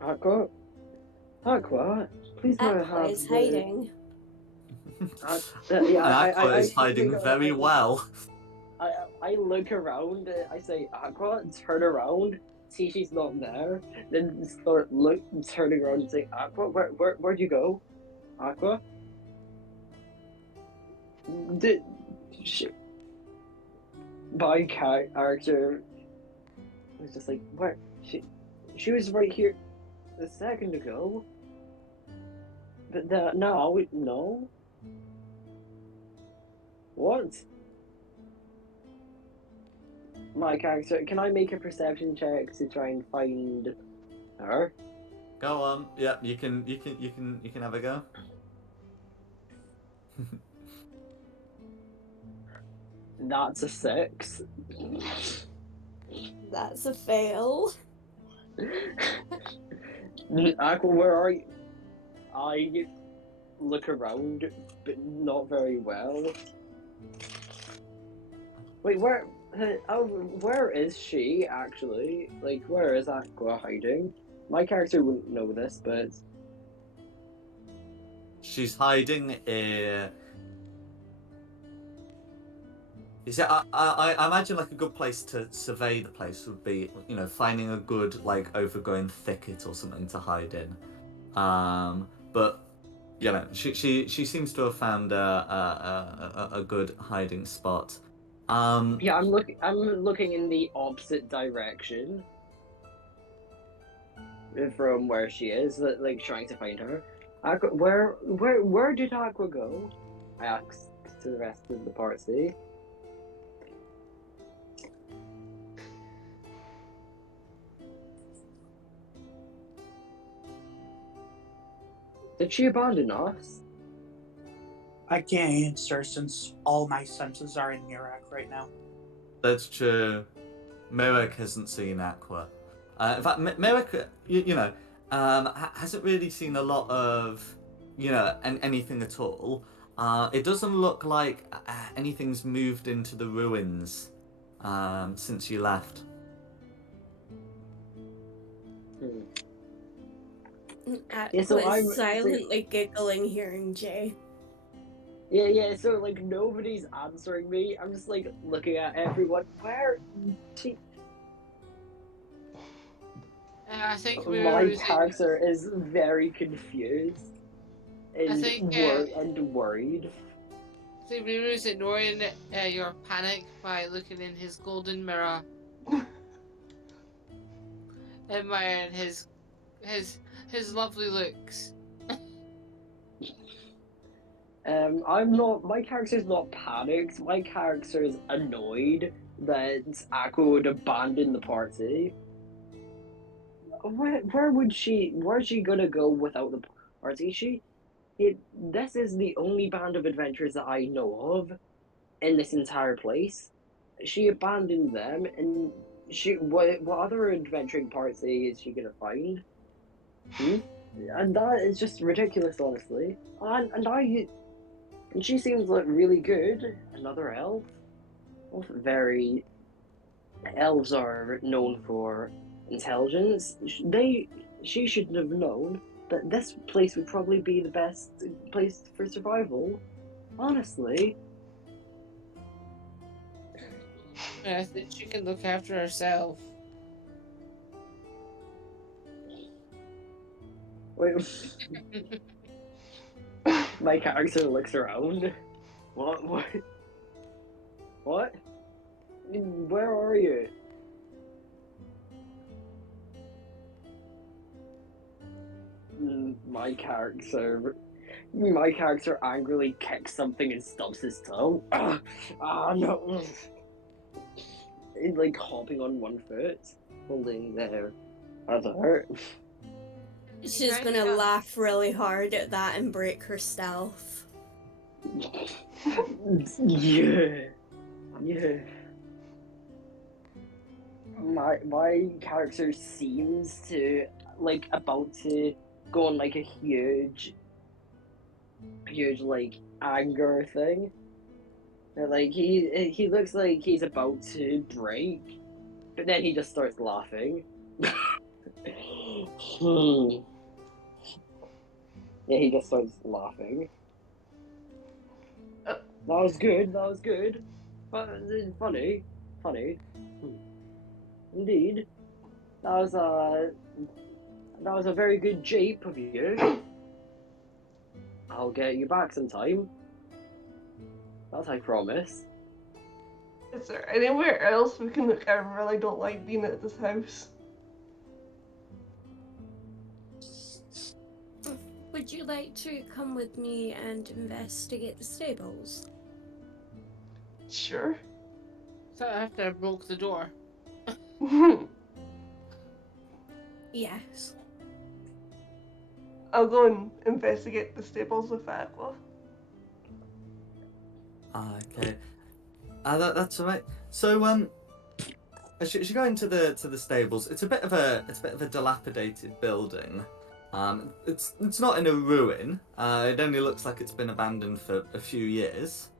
Aqua, Aqua, please may I Aqua have is the. hiding. Yeah, And Aqua is I hiding look, very well. I look around. I say, Aqua, turn around. See, she's not there. Then start turning around and say, Aqua, where'd you go? Aqua. Did she, my character was just like, where she was right here a second ago. But no. What? My character, can I make a perception check to try and find her? Go on. Yeah, you can have a go. That's a 6. That's a fail. Aqua, where are you? I look around, but not very well. Wait, where is she actually? Like, where is Aqua hiding? My character wouldn't know this, but She's hiding. You see, I imagine like a good place to survey the place would be, finding a good like overgrown thicket or something to hide in. But she seems to have found a good hiding spot. yeah, I'm looking in the opposite direction from where she is, like trying to find her. Aqua, where did Aqua go? I asked to the rest of the party. Did she abandon us? I can't answer since all my senses are in Mirak right now. That's true. Mirek hasn't seen Aqua. In fact, Mirek, hasn't really seen a lot of, anything at all. It doesn't look like anything's moved into the ruins since you left. Aqua so is silently giggling hearing Jay. Yeah, so like nobody's answering me. I'm just like looking at everyone. Where she I think we my were character is very confused and worried. I think we was ignoring your panic by looking in his golden mirror, admiring his lovely looks. I'm not. My character's not panicked. My character is annoyed that Aqua would abandon the party. Where's she gonna go without the party? This is the only band of adventurers that I know of in this entire place. She abandoned them, and what other adventuring party is she gonna find? And that is just ridiculous, honestly. And she seems like really good. Another elf. Very elves are known for intelligence. She should have known that this place would probably be the best place for survival. Honestly. I think she can look after herself. Wait. My character looks around. What? What? Where are you? My character angrily kicks something and stubs his toe. No! He's like hopping on one foot, holding their other. She's gonna laugh really hard at that and break her stealth. Yeah. My character seems to like about to go on like a huge like anger thing. Like he looks like he's about to break, but then he just starts laughing. Yeah, he just starts laughing. That was good. But funny. Indeed. That was a very good jape of you. I'll get you back sometime. That I promise. Is there anywhere else we can look? I really don't like being at this house. Would you like to come with me and investigate the stables? Sure. So after I broke the door. Yes. I'll go and investigate the stables with Aqua. Okay. That's all right. So as you go into the stables, it's a bit of a dilapidated building. It's not in a ruin. It only looks like it's been abandoned for a few years.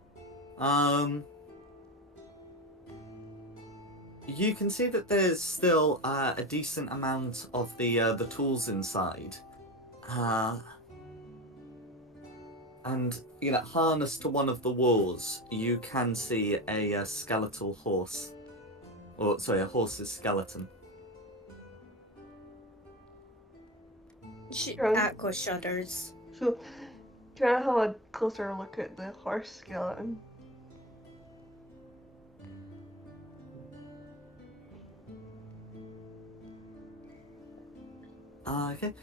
You can see that there's still a decent amount of the tools inside. And harnessed to one of the walls, you can see a skeletal horse. Or, sorry, a horse's skeleton. Aqua shudders. So, can I have a closer look at the horse skeleton? Okay.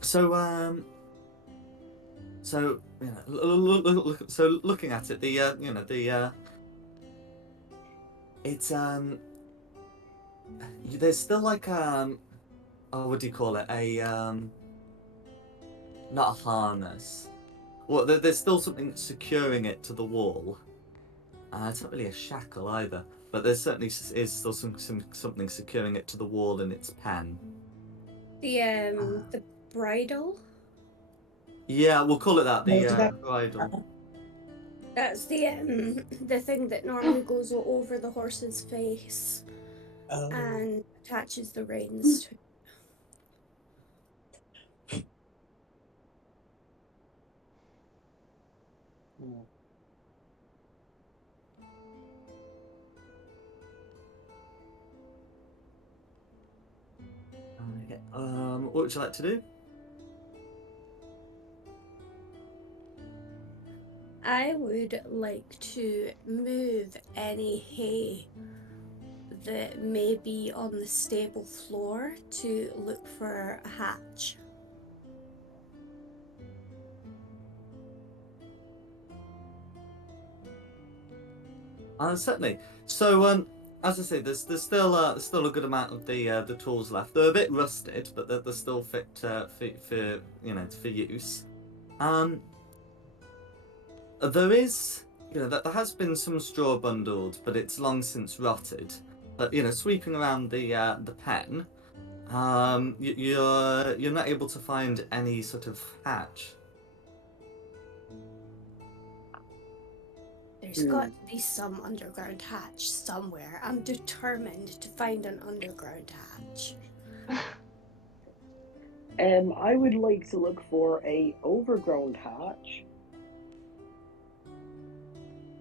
So, looking at it, it's there's still like what do you call it? Not a harness. Well, there's still something securing it to the wall. It's not really a shackle either, but there certainly is still something securing it to the wall in its pen. The bridle? Yeah, we'll call it that. The bridle. That's the thing that normally goes over the horse's face and attaches the reins to. Okay. What would you like to do? I would like to move any hay that may be on the stable floor to look for a hatch. Certainly. So, as I say, there's still a good amount of the tools left. They're a bit rusted, but they're still fit for use. There is, there has been some straw bundled, but it's long since rotted. But sweeping around the pen, you're not able to find any sort of hatch. There's got to be some underground hatch somewhere. I'm determined to find an underground hatch. I would like to look for a overground hatch.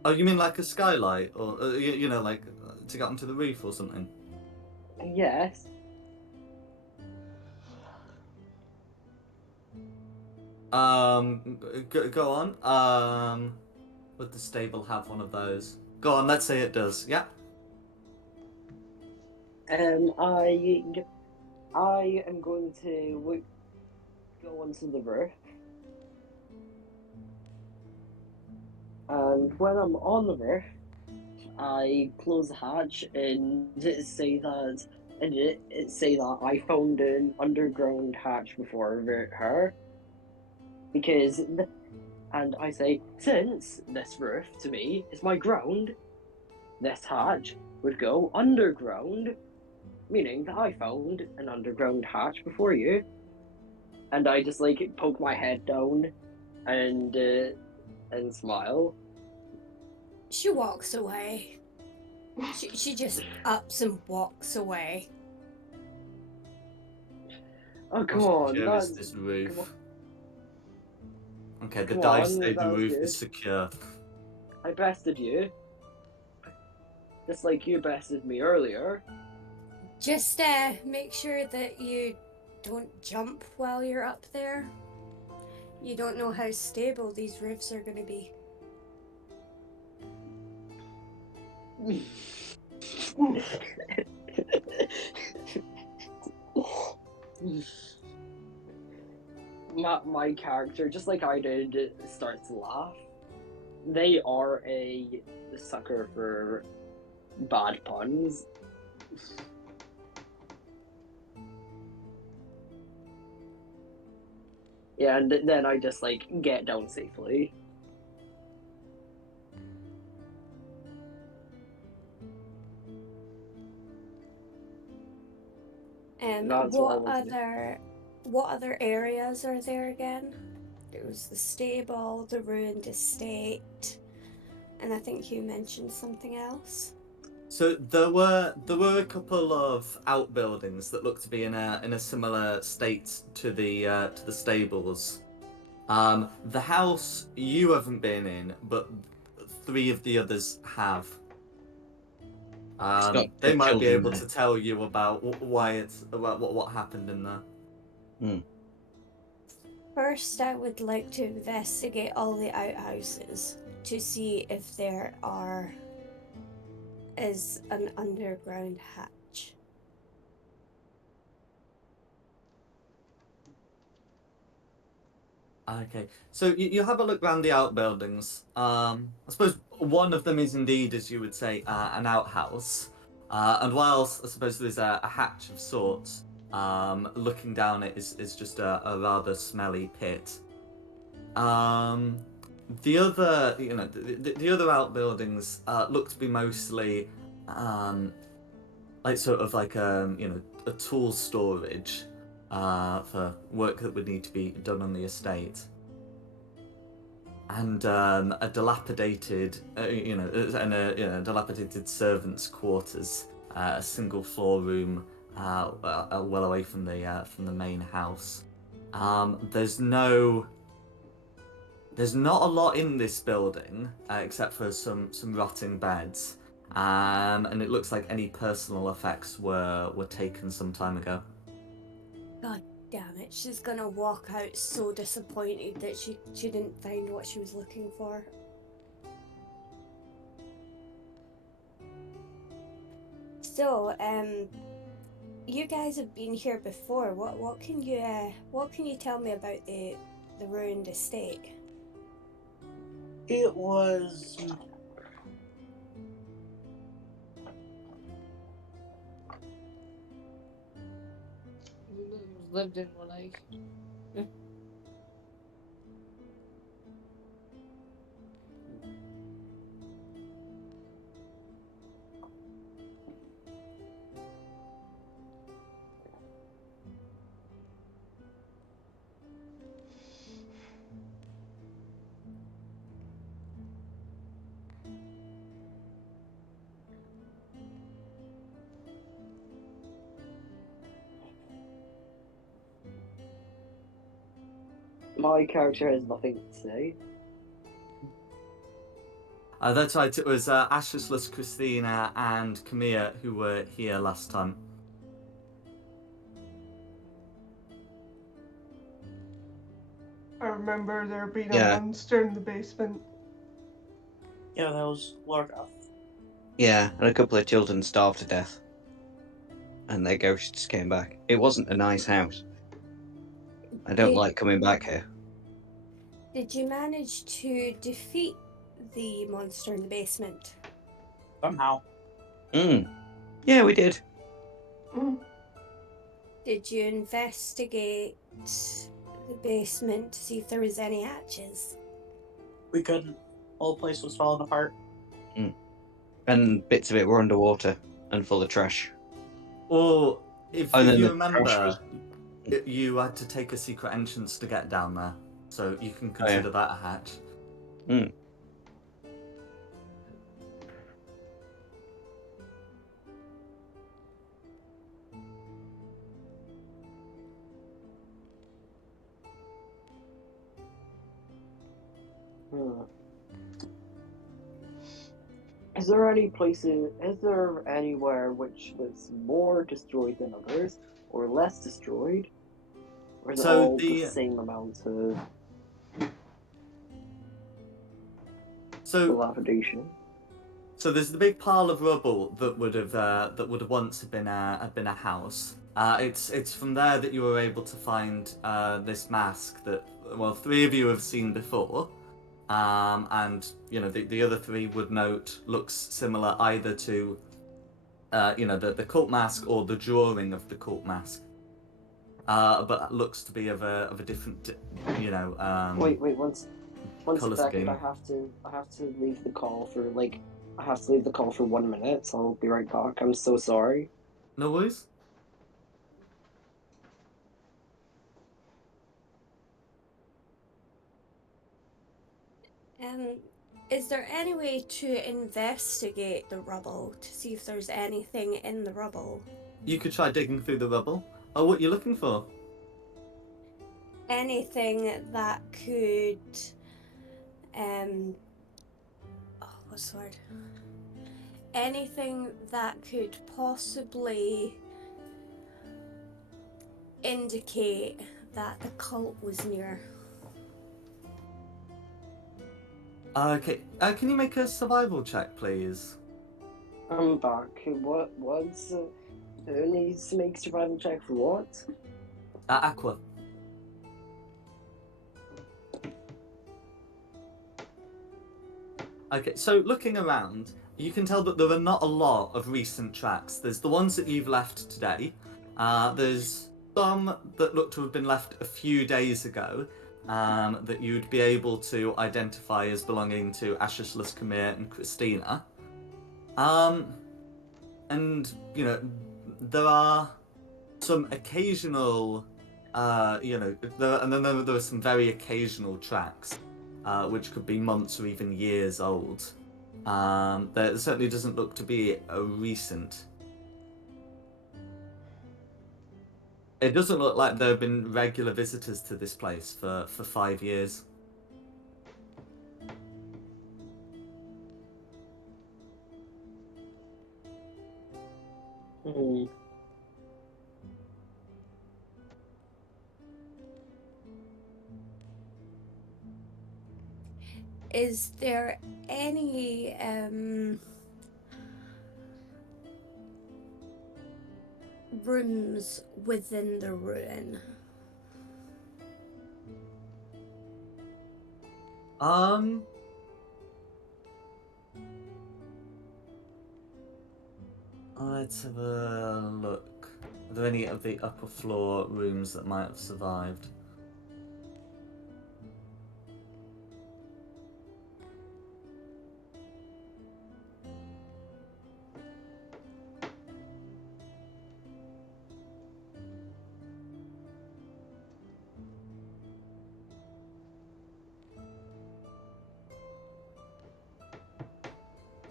Oh, you mean like a skylight, or like to get onto the roof or something? Yes. Go on. Would the stable have one of those? Go on. Let's say it does. Yeah. I am going to go onto the roof, and when I'm on the roof, I close the hatch and say that I found an underground hatch before her because and I say since this roof to me is my ground, this hatch would go underground, meaning that I found an underground hatch before you. And I just like poke my head down and smile. She walks away. She just ups and walks away. Oh come How on, secure is that's this roof? Okay, the come dice on, say the that was roof good. is secure. I bested you, just like you bested me earlier. Just make sure that you don't jump while you're up there. You don't know how stable these roofs are going to be. My character, just like I did, starts to laugh. They are a sucker for bad puns. Yeah, and then I just like get down safely. That's what I want to do. What other areas are there again? There was the stable, the ruined estate, and I think you mentioned something else. So there were a couple of outbuildings that looked to be in a similar state to the stables. The house you haven't been in, but 3 of the others have. got They might be children able there. to tell you about why it's about what happened in there. First, I would like to investigate all the outhouses to see if there is an underground hatch. Okay, so you have a look around the outbuildings. I suppose one of them is indeed, as you would say, an outhouse. And whilst I suppose there's a hatch of sorts, looking down it is just a rather smelly pit. The other, the other outbuildings look to be mostly, like sort of like a tool storage, for work that would need to be done on the estate, and a dilapidated, dilapidated servants' quarters, a single floor room, well away from the main house. There's not a lot in this building, except for some rotting beds, and it looks like any personal effects were taken some time ago. God damn it, she's gonna walk out so disappointed that she didn't find what she was looking for. So, you guys have been here before. What can you tell me about the ruined estate? It was lived in more like. My character has nothing to say. That's right, it was Ashless, Christina, and Camilla who were here last time. I remember there being a Yeah. monster in the basement. Yeah, that was Laura. Yeah, and a couple of children starved to death. And their ghosts came back. It wasn't a nice house. I don't Did, like coming back here. did you manage to defeat the monster in the basement? Somehow. Yeah, we did. Mm. Did you investigate the basement to see if there was any hatches? We couldn't. Whole place was falling apart. And bits of it were underwater and full of trash. Or if And then you the trash was. remember, you had to take a secret entrance to get down there, so you can Oh, consider that a hatch. yeah. Hmm. Is there any places? Is there anywhere which was more destroyed than others, or less destroyed, or is it So all the same amount of dilapidation? So there's the big pile of rubble that would have once been a house. It's from there that you were able to find this mask that, well, three of you have seen before, and you know the other three would note looks similar either to the cult mask or the drawing of the cult mask, but looks to be of a different Wait, one color second. scheme. I have to leave the call for I have to leave the call for 1 minute, so I'll be right back. I'm so sorry. No worries. Um, is there any way to investigate the rubble to see if there's anything in the rubble? You could try digging through the rubble. Oh, what you looking for? Anything that could, what's the word? Anything that could possibly indicate that the cult was near. Okay. Can you make a survival check, please? I'm back. What's who needs to make survival check for what? Aqua. Okay, so looking around, you can tell that there are not a lot of recent tracks. There's the ones that you've left today. There's some that look to have been left a few days ago, that you'd be able to identify as belonging to Ashes Luskamir and Christina. And, you know, there are some occasional, and then there are some very occasional tracks, which could be months or even years old. There certainly doesn't look to be a recent. It doesn't look like there have been regular visitors to this place for 5 years. Hmm. Is there any rooms within the ruin? Let's have a look. Are there any of the upper floor rooms that might have survived?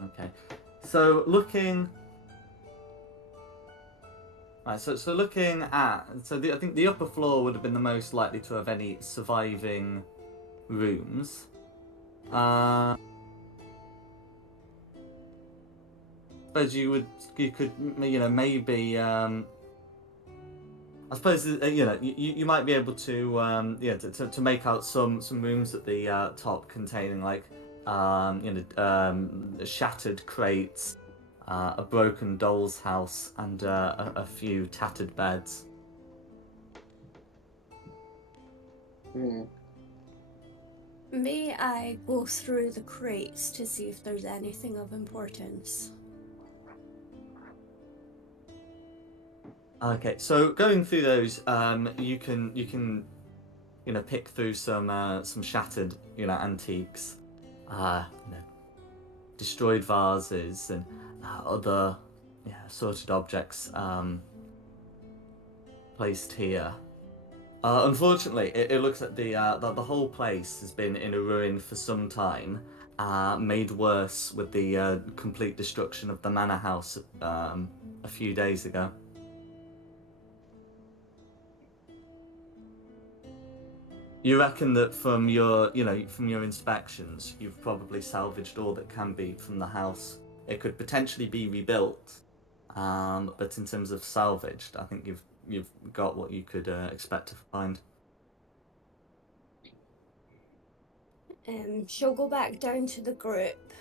Okay, so looking. Right, so looking at, I think the upper floor would have been the most likely to have any surviving rooms. Suppose you could maybe I suppose you might be able to to make out some rooms at the top containing like shattered crates, a broken doll's house, and a few tattered beds. Hmm. May I go through the crates to see if there's anything of importance? Okay, so going through those, you can pick through some shattered antiques, destroyed vases and other sorted objects placed here. Unfortunately, it looks like the whole place has been in a ruin for some time, made worse with the complete destruction of the manor house a few days ago. You reckon that from your inspections, you've probably salvaged all that can be from the house. It could potentially be rebuilt, but in terms of salvaged, I think you've got what you could expect to find. She'll go back down to the group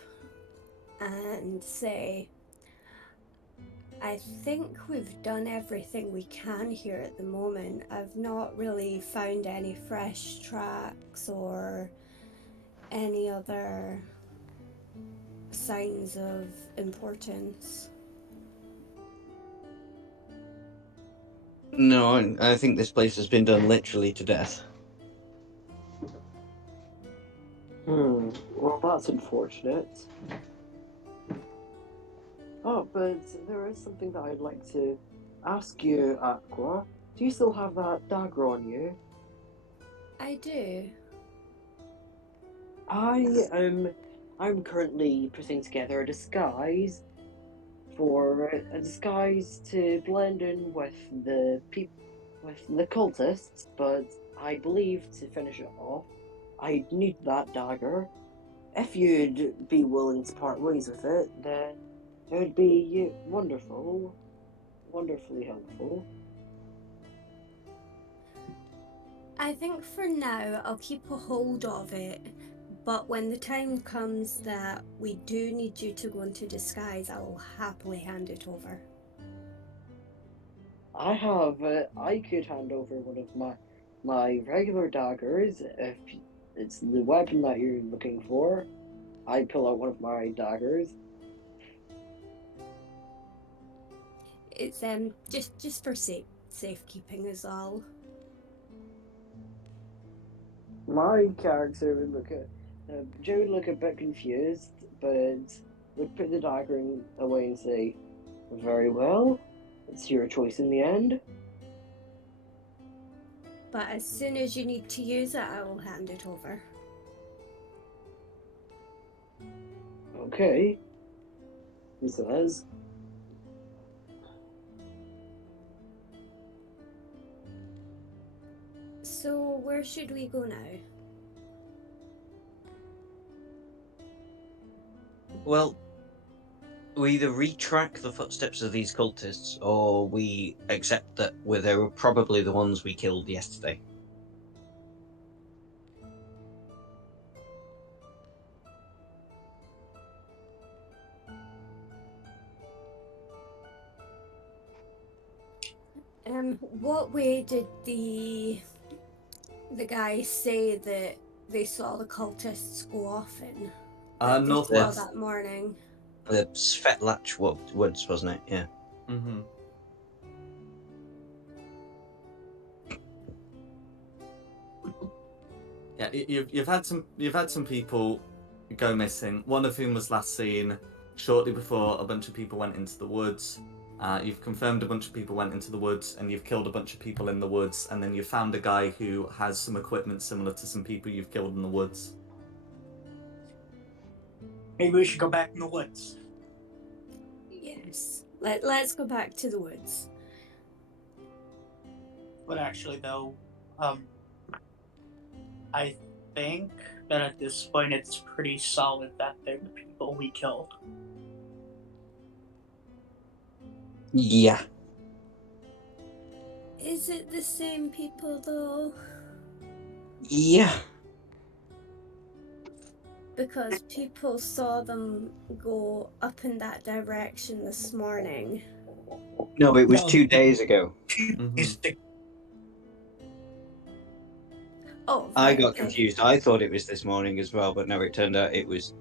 and say, I think we've done everything we can here at the moment. I've not really found any fresh tracks or any other signs of importance. No, I think this place has been done literally to death. Well, that's unfortunate. Oh, but there is something that I'd like to ask you, Aqua. Do you still have that dagger on you? I do. I'm currently putting together a disguise to blend in with with the cultists, but I believe to finish it off, I need that dagger. If you'd be willing to part ways with it, then it would be wonderful, wonderfully helpful. I think for now I'll keep a hold of it, but when the time comes that we do need you to go into disguise, I will happily hand it over. I could hand over one of my regular daggers if it's the weapon that you're looking for. I pull out one of my daggers. It's just for safekeeping is all. My character would Joe would look a bit confused, but would put the dagger away and say, "Very well, it's your choice in the end." But as soon as you need to use it, I will hand it over. Okay, he says. So where should we go now? Well, we either retrack the footsteps of these cultists, or we accept that they were probably the ones we killed yesterday. What way did the guys say that they saw the cultists go off in? That they saw Northwest. that morning. The Svetlatch woods, wasn't it? Yeah. Mm-hmm. Yeah, you've had some people go missing. One of whom was last seen shortly before a bunch of people went into the woods. You've confirmed a bunch of people went into the woods, and you've killed a bunch of people in the woods, and then you found a guy who has some equipment similar to some people you've killed in the woods. Maybe we should go back in the woods. Yes. Let's go back to the woods. But actually, though, I think that at this point it's pretty solid that they're the people we killed. Yeah. Is it the same people though? Yeah. Because people saw them go up in that direction this morning. No, it was No. 2 days ago. Mhm. Oh, I right, got okay. confused. I thought it was this morning as well, but no, it turned out it was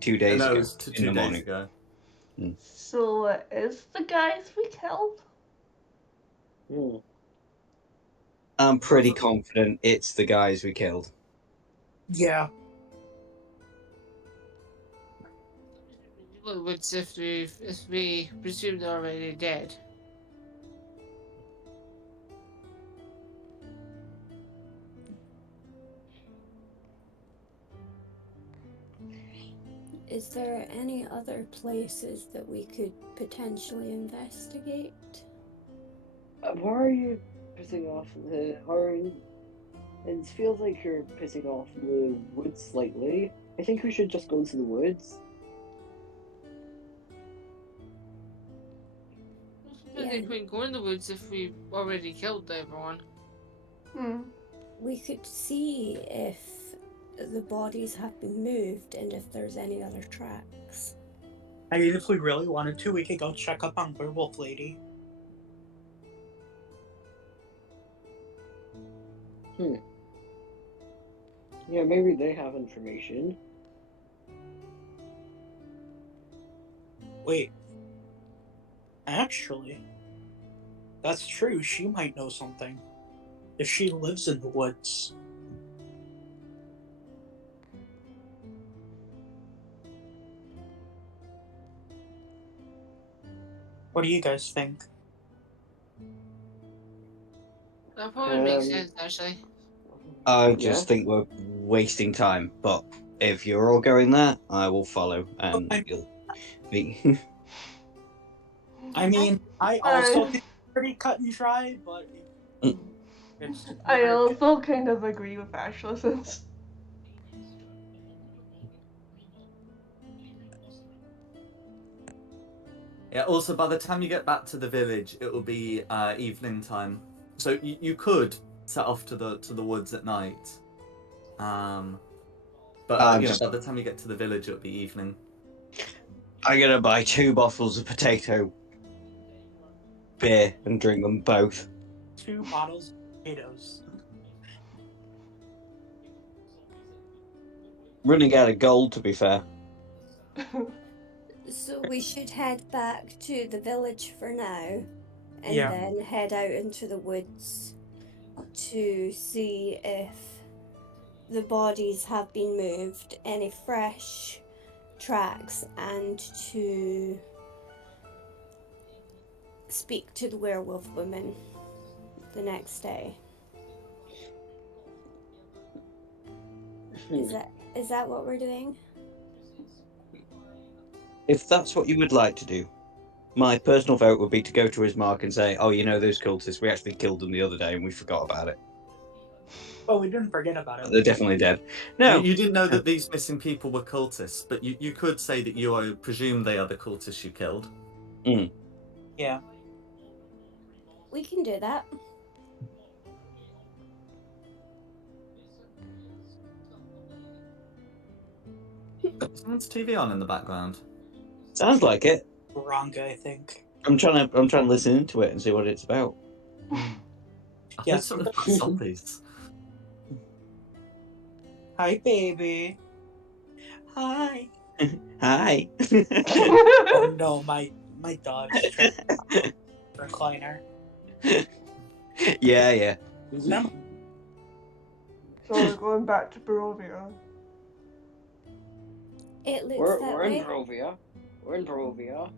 2 days No, it ago was in two the days morning. ago. So is the guys we killed? Hmm. I'm pretty confident it's the guys we killed. Yeah. What would if we presume they're already dead? Is there any other places that we could potentially investigate? Why are you pissing off the Orange? It feels like you're pissing off the woods slightly. I think we should just go to the woods. What's Yeah. the point going to the woods if we've already killed everyone? We could see if the bodies have been moved and if there's any other tracks. I mean, if we really wanted to, we could go check up on Werewolf Lady. Yeah, maybe they have information. Wait. Actually, that's true. She might know something. If she lives in the woods. What do you guys think? That probably makes sense, actually. I Yeah. just think we're wasting time, but if you're all going there, I will follow, and I- you'll be. I mean, I also think it's pretty cut and dry, but it's I your opinion. also kind of agree with Ashley since Yeah, also, by the time you get back to the village, it will be evening time. So you could set off to the woods at night. But I'm you know, just. by the time you get to the village, it'll be evening. I'm gonna buy 2 bottles of potato beer and drink them both. 2 bottles of potatoes. Running out of gold, to be fair. So we should head back to the village for now and Yeah. then head out into the woods to see if the bodies have been moved, any fresh tracks, and to speak to the werewolf woman the next day. Is that what we're doing? If that's what you would like to do, my personal vote would be to go to his mark and say, "Oh, you know those cultists? We actually killed them the other day, and we forgot about it. But we didn't forget about it. They're definitely dead." You, No, you didn't know that these missing people were cultists, but you could say that you presume they are the cultists you killed. Yeah. We can do that. Someone's TV on in the background. sounds like it. Ranga, I think. I'm trying to listen into it and see what it's about. I Yeah, heard something about zombies. Hi, baby. Hi. Hi. Oh no, my dog's trying to recliner. Yeah. Them. so we're going back to Barovia. It looks We're that in way. Barovia. We're in Barovia.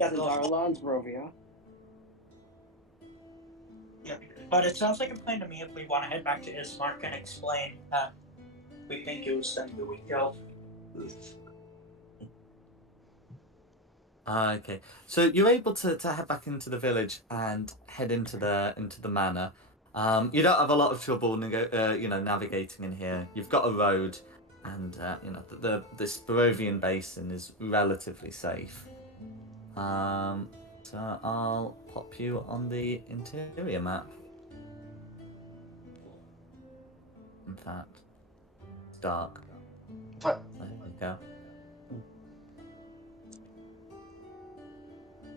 Yeah, This entire land's Barovia. yeah, but it sounds like a plan to me if we want to head back to Ismark and explain that we think it was them who we killed. Okay, so you're able to head back into the village and head into the manor. You don't have a lot of trouble, navigating in here. You've got a road, and this Barovian basin is relatively safe. I'll pop you on the interior map. In fact, it's dark. But There we go.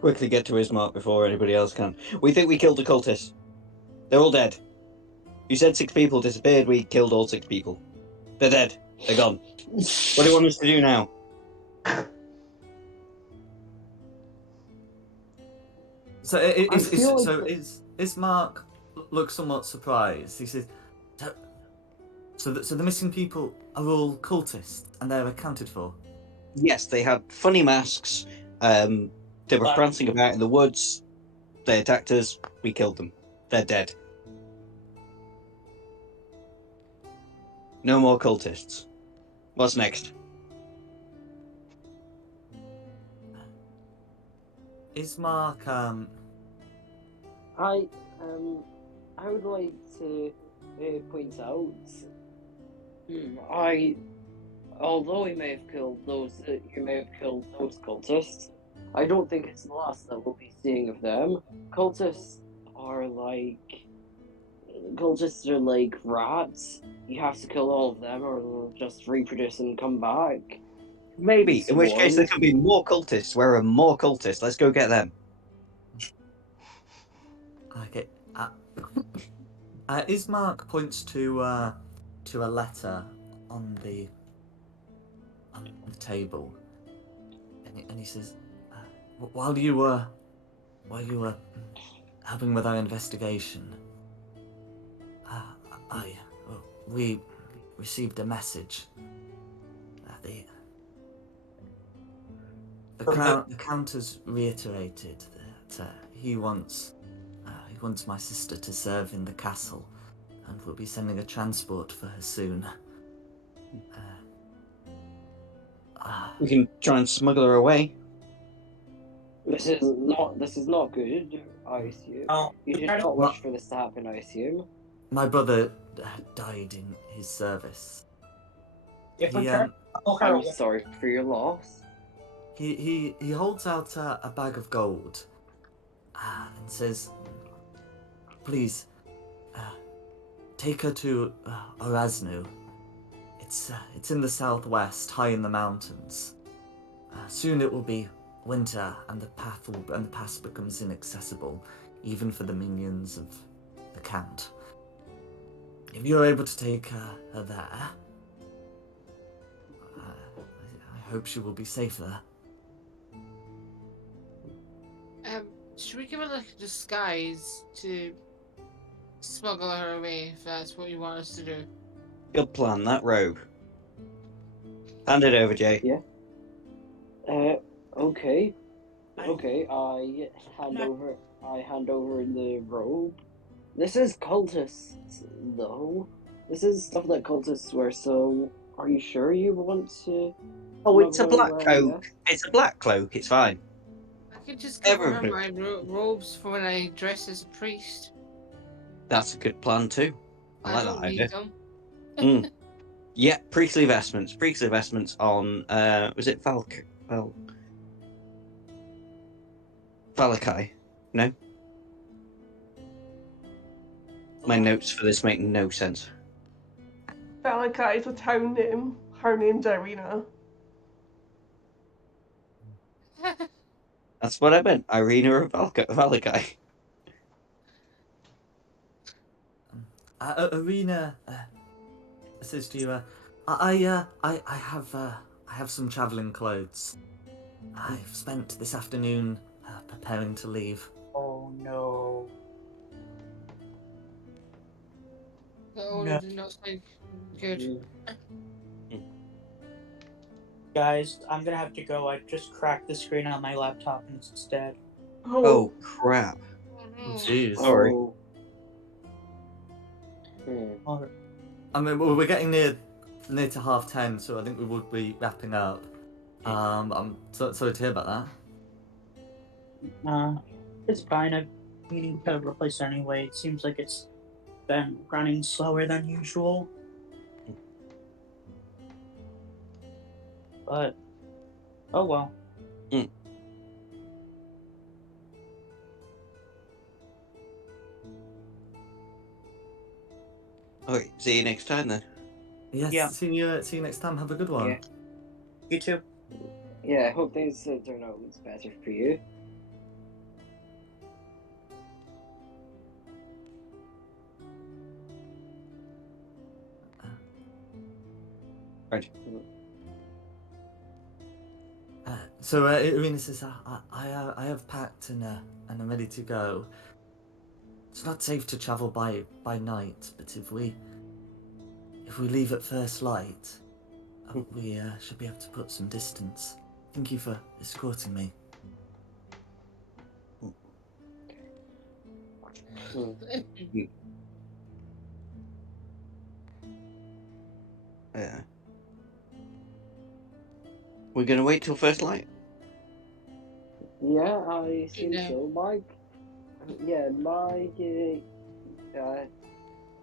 Quickly get to Ismark before anybody else can. We think we killed the cultists. They're all dead. You said 6 people disappeared. We killed all 6 people. They're dead. They're gone. What do you want us to do now? So I feel like Ismark looks somewhat surprised. He says, "So the missing people are all cultists, and they're accounted for." Yes, they had funny masks. They were prancing about in the woods. They attacked us. We killed them. They're dead. No more cultists. What's next? Ismark, I I would like to point out, although you may have killed those cultists, I don't think it's the last that we'll be seeing of them. Cultists are like cultists are like rats. You have to kill all of them, or they'll just reproduce and come back. Maybe. In which case, there Swarmed. can be more cultists. Where are more cultists? Let's go get them. okay. Ismark points to a letter on the table, and he says, while you were helping with our investigation, we received a message. The Count has reiterated that he wants my sister to serve in the castle, and we'll be sending a transport for her soon. We can try and smuggle her away. This is not good. I assume you did not wish for this to happen. I assume. My brother died in his service. I'm sorry for your loss. He holds out a bag of gold and says, "Please, take her to Oraznu. It's in the southwest, high in the mountains. Soon it will be winter, and the pass becomes inaccessible, even for the minions of the Count. If you're able to take her there, I hope she will be safe there." Should we give her like a disguise to smuggle her away if that's what you want us to do? Good plan, that rogue. Hand it over, Jay. Yeah. Okay. Okay. I hand over the robe. This is cultists, though. This is stuff that cultists wear. So, are you sure you want to? Oh, it's a smuggle black away? cloak. It's a black cloak. It's fine. I could just give her Everyone. my robes for when I dress as a priest. That's a good plan too. I like don't that need idea. them. Yeah, priestly vestments. Priestly vestments on. Was it Valakai? No. My notes for this make no sense. Valakai is a town name. Her name's Irina. That's what I meant. Irina of Valakai. Arena says to you, I have some travelling clothes. I've spent this afternoon preparing to leave. Oh no. Oh, No. did not sound good. Guys, I'm gonna have to go. I just cracked the screen on my laptop and it's dead. Oh crap! Oh, Jeez. Sorry. I mean, we're getting near to 10:30, so I think we would be wrapping up. I'm sorry to hear about that. It's fine. I'm meaning to replace it anyway. It seems like it's been running slower than usual. But, oh well. Okay, see you next time then. Yes, Yeah. see you next time. Have a good one. Yeah. You too. Yeah, I hope things turn out better for you. Right. So Irina says, I have packed and I'm ready to go. It's not safe to travel by night, but if we leave at first light, we should be able to put some distance. Thank you for escorting me. Yeah. We're gonna wait till first light. Yeah, I You assume know. so. My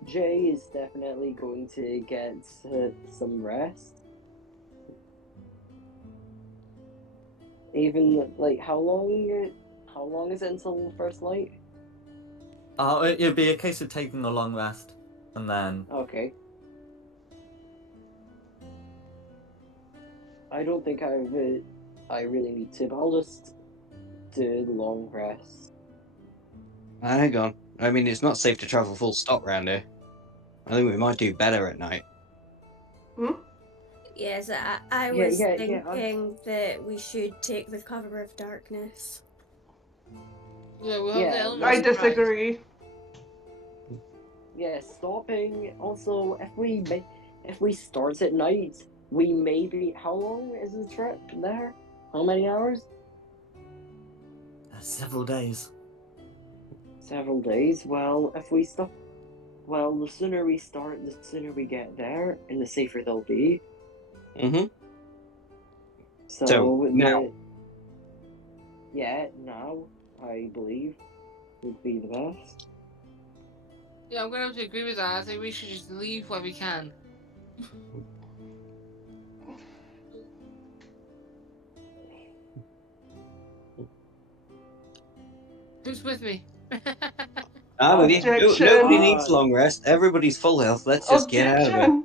Jay is definitely going to get some rest. Even like how long is it until first light? It'd be a case of taking a long rest, and then Okay. I don't think I really need to, but I'll just do the long rest. Hang on. I mean, it's not safe to travel full stop round here. I think we might do better at night. Yes, I Yeah, was yeah, thinking that we should take the cover of darkness. Yeah, we'll have the Yeah, element I of surprise. disagree. yeah. Stopping. Also, if we start at night, we maybe. How long is the trip there? How many hours? several days. Several days. Well, if we stop. Well, the sooner we start, the sooner we get there, and the safer they'll be. Mm-hmm. So now, now I believe would be the best. Yeah, I'm gonna have to agree with that. I think we should just leave while we can. Who's with me? I'm with you. Nobody Objection. needs long rest. Everybody's full health. Let's just get out of here.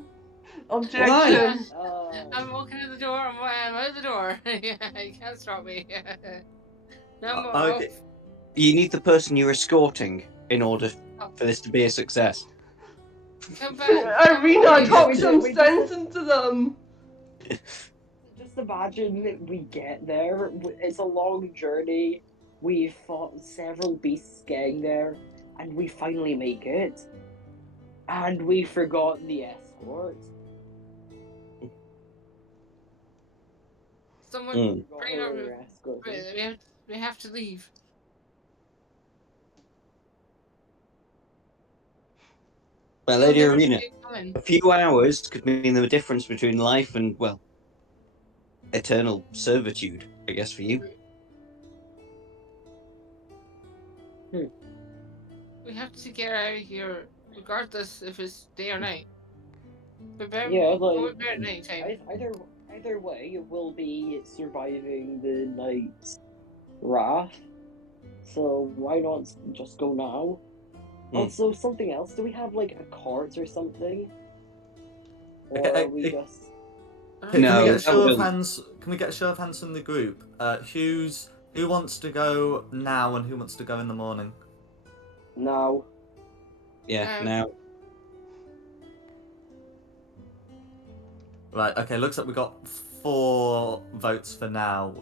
Objection. Objection. I'm walking in the door. I'm out the door. Yeah, you can't stop me. No more. Okay. You need the person you're escorting in order for this to be a success. Come back. Come Irina, back. talk we some just sense into them. just imagine that we get there. It's a long journey. We've fought several beasts getting there, and we finally make it. And we forgot the escort. Someone Mm. bring our. Our escort. We have to leave. Well, You'll Lady never Arena, see it coming. a few hours could mean the difference between life and, well, eternal servitude, I guess, for you. We have to get out of here, regardless if it's day or night. But Yeah, go like to bed at night time. either way, we'll be surviving the night's wrath. So why not just go now? Also, something else. Do we have like a cart or something? Or are we just? Can we No, get a that show of will- hands? Can we get a show of hands from the group? Who wants to go now and who wants to go in the morning? No. Yeah, Um, now. Right. Okay. Looks like we got 4 votes for now.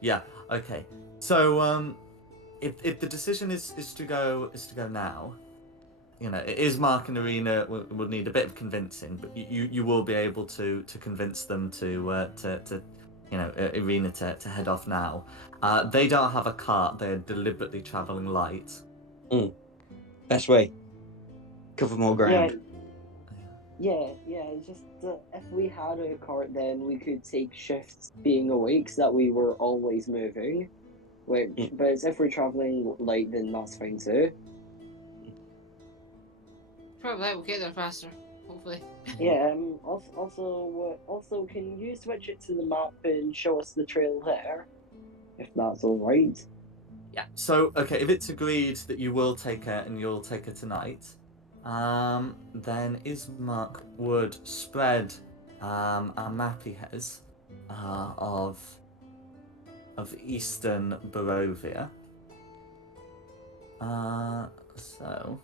Yeah. Okay. So if the decision is to go now, you know, it is Mark and Arena will need a bit of convincing, but you will be able to convince them to you know, Arena to head off now. They don't have a cart. They're deliberately traveling light. Best way. Cover more ground. Yeah. It's just if we had a cart, then we could take shifts being awake, so that we were always moving. But if we're traveling light, then that's fine too. probably we'll get there faster. Hopefully. Yeah. Also, can you switch it to the map and show us the trail there, if that's all right? Yeah. So okay, if it's agreed that you will take her and you'll take her tonight, then Ismark would spread a map he has of Eastern Barovia. So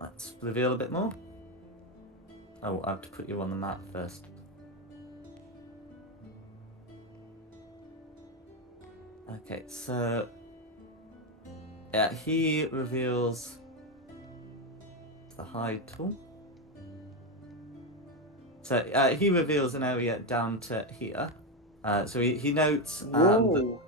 let's reveal a bit more. Oh, I have to put you on the map first. Okay, so yeah, he reveals the hide tool. So he reveals an area down to here. So he notes Whoa.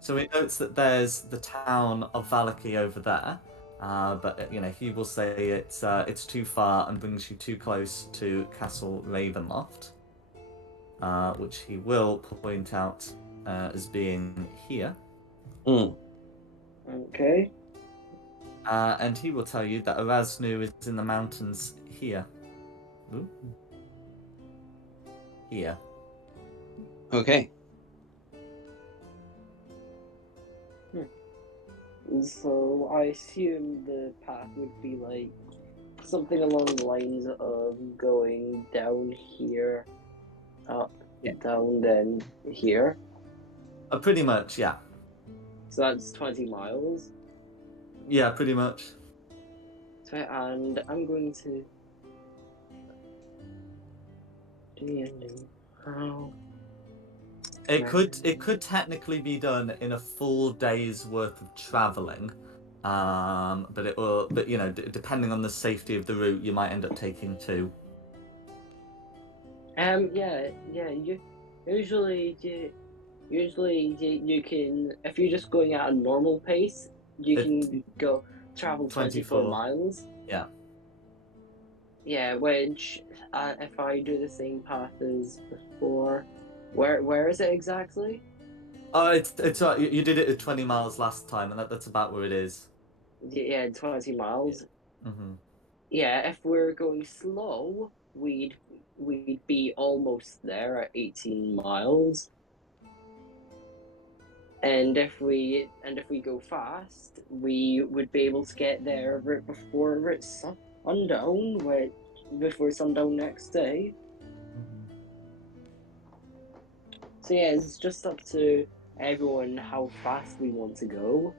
so he notes that there's the town of Valaki over there. But he will say it's too far and brings you too close to Castle Ravenloft, which he will point out as being here. Okay. And he will tell you that Erasnu is in the mountains here. Ooh. Here. Okay. So I assume the path would be like something along the lines of going down here, up, down, then here. Pretty much, yeah. So that's 20 miles. Yeah, pretty much. So, and I'm going to. How? It could technically be done in a full day's worth of traveling, but it will. But depending on the safety of the route, you might end up taking 2. Yeah. Usually you can, if you're just going at a normal pace, you can go travel 24 miles. Yeah. Yeah, which if I do the same path as before, where is it exactly? Oh, it's you did it at 20 miles last time, and that's about where it is. Yeah, 20 miles. Mm-hmm. Yeah, if we're going slow, we'd be almost there at 18 miles. And if we go fast, we would be able to get there right before it's sundown, before sundown next day. So yeah, it's just up to everyone how fast we want to go.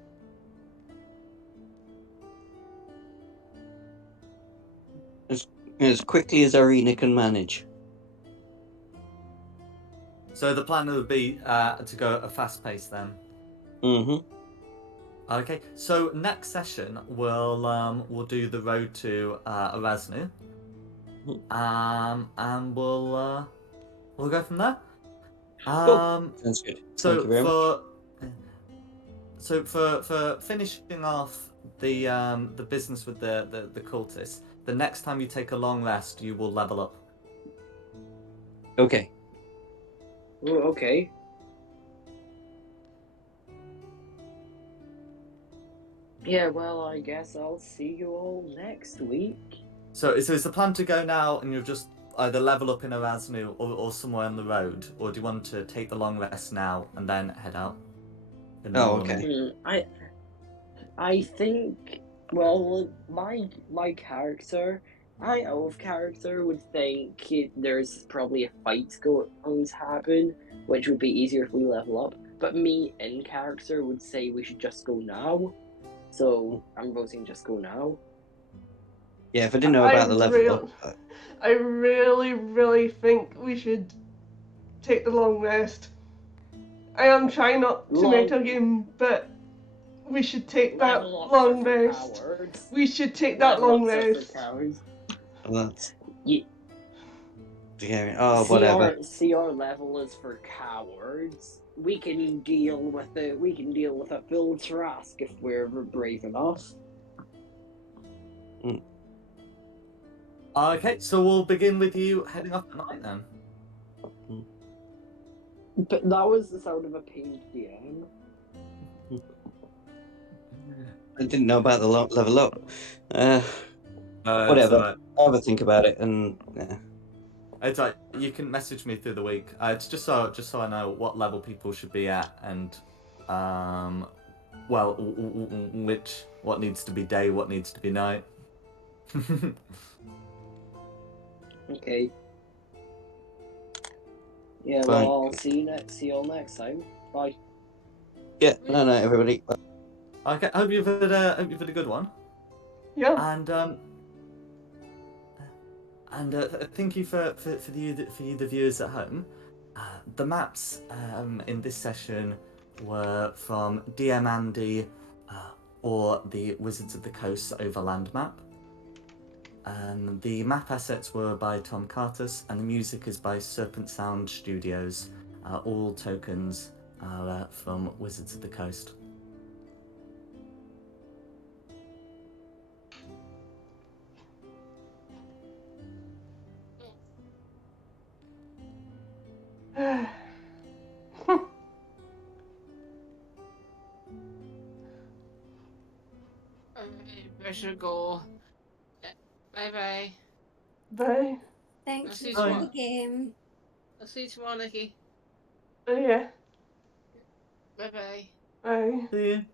As quickly as Arena can manage. So the plan would be to go at a fast pace then. Mm-hmm. Okay, so next session we'll do the road to Erasnu, and we'll go from there. Sounds good. So Thank you very much. So for finishing off the business with the cultists, the next time you take a long rest, you will level up. Okay. Oh, okay. Yeah, well, I guess I'll see you all next week. So is the plan to go now and you'll just either level up in Erasmu or somewhere on the road, or do you want to take the long rest now and then head out in the morning? Okay. I think, well, my character, my elf character would think there's probably a fight going to happen, which would be easier if we level up. But me in character would say we should just go now. So I'm voting just go now. Yeah, if I didn't know about the level up. I really, really think we should take the long rest. I am trying not to metagame, but we should take that long rest. Cowards. We should take that long rest. That's... Yeah. Oh, whatever. CR level is for cowards. We can deal with it. We can deal with a full Trask if we're brave enough. Okay, so we'll begin with you heading off at night then. But that was the sound of a paid DM. I didn't know about the level up. Whatever. Right. I'll have a think about it and. It's like you can message me through the week. It's just so I know what level people should be at, and well, what needs to be day, what needs to be night. Okay. Yeah, Fine. well, I'll see you all next time. Bye. Yeah, no, everybody. Okay, hope you've had a good one, Yeah. and thank you for the viewers at home. The maps in this session were from DM Andy or the Wizards of the Coast Overland map. The map assets were by Tom Cartus, and the music is by Serpent Sound Studios. All tokens are from Wizards of the Coast. I should go. Bye bye. Bye. Thank I'll you see you for tomorrow. the game. I'll see you tomorrow, Nikki. Yeah. Bye bye. Bye. See you.